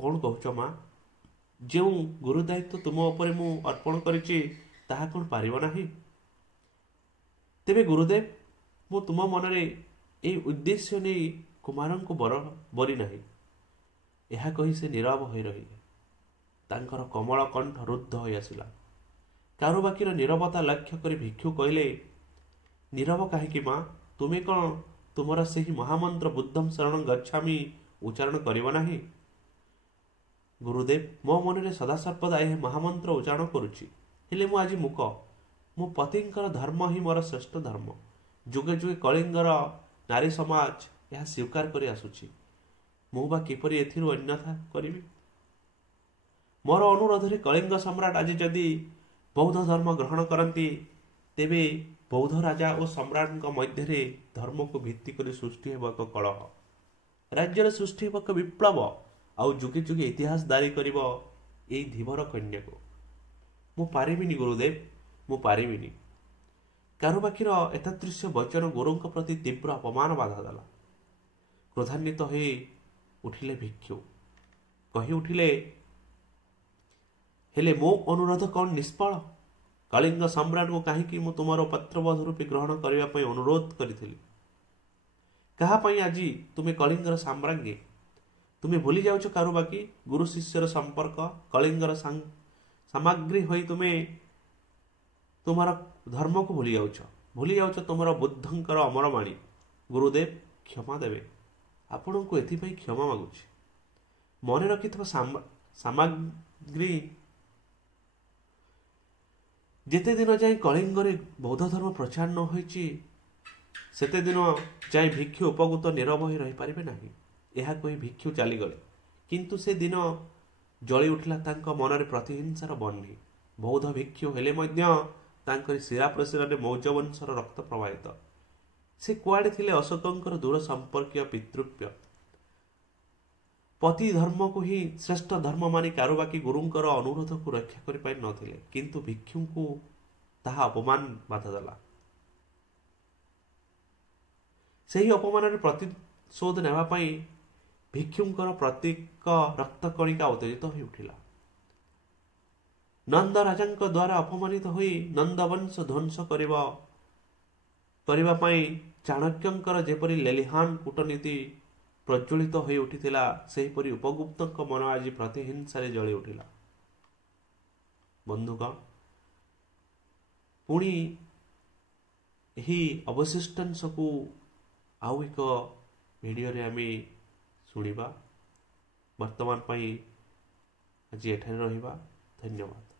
କ'ଣ କହୁଛ ମା? ଯେଉଁ ଗୁରୁ ଦାୟିତ୍ୱ ତୁମ ଉପରେ ମୁଁ ଅର୍ପଣ କରିଛି, ତାହା କ'ଣ ପାରିବ ନାହିଁ? ତେବେ ଗୁରୁଦେବ, ମୁଁ ତୁମ ମନରେ ଏହି ଉଦ୍ଦେଶ୍ୟ ନେଇ କୁମାରଙ୍କୁ ବରି ନାହିଁ। ଏହା କହି ସେ ନୀରବ ହୋଇ ରହିଲେ। ତାଙ୍କର କୋମଳ କଣ୍ଠ ରୁଦ୍ଧ ହୋଇ ଆସିଲା। କାରୁବାକିର ନୀରବତା ଲକ୍ଷ୍ୟ କରି ଭିକ୍ଷୁ କହିଲେ, ନୀରବ କାହିଁକି ମା? ତୁମେ କ'ଣ ତୁମର ସେହି ମହାମନ୍ତ୍ର ବୁଦ୍ଧଂ ଶରଣଂ ଗଚ୍ଛାମି ଉଚ୍ଚାରଣ କରିବ ନାହିଁ? ଗୁରୁଦେବ, ମୋ ମନରେ ସଦାସର୍ବଦା ଏହି ମହାମନ୍ତ୍ର ଉଚ୍ଚାରଣ କରୁଛି। ହେଲେ ମୁଁ ଆଜି ମୂକ। ମୋ ପତିଙ୍କର ଧର୍ମ ହିଁ ମୋର ଶ୍ରେଷ୍ଠ ଧର୍ମ। ଯୁଗେ ଯୁଗେ କଳିଙ୍ଗର ନାରୀ ସମାଜ ଏହା ସ୍ୱୀକାର କରି ଆସୁଛି। ମୁଁ ବା କିପରି ଏଥିରୁ ଅନ୍ୟଥା କରିବି? ମୋର ଅନୁରୋଧରେ କଳିଙ୍ଗ ସମ୍ରାଟ ଆଜି ଯଦି ବୌଦ୍ଧ ଧର୍ମ ଗ୍ରହଣ କରନ୍ତି, ତେବେ ବୌଦ୍ଧ ରାଜା ଓ ସମ୍ରାଟଙ୍କ ମଧ୍ୟରେ ଧର୍ମକୁ ଭିତ୍ତି କରି ସୃଷ୍ଟି ହେବ ଏକ କଳହ, ରାଜ୍ୟରେ ସୃଷ୍ଟି ହେବ ଏକ ବିପ୍ଳବ, ଆଉ ଯୁଗେ ଯୁଗେ ଇତିହାସ ଦାରି କରିବ ଏଇ ଧୀବର କନ୍ୟାକୁ। ମୁଁ ପାରିବିନି ଗୁରୁଦେବ, ମୁଁ ପାରିବିନି। କାରୁବାକିର ଏତାଦୃଶ୍ୟ ବଚନ ଗୁରୁଙ୍କ ପ୍ରତି ତୀବ୍ର ଅପମାନ ବାଧା ଦେଲା। କ୍ରୋଧାନ୍ୱିତ ହୋଇ ଉଠିଲେ ଭିକ୍ଷୁ। କହି ଉଠିଲେ, ହେଲେ ମୋ ଅନୁରୋଧ କ'ଣ ନିଷ୍ଫଳ? କଳିଙ୍ଗ ସମ୍ରାଟଙ୍କୁ କାହିଁକି ମୁଁ ତୁମର ପତ୍ରବଧୂ ରୂପେ ଗ୍ରହଣ କରିବା ପାଇଁ ଅନୁରୋଧ କରିଥିଲି? କାହା ପାଇଁ ଆଜି ତୁମେ କଳିଙ୍ଗର ସାମ୍ରାଜ୍ଞୀ? ତୁମେ ଭୁଲି ଯାଉଛ କାରୁବାକି, ଗୁରୁ ଶିଷ୍ୟର ସମ୍ପର୍କ, କଳିଙ୍ଗର ସାମଗ୍ରୀ ହୋଇ ତୁମେ ତୁମର ଧର୍ମକୁ ଭୁଲି ଯାଉଛ ତୁମର ବୁଦ୍ଧଙ୍କର ଅମରବାଣୀ। ଗୁରୁଦେବ କ୍ଷମା ଦେବେ, ଆପଣଙ୍କୁ ଏଥିପାଇଁ କ୍ଷମା ମାଗୁଛି। ମନେ ରଖିଥିବା ସାମଗ୍ରୀ, ଯେତେ ଦିନ ଯାଏ କଳିଙ୍ଗରେ ବୌଦ୍ଧ ଧର୍ମ ପ୍ରଚାର ନ ହୋଇଛି, ସେତେ ଦିନ ଯାଏ ଭିକ୍ଷୁ ଉପକୃତ ନିରବ ହୋଇ ରହିପାରିବେ ନାହିଁ। ଏହା କହି ଭିକ୍ଷୁ ଚାଲିଗଲେ। କିନ୍ତୁ ସେ ଦିନ ଜଳି ଉଠିଲା ତାଙ୍କ ମନରେ ପ୍ରତିହିଂସାର ବହ୍ନି। ବୌଦ୍ଧ ଭିକ୍ଷୁ ହେଲେ ମଧ୍ୟ ତାଙ୍କରି ଶିରା ପ୍ରଶିରାରେ ମୌଜ ବଂଶର ରକ୍ତ ପ୍ରବାହିତ। ସେ କୁଆଡ଼େ ଥିଲେ ଅଶୋକଙ୍କର ଦୂର ସମ୍ପର୍କୀୟ ପିତୃବ୍ୟ। ପତି ଧର୍ମକୁ ହିଁ ଶ୍ରେଷ୍ଠ ଧର୍ମ ମାନି କାରୁବାକି ଗୁରୁଙ୍କର ଅନୁରୋଧକୁ ରକ୍ଷା କରିପାରି ନଥିଲେ, କିନ୍ତୁ ଭିକ୍ଷୁଙ୍କୁ ତାହା ଅପମାନ ବାଧା ଦେଲା। ସେହି ଅପମାନରେ ପ୍ରତିଶୋଧ ନେବା ପାଇଁ ଭିକ୍ଷୁଙ୍କର ପ୍ରତ୍ୟେକ ରକ୍ତକଣିକା ଉତ୍ତେଜିତ ହୋଇ ଉଠିଲା। ନନ୍ଦ ରାଜାଙ୍କ ଦ୍ୱାରା ଅପମାନିତ ହୋଇ ନନ୍ଦବଂଶ ଧ୍ୱଂସ କରିବା ପାଇଁ ଚାଣକ୍ୟଙ୍କର ଯେପରି ଲେଲିହାନ କୂଟନୀତି ପ୍ରଜ୍ୱଳିତ ହୋଇ ଉଠିଥିଲା, ସେହିପରି ଉପଗୁପ୍ତଙ୍କ ମନ ଆଜି ପ୍ରତିହିଂସାରେ ଜଳି ଉଠିଲା। ବନ୍ଧୁଗଣ, ପୁଣି ଏହି ଅବଶିଷ୍ଟାଂଶକୁ ଆଉ ଏକ ଭିଡ଼ିଓରେ ଆମେ ଶୁଣିବା। ବର୍ତ୍ତମାନ ପାଇଁ ଆଜି ଏଠାରେ ରହିବା। ଧନ୍ୟବାଦ।